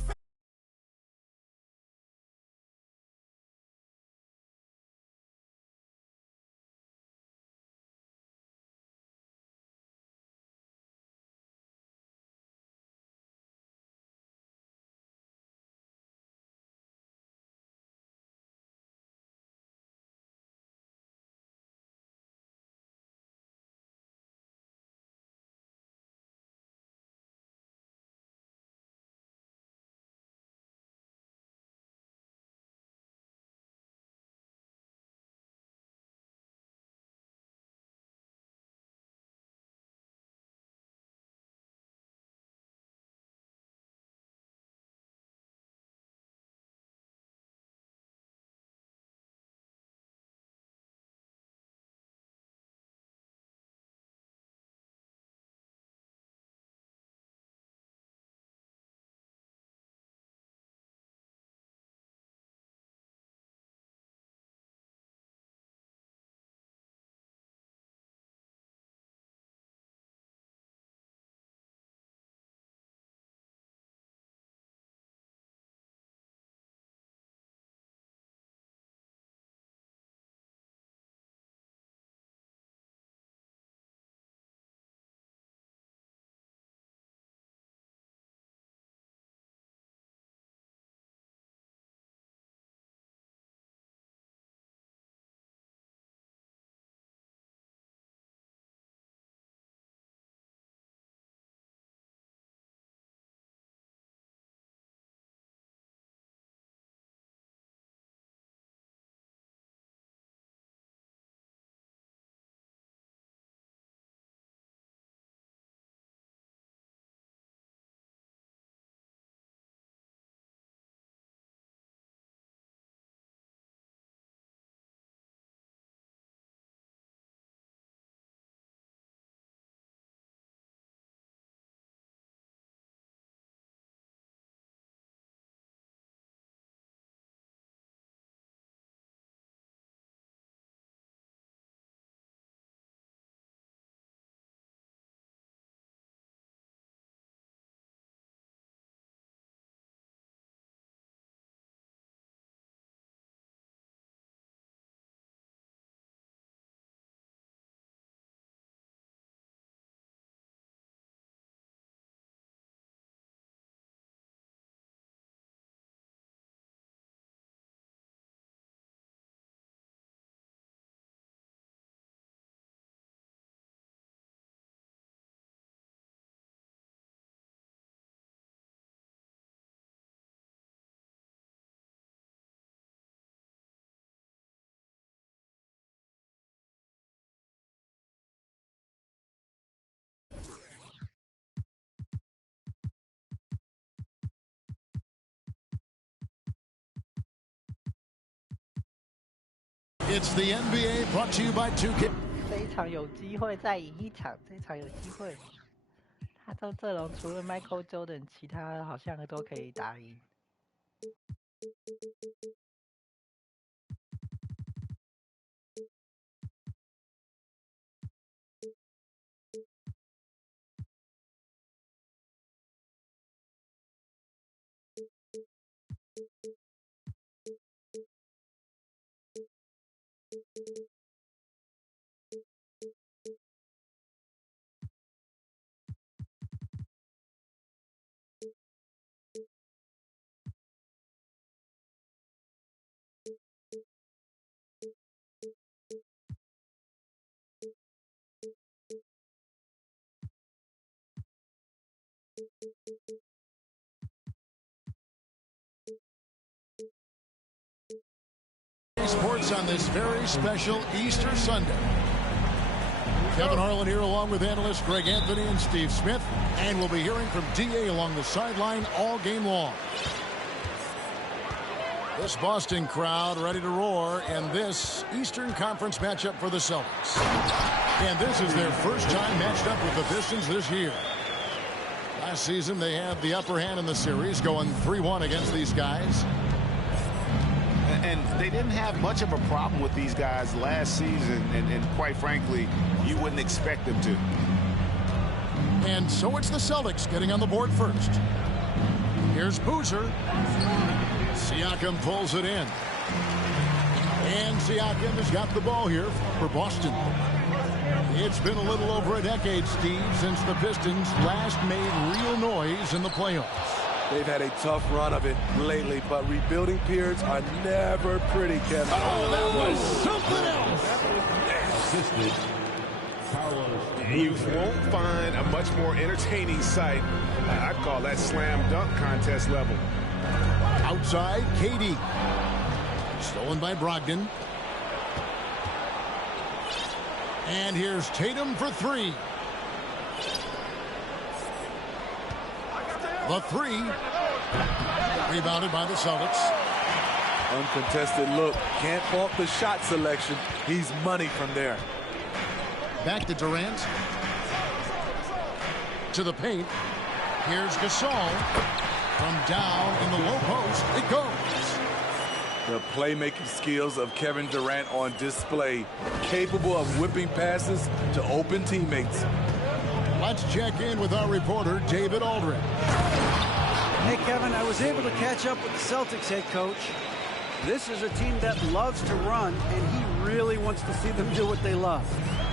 It's the NBA brought to you by 2K. 这一场有机会再赢一场，这一场有机会。他这阵容除了 Michael Jordan， 其他好像都可以打赢。Sports on this very special Easter Sunday. Kevin Harlan here along with analysts Greg Anthony and Steve Smith. And we'll be hearing from D.A. along the sideline all game long. This Boston crowd ready to roar in this Eastern Conference matchup for the Celtics. And this is their first time matched up with the Pistons this year. Last season they had the upper hand in the series, going 3-1 against these guys. And they didn't have much of a problem with these guys last season, and quite frankly, you wouldn't expect them to. And so it's the Celtics getting on the board first. Here's Boozer. Siakam pulls it in. And Siakam has got the ball here for Boston. It's been a little over a decade, Steve, since the Pistons last made real noise in the playoffs. They've had a tough run of it lately, but rebuilding periods are never pretty, Kevin. Oh, that was something else. You won't find a much more entertaining sight. I'd call that slam dunk contest level. Outside, KD. Stolen by Brogdon. And here's Tatum for three. The three. Rebounded by the Celtics. Uncontested look. Can't fault the shot selection. He's money from there. Back to Durant. To the paint. Here's Gasol. From down in the low post, it goes. The playmaking skills of Kevin Durant on display. Capable of whipping passes to open teammates. Let's check in with our reporter, David Aldridge. Hey, Kevin, I was able to catch up with the Celtics head coach. This is a team that loves to run, and he really wants to see them do what they love.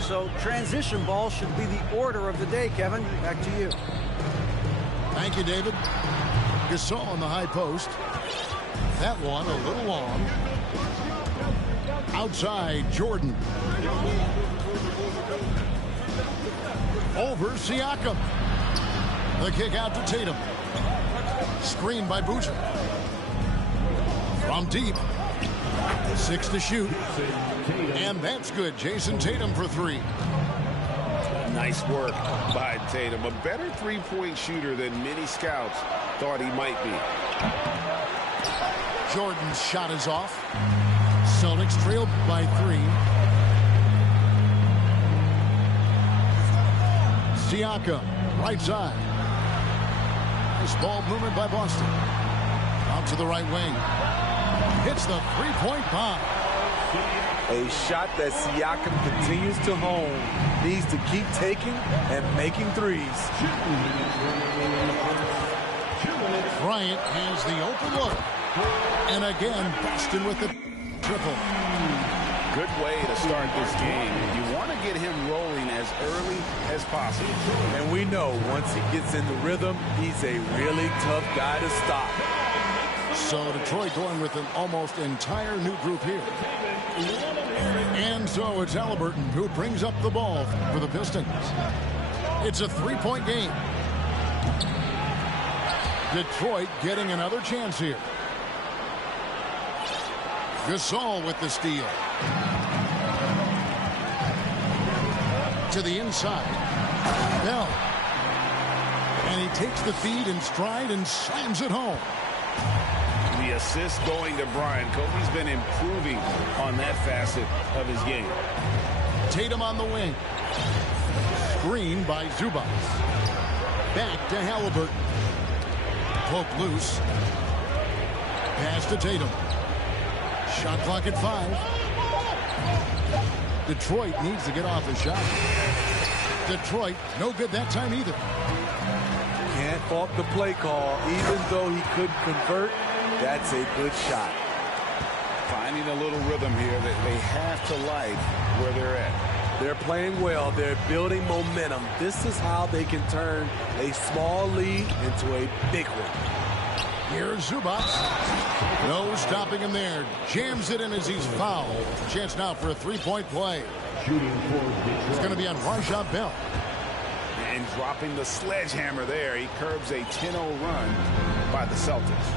So transition ball should be the order of the day, Kevin. Back to you. Thank you, David. Gasol on the high post. That one a little long. Outside, Jordan. Over Siakam. The kick out to Tatum. Screened by Boozer. From deep. 6 to shoot. And that's good. Jason Tatum for three. Nice work by Tatum. A better three-point shooter than many scouts thought he might be. Jordan's shot is off. Celtics trail by 3. Siakam, right side. Nice ball movement by Boston. Out to the right wing. Hits the three-point bomb. A shot that Siakam continues to hone. Needs to keep taking and making threes. Bryant has the open look. And again, Boston with the triple. Good way to start this game. You want to get him rolling as early as possible. And we know once he gets in the rhythm, he's a really tough guy to stop. So Detroit going with an almost entire new group here. And so it's Halliburton who brings up the ball for the Pistons. It's a three-point game. Detroit getting another chance here. Gasol with the steal. To the inside. Bell. And he takes the feed in stride and slams it home. The assist going to Bryant. Kobe's been improving on that facet of his game. Tatum on the wing. Screen by Zubac. Back to Halliburton. Poke loose. Pass to Tatum. Shot clock at 5. Detroit needs to get off a shot. Detroit, no good that time either. Can't fault the play call. Even though he couldn't convert, that's a good shot. Finding a little rhythm here that they have to like where they're at. They're playing well. They're building momentum. This is how they can turn a small lead into a big one. Here's Zubac. No stopping him there. Jams it in as he's fouled. Chance now for a three-point play. It's going to be on Rajah Bell. And dropping the sledgehammer there, he curbs a 10-0 run by the Celtics.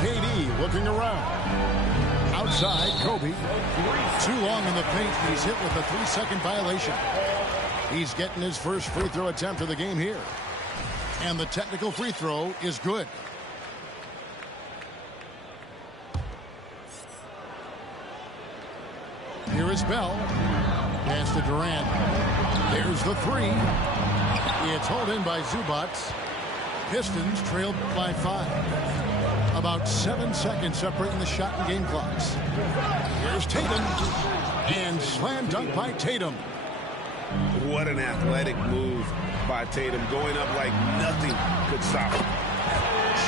KD looking around. Outside, Kobe. Too long in the paint. He's hit with a 3-second violation. He's getting his first free throw attempt of the game here. And the technical free throw is good. Here is Bell. Pass to Durant. There's the three. It's hauled in by Zubac. Pistons trailed by 5. About 7 seconds separating the shot and game clocks. Here's Tatum. And slam dunk by Tatum. What an athletic move by Tatum, going up like nothing could stop him.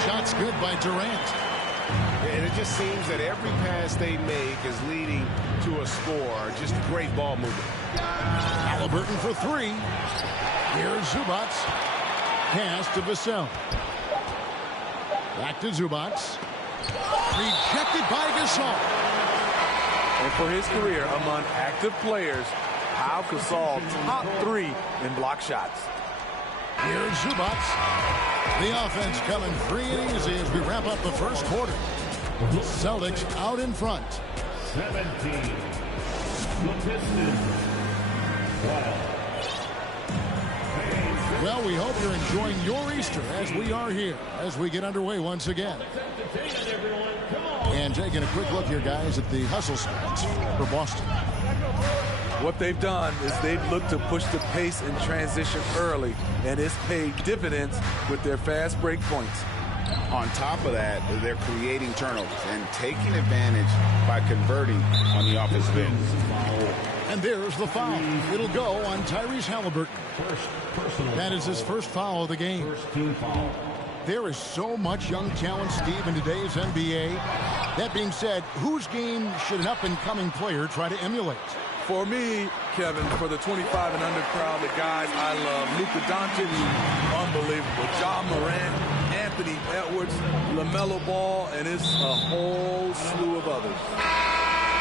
Shots good by Durant. And it just seems that every pass they make is leading to a score. Just great ball movement. Halliburton for 3. Here's Zubac. Pass to Vassell. Back to Zubac. Rejected by Gasol. And for his career among active players, Pau Gasol top 3 in block shots. Here's Zubac. The offense coming free and easy as we wrap up the first quarter. Celtics out in front. 17. The Pistons. 12. Well, we hope you're enjoying your Easter as we are here as we get underway once again. And taking a quick look here, guys, at the hustle stats for Boston. What they've done is they've looked to push the pace in transition early, and it's paid dividends with their fast break points. On top of that, they're creating turnovers and taking advantage by converting on the offensive end. And there's the foul. It'll go on Tyrese Halliburton. That is his first foul of the game. There is so much young talent, Steve, in today's NBA. That being said, whose game should an up-and-coming player try to emulate? For me, Kevin, for the 25 and under crowd, the guys I love, Luka Doncic, unbelievable. John Morant, Anthony Edwards, LaMelo Ball, and it's a whole slew of others.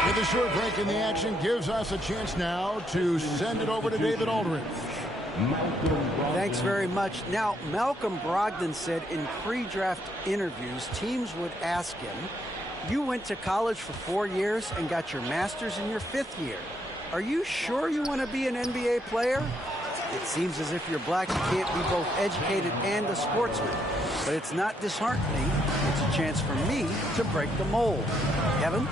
With a short break in the action, gives us a chance now to send it over to David Aldridge. Thanks very much. Now, Malcolm Brogdon said in pre-draft interviews, teams would ask him, you went to college for 4 years and got your master's in your 5th year. Are you sure you want to be an NBA player? It seems as if you're black, you can't be both educated and a sportsman. But it's not disheartening. It's a chance for me to break the mold. Kevin?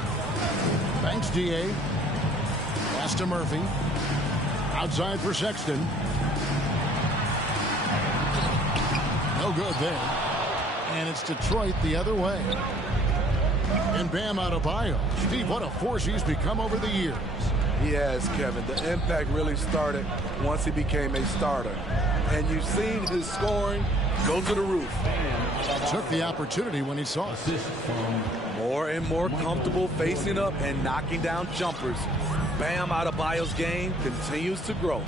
Thanks, D.A. Pass to Murphy. Outside for Sexton. No good there. And it's Detroit the other way. And Bam Adebayo. Steve, what a force he's become over the years. He has, Kevin. The impact really started once he became a starter. And you've seen his scoring go to the roof. Took the opportunity when he saw it. More and more comfortable facing up and knocking down jumpers. Bam Adebayo's game continues to grow.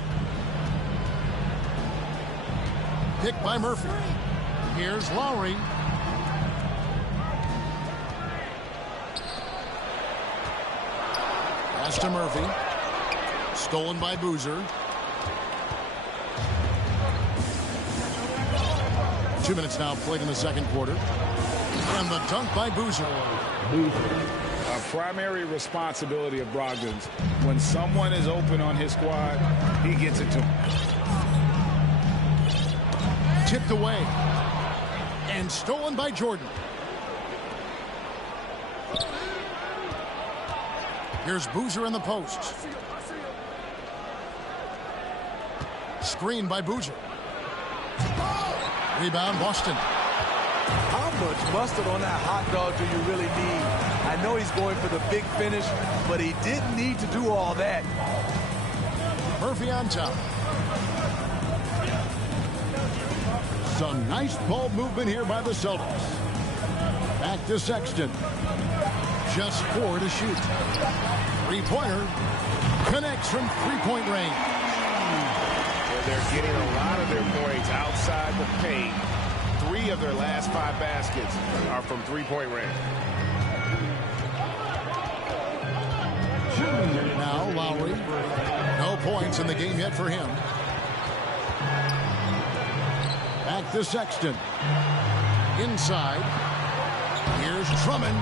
Picked by Murphy. Here's Lowry. Pass to Murphy. Stolen by Boozer. 2 minutes now played in the second quarter. And the dunk by Boozer. A primary responsibility of Brogdon's. When someone is open on his squad, he gets it to him. Tipped away. And stolen by Jordan. Here's Boozer in the post. Screen by Boozer. Rebound, Boston. How much mustard on that hot dog do you really need? I know he's going for the big finish, but he didn't need to do all that. Murphy on top. Some nice ball movement here by the Celtics. Back to Sexton. Just 4 to shoot. Three-pointer. Connects from three-point range. Well, they're getting a lot of their points outside the paint. 3 of their last 5 baskets are from three-point range. Now Lowry. No points in the game yet for him. Back to Sexton. Inside. Here's Drummond.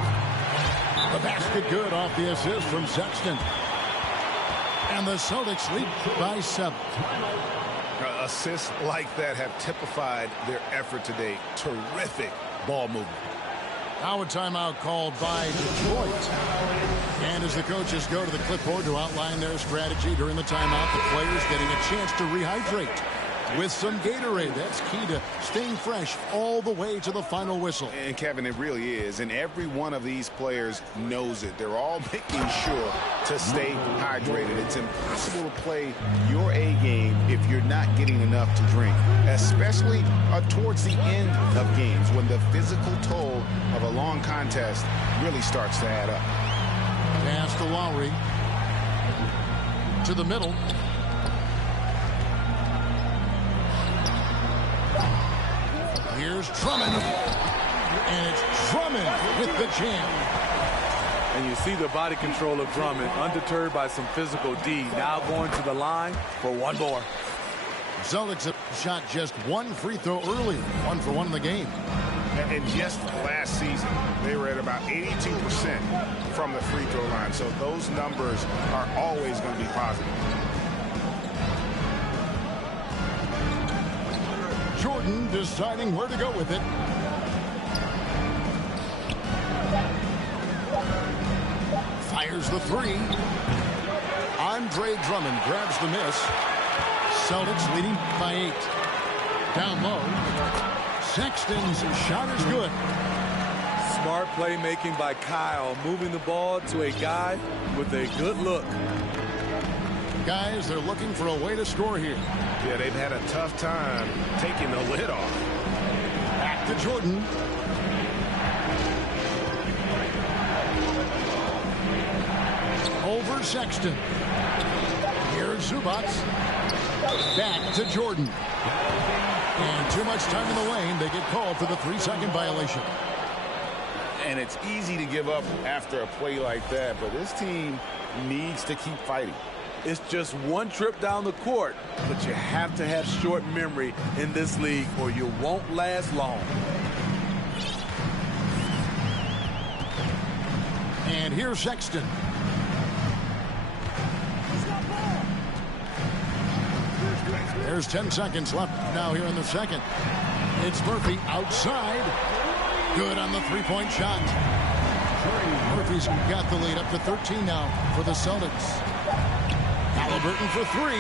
The basket good off the assist from Sexton. And the Celtics lead by 7. Assists like that have typified their effort today. Terrific ball movement. Now a timeout called by Detroit. And as the coaches go to the clipboard to outline their strategy during the timeout, the players getting a chance to rehydrate with some Gatorade. That's key to staying fresh all the way to the final whistle. And Kevin, it really is. And every one of these players knows it. They're all making sure to stay hydrated. It's impossible to play your A game if you're not getting enough to drink, especially towards the end of games when the physical toll of a long contest really starts to add up. Pass to Lowry. To the middle. Here's Drummond. And it's Drummond with the jam. And you see the body control of Drummond, undeterred by some physical D. Now going to the line for one more. Celtics have shot just 1 free throw earlier. 1 for 1 in the game. And just last season, they were at about 82% from the free throw line. So those numbers are always going to be positive. Jordan deciding where to go with it. Fires the 3. Andre Drummond grabs the miss. Celtics leading by 8. Down low. Sexton's shot is good. Smart playmaking by Kyle, moving the ball to a guy with a good look. Guys, they're looking for a way to score here. Yeah, they've had a tough time taking the lid off. Back to Jordan. Over Sexton. Here's Zubac. Back to Jordan. And too much time in the lane. They get called for the 3-second violation. And it's easy to give up after a play like that, but this team needs to keep fighting. It's just one trip down the court, but you have to have short memory in this league or you won't last long. And here's Sexton. There's 10 seconds left now here in the second. It's Murphy outside. Good on the three-point shot. Murphy's got the lead up to 13 now for the Celtics. Halliburton for 3.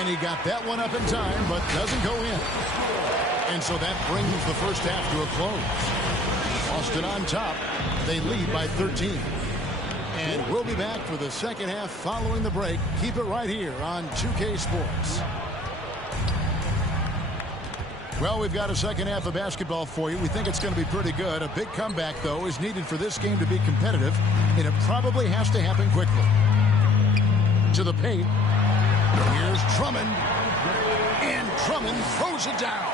And he got that one up in time, but doesn't go in. And so that brings the first half to a close. Boston on top. They lead by 13. And we'll be back for the second half following the break. Keep it right here on 2K Sports. Well, we've got a second half of basketball for you. We think it's going to be pretty good. A big comeback, though, is needed for this game to be competitive, and it probably has to happen quickly. To the paint. Here's Drummond. And Drummond throws it down.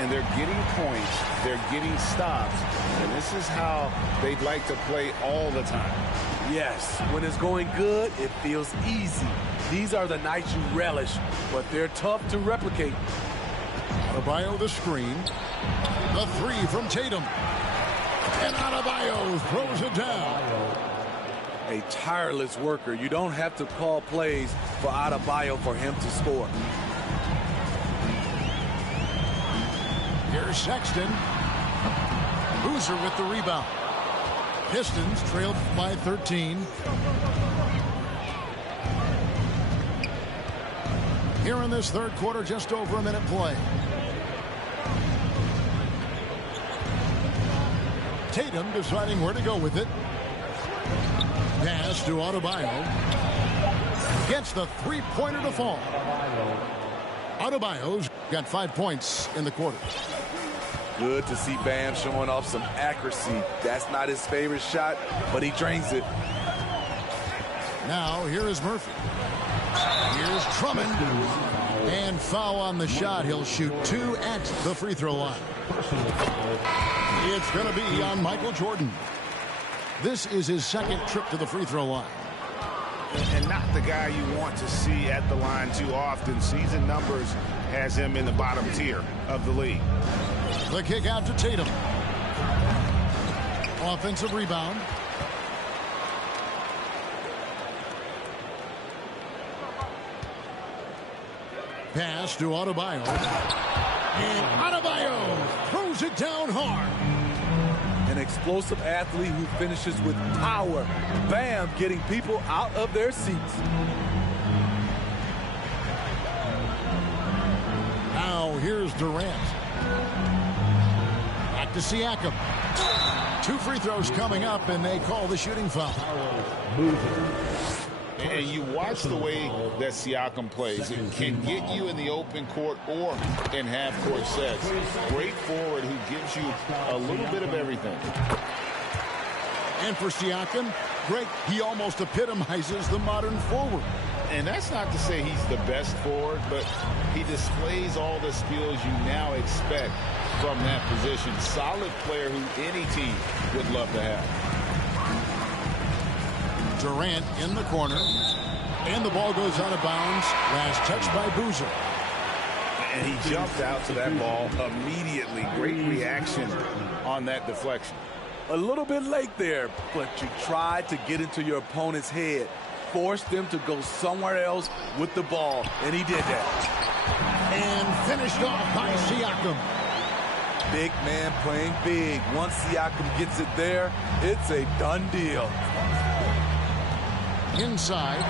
And they're getting points. They're getting stops. And this is how they'd like to play all the time. Yes, when it's going good, it feels easy. These are the nights you relish, but they're tough to replicate. Adebayo the screen. The 3 from Tatum. And Adebayo throws it down. A tireless worker. You don't have to call plays for Adebayo for him to score. Here's Here's Sexton. Boozer with the rebound. Pistons trailed by 13. Here in this third quarter, just over a minute play. Tatum deciding where to go with it. Pass to Adebayo. Gets the three-pointer to fall. Adebayo's got 5 points in the quarter. Good to see Bam showing off some accuracy. That's not his favorite shot, but he drains it. Now here is Murphy. Here's Drummond. And foul on the shot. He'll shoot 2 at the free throw line. It's going to be on Michael Jordan. This is his second trip to the free throw line. And not the guy you want to see at the line too often. Season numbers has him in the bottom tier of the league. The kick out to Tatum. Offensive rebound. Pass to Adebayo. And Adebayo throws it down hard. An explosive athlete who finishes with power. Bam, getting people out of their seats. Now here's Durant. Back to Siakam. 2 free throws coming up, and they call the shooting foul. And you watch the way that Siakam plays. It can get you in the open court or in half-court sets. Great forward who gives you a little bit of everything. And for Siakam, Greg, he almost epitomizes the modern forward. And that's not to say he's the best forward, but he displays all the skills you now expect from that position. Solid player who any team would love to have. Durant in the corner. And the ball goes out of bounds. Last touch by Boozer. And he jumped out to that ball immediately. Great reaction on that deflection. A little bit late there, but you tried to get into your opponent's head. Force them to go somewhere else with the ball, and he did that. And finished off by Siakam. Big man playing big. Once Siakam gets it there, it's a done deal. Inside.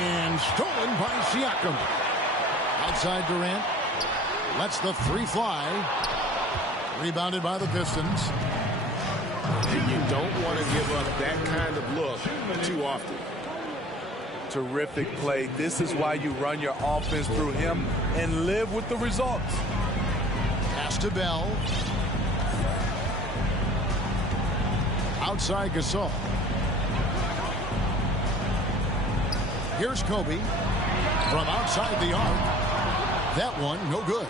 And stolen by Siakam. Outside Durant. Lets the 3 fly. Rebounded by the Pistons. And you don't want to give up that kind of look too often. Terrific play. This is why you run your offense through him and live with the results. Pass to Bell. Outside Gasol. Here's Kobe from outside the arc. That one, no good.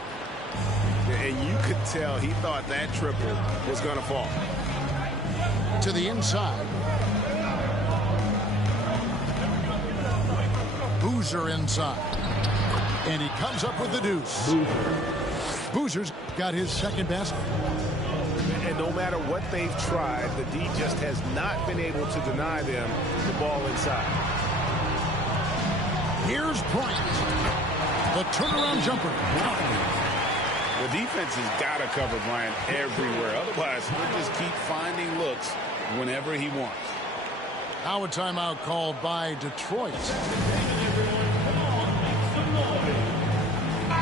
And you could tell he thought that triple was going to fall. To the inside. Boozer inside. And he comes up with the deuce. Boozer's got his second basket. And no matter what they've tried, the D just has not been able to deny them the ball inside. Here's Bryant. The turnaround jumper. The defense has got to cover Bryant everywhere. Otherwise, he'll just keep finding looks whenever he wants. Now a timeout called by Detroit.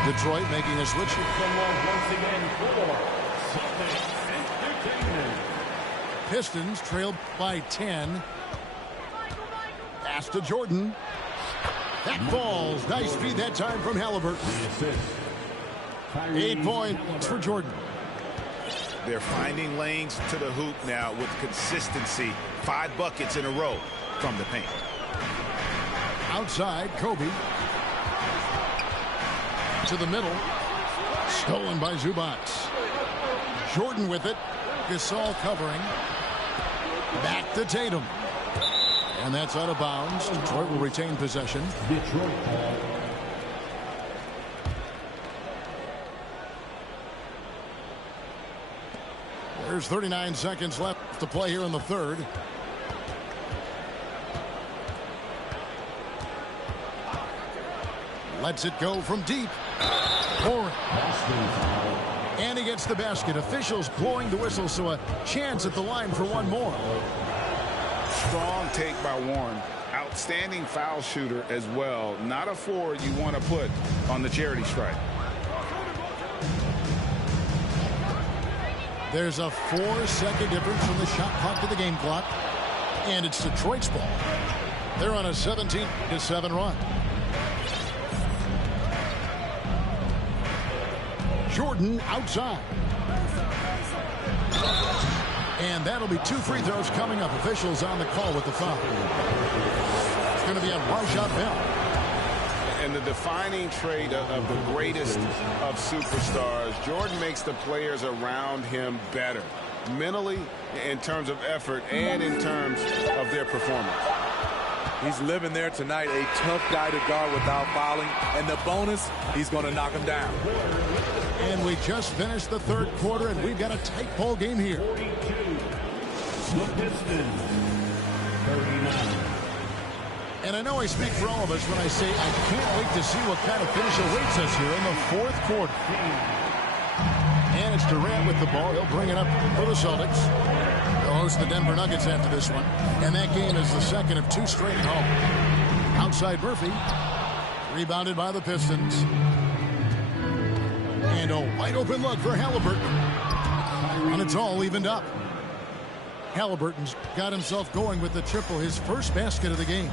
Detroit making a switch. Pistons trailed by 10. Pass to Jordan. That falls. Nice feed that time from Halliburton. 8 points for Jordan. They're finding lanes to the hoop now with consistency. 5 buckets in a row from the paint. Outside, Kobe. To the middle. Stolen by Zubac. Jordan with it. Gasol covering. Back to Tatum. And that's out of bounds. Detroit will retain possession. Detroit. There's 39 seconds left to play here in the third. Lets it go from deep. Pouring. And he gets the basket. Officials blowing the whistle, so a chance at the line for one more. Strong take by Warren. Outstanding foul shooter as well. Not a forward you want to put on the charity stripe. There's a 4-second difference from the shot clock to the game clock. And it's Detroit's ball. They're on a 17-7 run. Jordan outside. And that'll be 2 free throws coming up. Officials on the call with the foul. It's going to be a rush uphill. And the defining trait of the greatest of superstars, Jordan makes the players around him better. Mentally, in terms of effort, and in terms of their performance. He's living there tonight, a tough guy to guard without fouling. And the bonus, he's going to knock him down. And we just finished the third quarter, and we've got a tight ball game here. And I know I speak for all of us when I say I can't wait to see what kind of finish awaits us here in the fourth quarter. And it's Durant with the ball. He'll bring it up for the Celtics. They'll host the Denver Nuggets after this one. And that game is the second of 2 straight at home. Outside Murphy. Rebounded by the Pistons. And a wide open look for Halliburton. And it's all evened up. Halliburton's got himself going with the triple, his first basket of the game.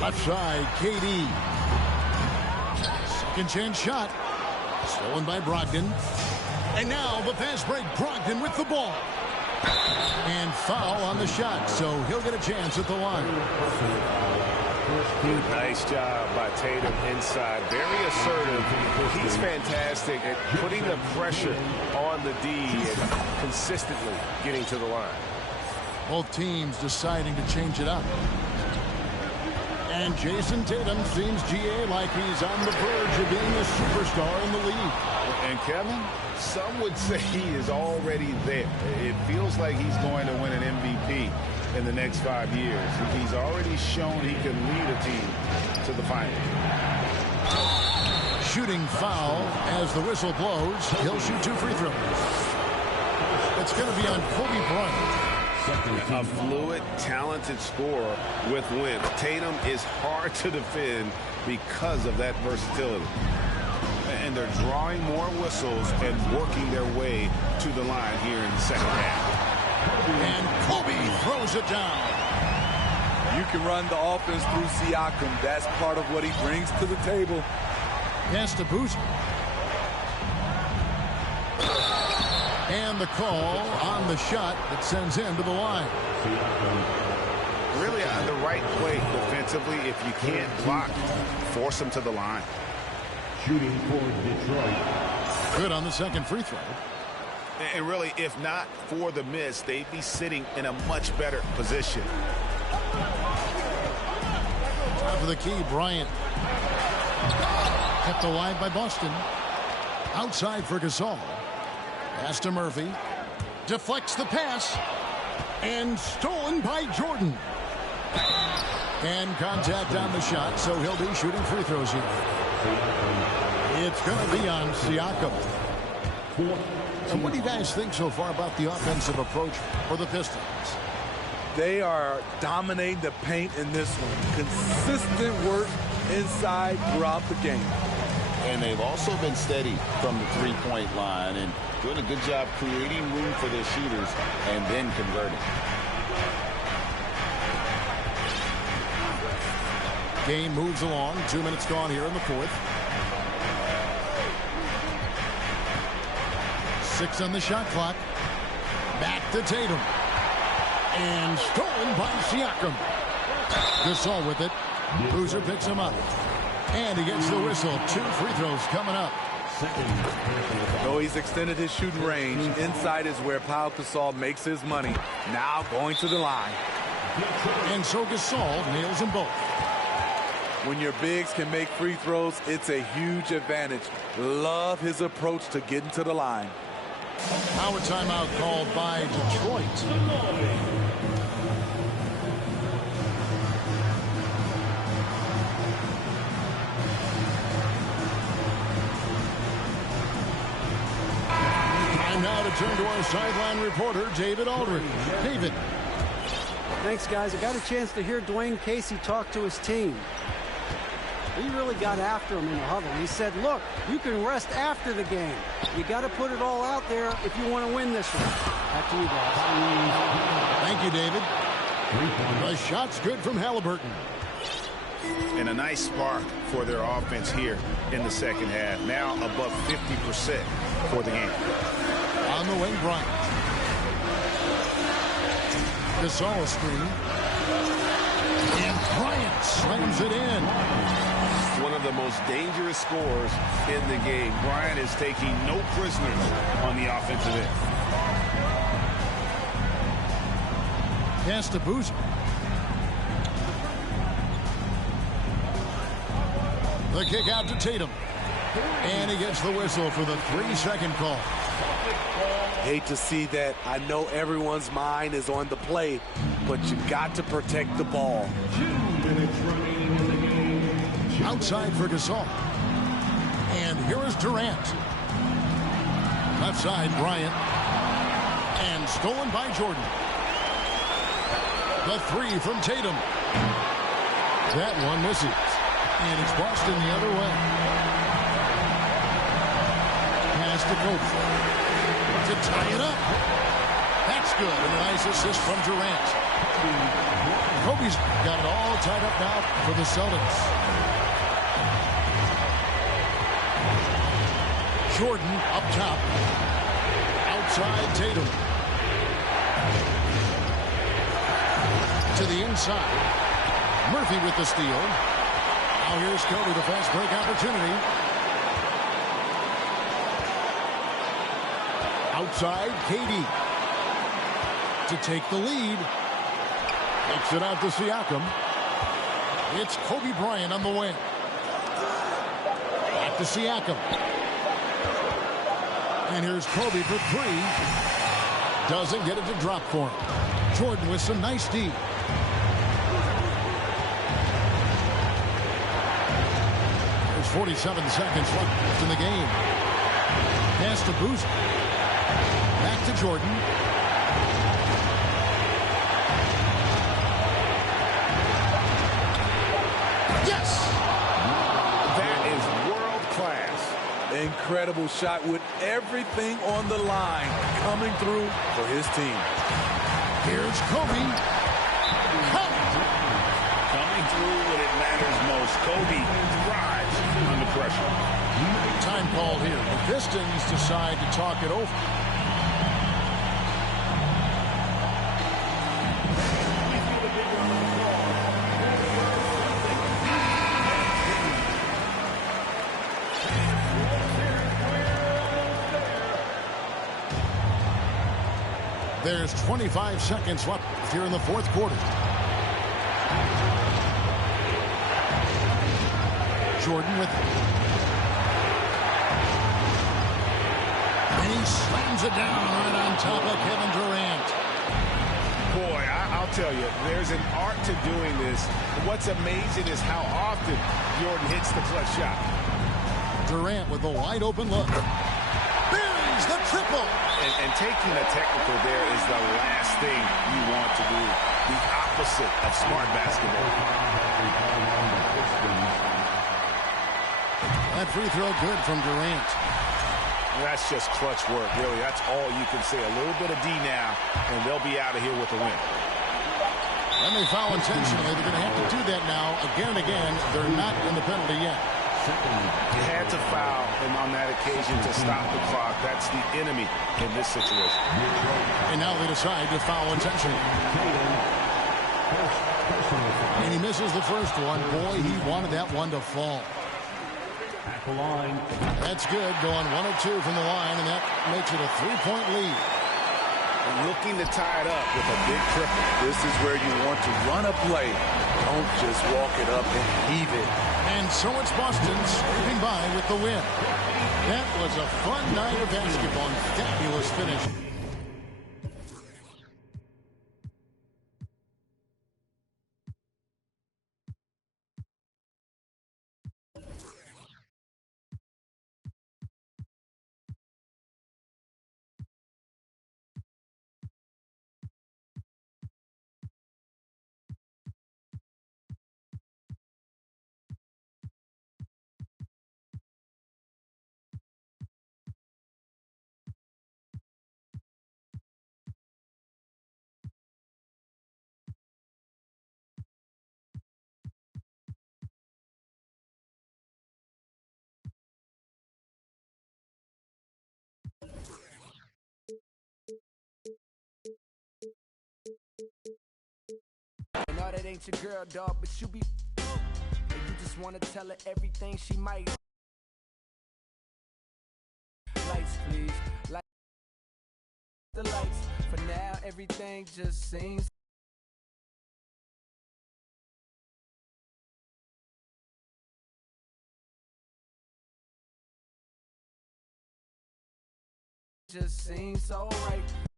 Left side, KD. Second chance shot. Stolen by Brogdon. And now the fast break, Brogdon with the ball. And foul on the shot, so he'll get a chance at the line. Nice job by Tatum inside. Very assertive. He's fantastic at putting the pressure on the D and consistently getting to the line. Both teams deciding to change it up. And Jason Tatum seems, GA, like he's on the verge of being a superstar in the league. And Kevin, some would say he is already there. It feels like he's going to win an MVP in the next 5 years. He's already shown he can lead a team to the finals. Shooting foul as the whistle blows. He'll shoot 2 free throws. It's going to be on Kobe Bryant. A fluid, talented scorer with length. Tatum is hard to defend because of that versatility. And they're drawing more whistles and working their way to the line here in the second half. And Kobe throws it down. You can run the offense through Siakam. That's part of what he brings to the table. Pass to Boozer. And the call on the shot that sends him to the line. Really on the right play defensively. If you can't block, force him to the line. Shooting for Detroit. Good on the second free throw. And really, if not for the miss, they'd be sitting in a much better position. Top of the key, Bryant. Kept alive by Boston. Outside for Gasol. Pass to Murphy. Deflects the pass. And stolen by Jordan. And contact on the shot, so he'll be shooting free throws here. It's going to be on Siakam. And what do you guys think so far about the offensive approach for the Pistons? They are dominating the paint in this one. Consistent work inside throughout the game. And they've also been steady from the three-point line and doing a good job creating room for their shooters and then converting. Game moves along. 2 minutes gone here in the fourth. 6 on the shot clock. Back to Tatum. And stolen by Siakam. Gasol with it. Boozer picks him up. And he gets the whistle. 2 free throws coming up. Though he's extended his shooting range, inside is where Pau Gasol makes his money. Now going to the line. And so Gasol nails them both. When your bigs can make free throws, it's a huge advantage. Love his approach to getting to the line. Now a timeout called by Detroit. turn to our sideline reporter, David Aldridge. David. Thanks, guys. I got a chance to hear Dwayne Casey talk to his team. He really got after him in the huddle. He said, look, you can rest after the game. You got to put it all out there if you want to win this one. Back to you, guys. Thank you, David. The shot's good from Halliburton. And a nice spark for their offense here in the second half. Now above 50% for the game. On the wing, Bryant. Gasol screen. And Bryant slams it in. One of the most dangerous scorers in the game. Bryant is taking no prisoners on the offensive end. Pass to Boozer. The kick out to Tatum. And he gets the whistle for the 3-second call. Hate to see that. I know everyone's mind is on the play, but you got to protect the ball. 2 minutes remaining in the game. Outside for Gasol. And here is Durant. Left side, Bryant. And stolen by Jordan. The 3 from Tatum. That one misses. And it's Boston the other way. Pass to Kobe. To tie it up. That's good. And a nice assist from Durant. Kobe's got it all tied up now for the Celtics. Jordan up top. Outside Tatum. To the inside. Murphy with the steal. Now here's Kobe, the fast break opportunity. Outside, KD. To take the lead. Takes it out to Siakam. It's Kobe Bryant on the wing. Back to Siakam. And here's Kobe for 3. Doesn't get it to drop for him. Jordan with some nice D. There's 47 seconds left in the game. Pass to Boozer. Back to Jordan. Yes! That is world class. Incredible shot with everything on the line coming through for his team. Here's Kobe. Coming through when it matters most. Kobe thrives under pressure. Time called here. The Pistons decide to talk it over. There's 25 seconds left here in the fourth quarter. Jordan with it. And he slams it down right on top of Kevin Durant. Boy, I'll tell you, there's an art to doing this. What's amazing is how often Jordan hits the clutch shot. Durant with a wide open look. Buries the triple. And taking a technical there is the last thing you want to do. The opposite of smart basketball. That free throw good from Durant. That's just clutch work, really. That's all you can say. A little bit of D now, and they'll be out of here with a win. And they foul intentionally. They're going to have to do that now again and again. They're not in the penalty yet. You had to foul, and on that occasion to stop the clock. That's the enemy in this situation. And now they decide to foul intentionally. And he misses the first one. Boy, he wanted that one to fall. At the line. That's good. Going 1 of 2 from the line, and that makes it a 3-point lead. Looking to tie it up with a big triple. This is where you want to run a play. Don't just walk it up and heave it. And so it's Boston scraping by with the win. That was a fun night of basketball and fabulous finish. it ain't your girl, dog, but you be and you just wanna tell her everything she might. Lights, please. Light the lights. For now, everything just seems. Just seems so right.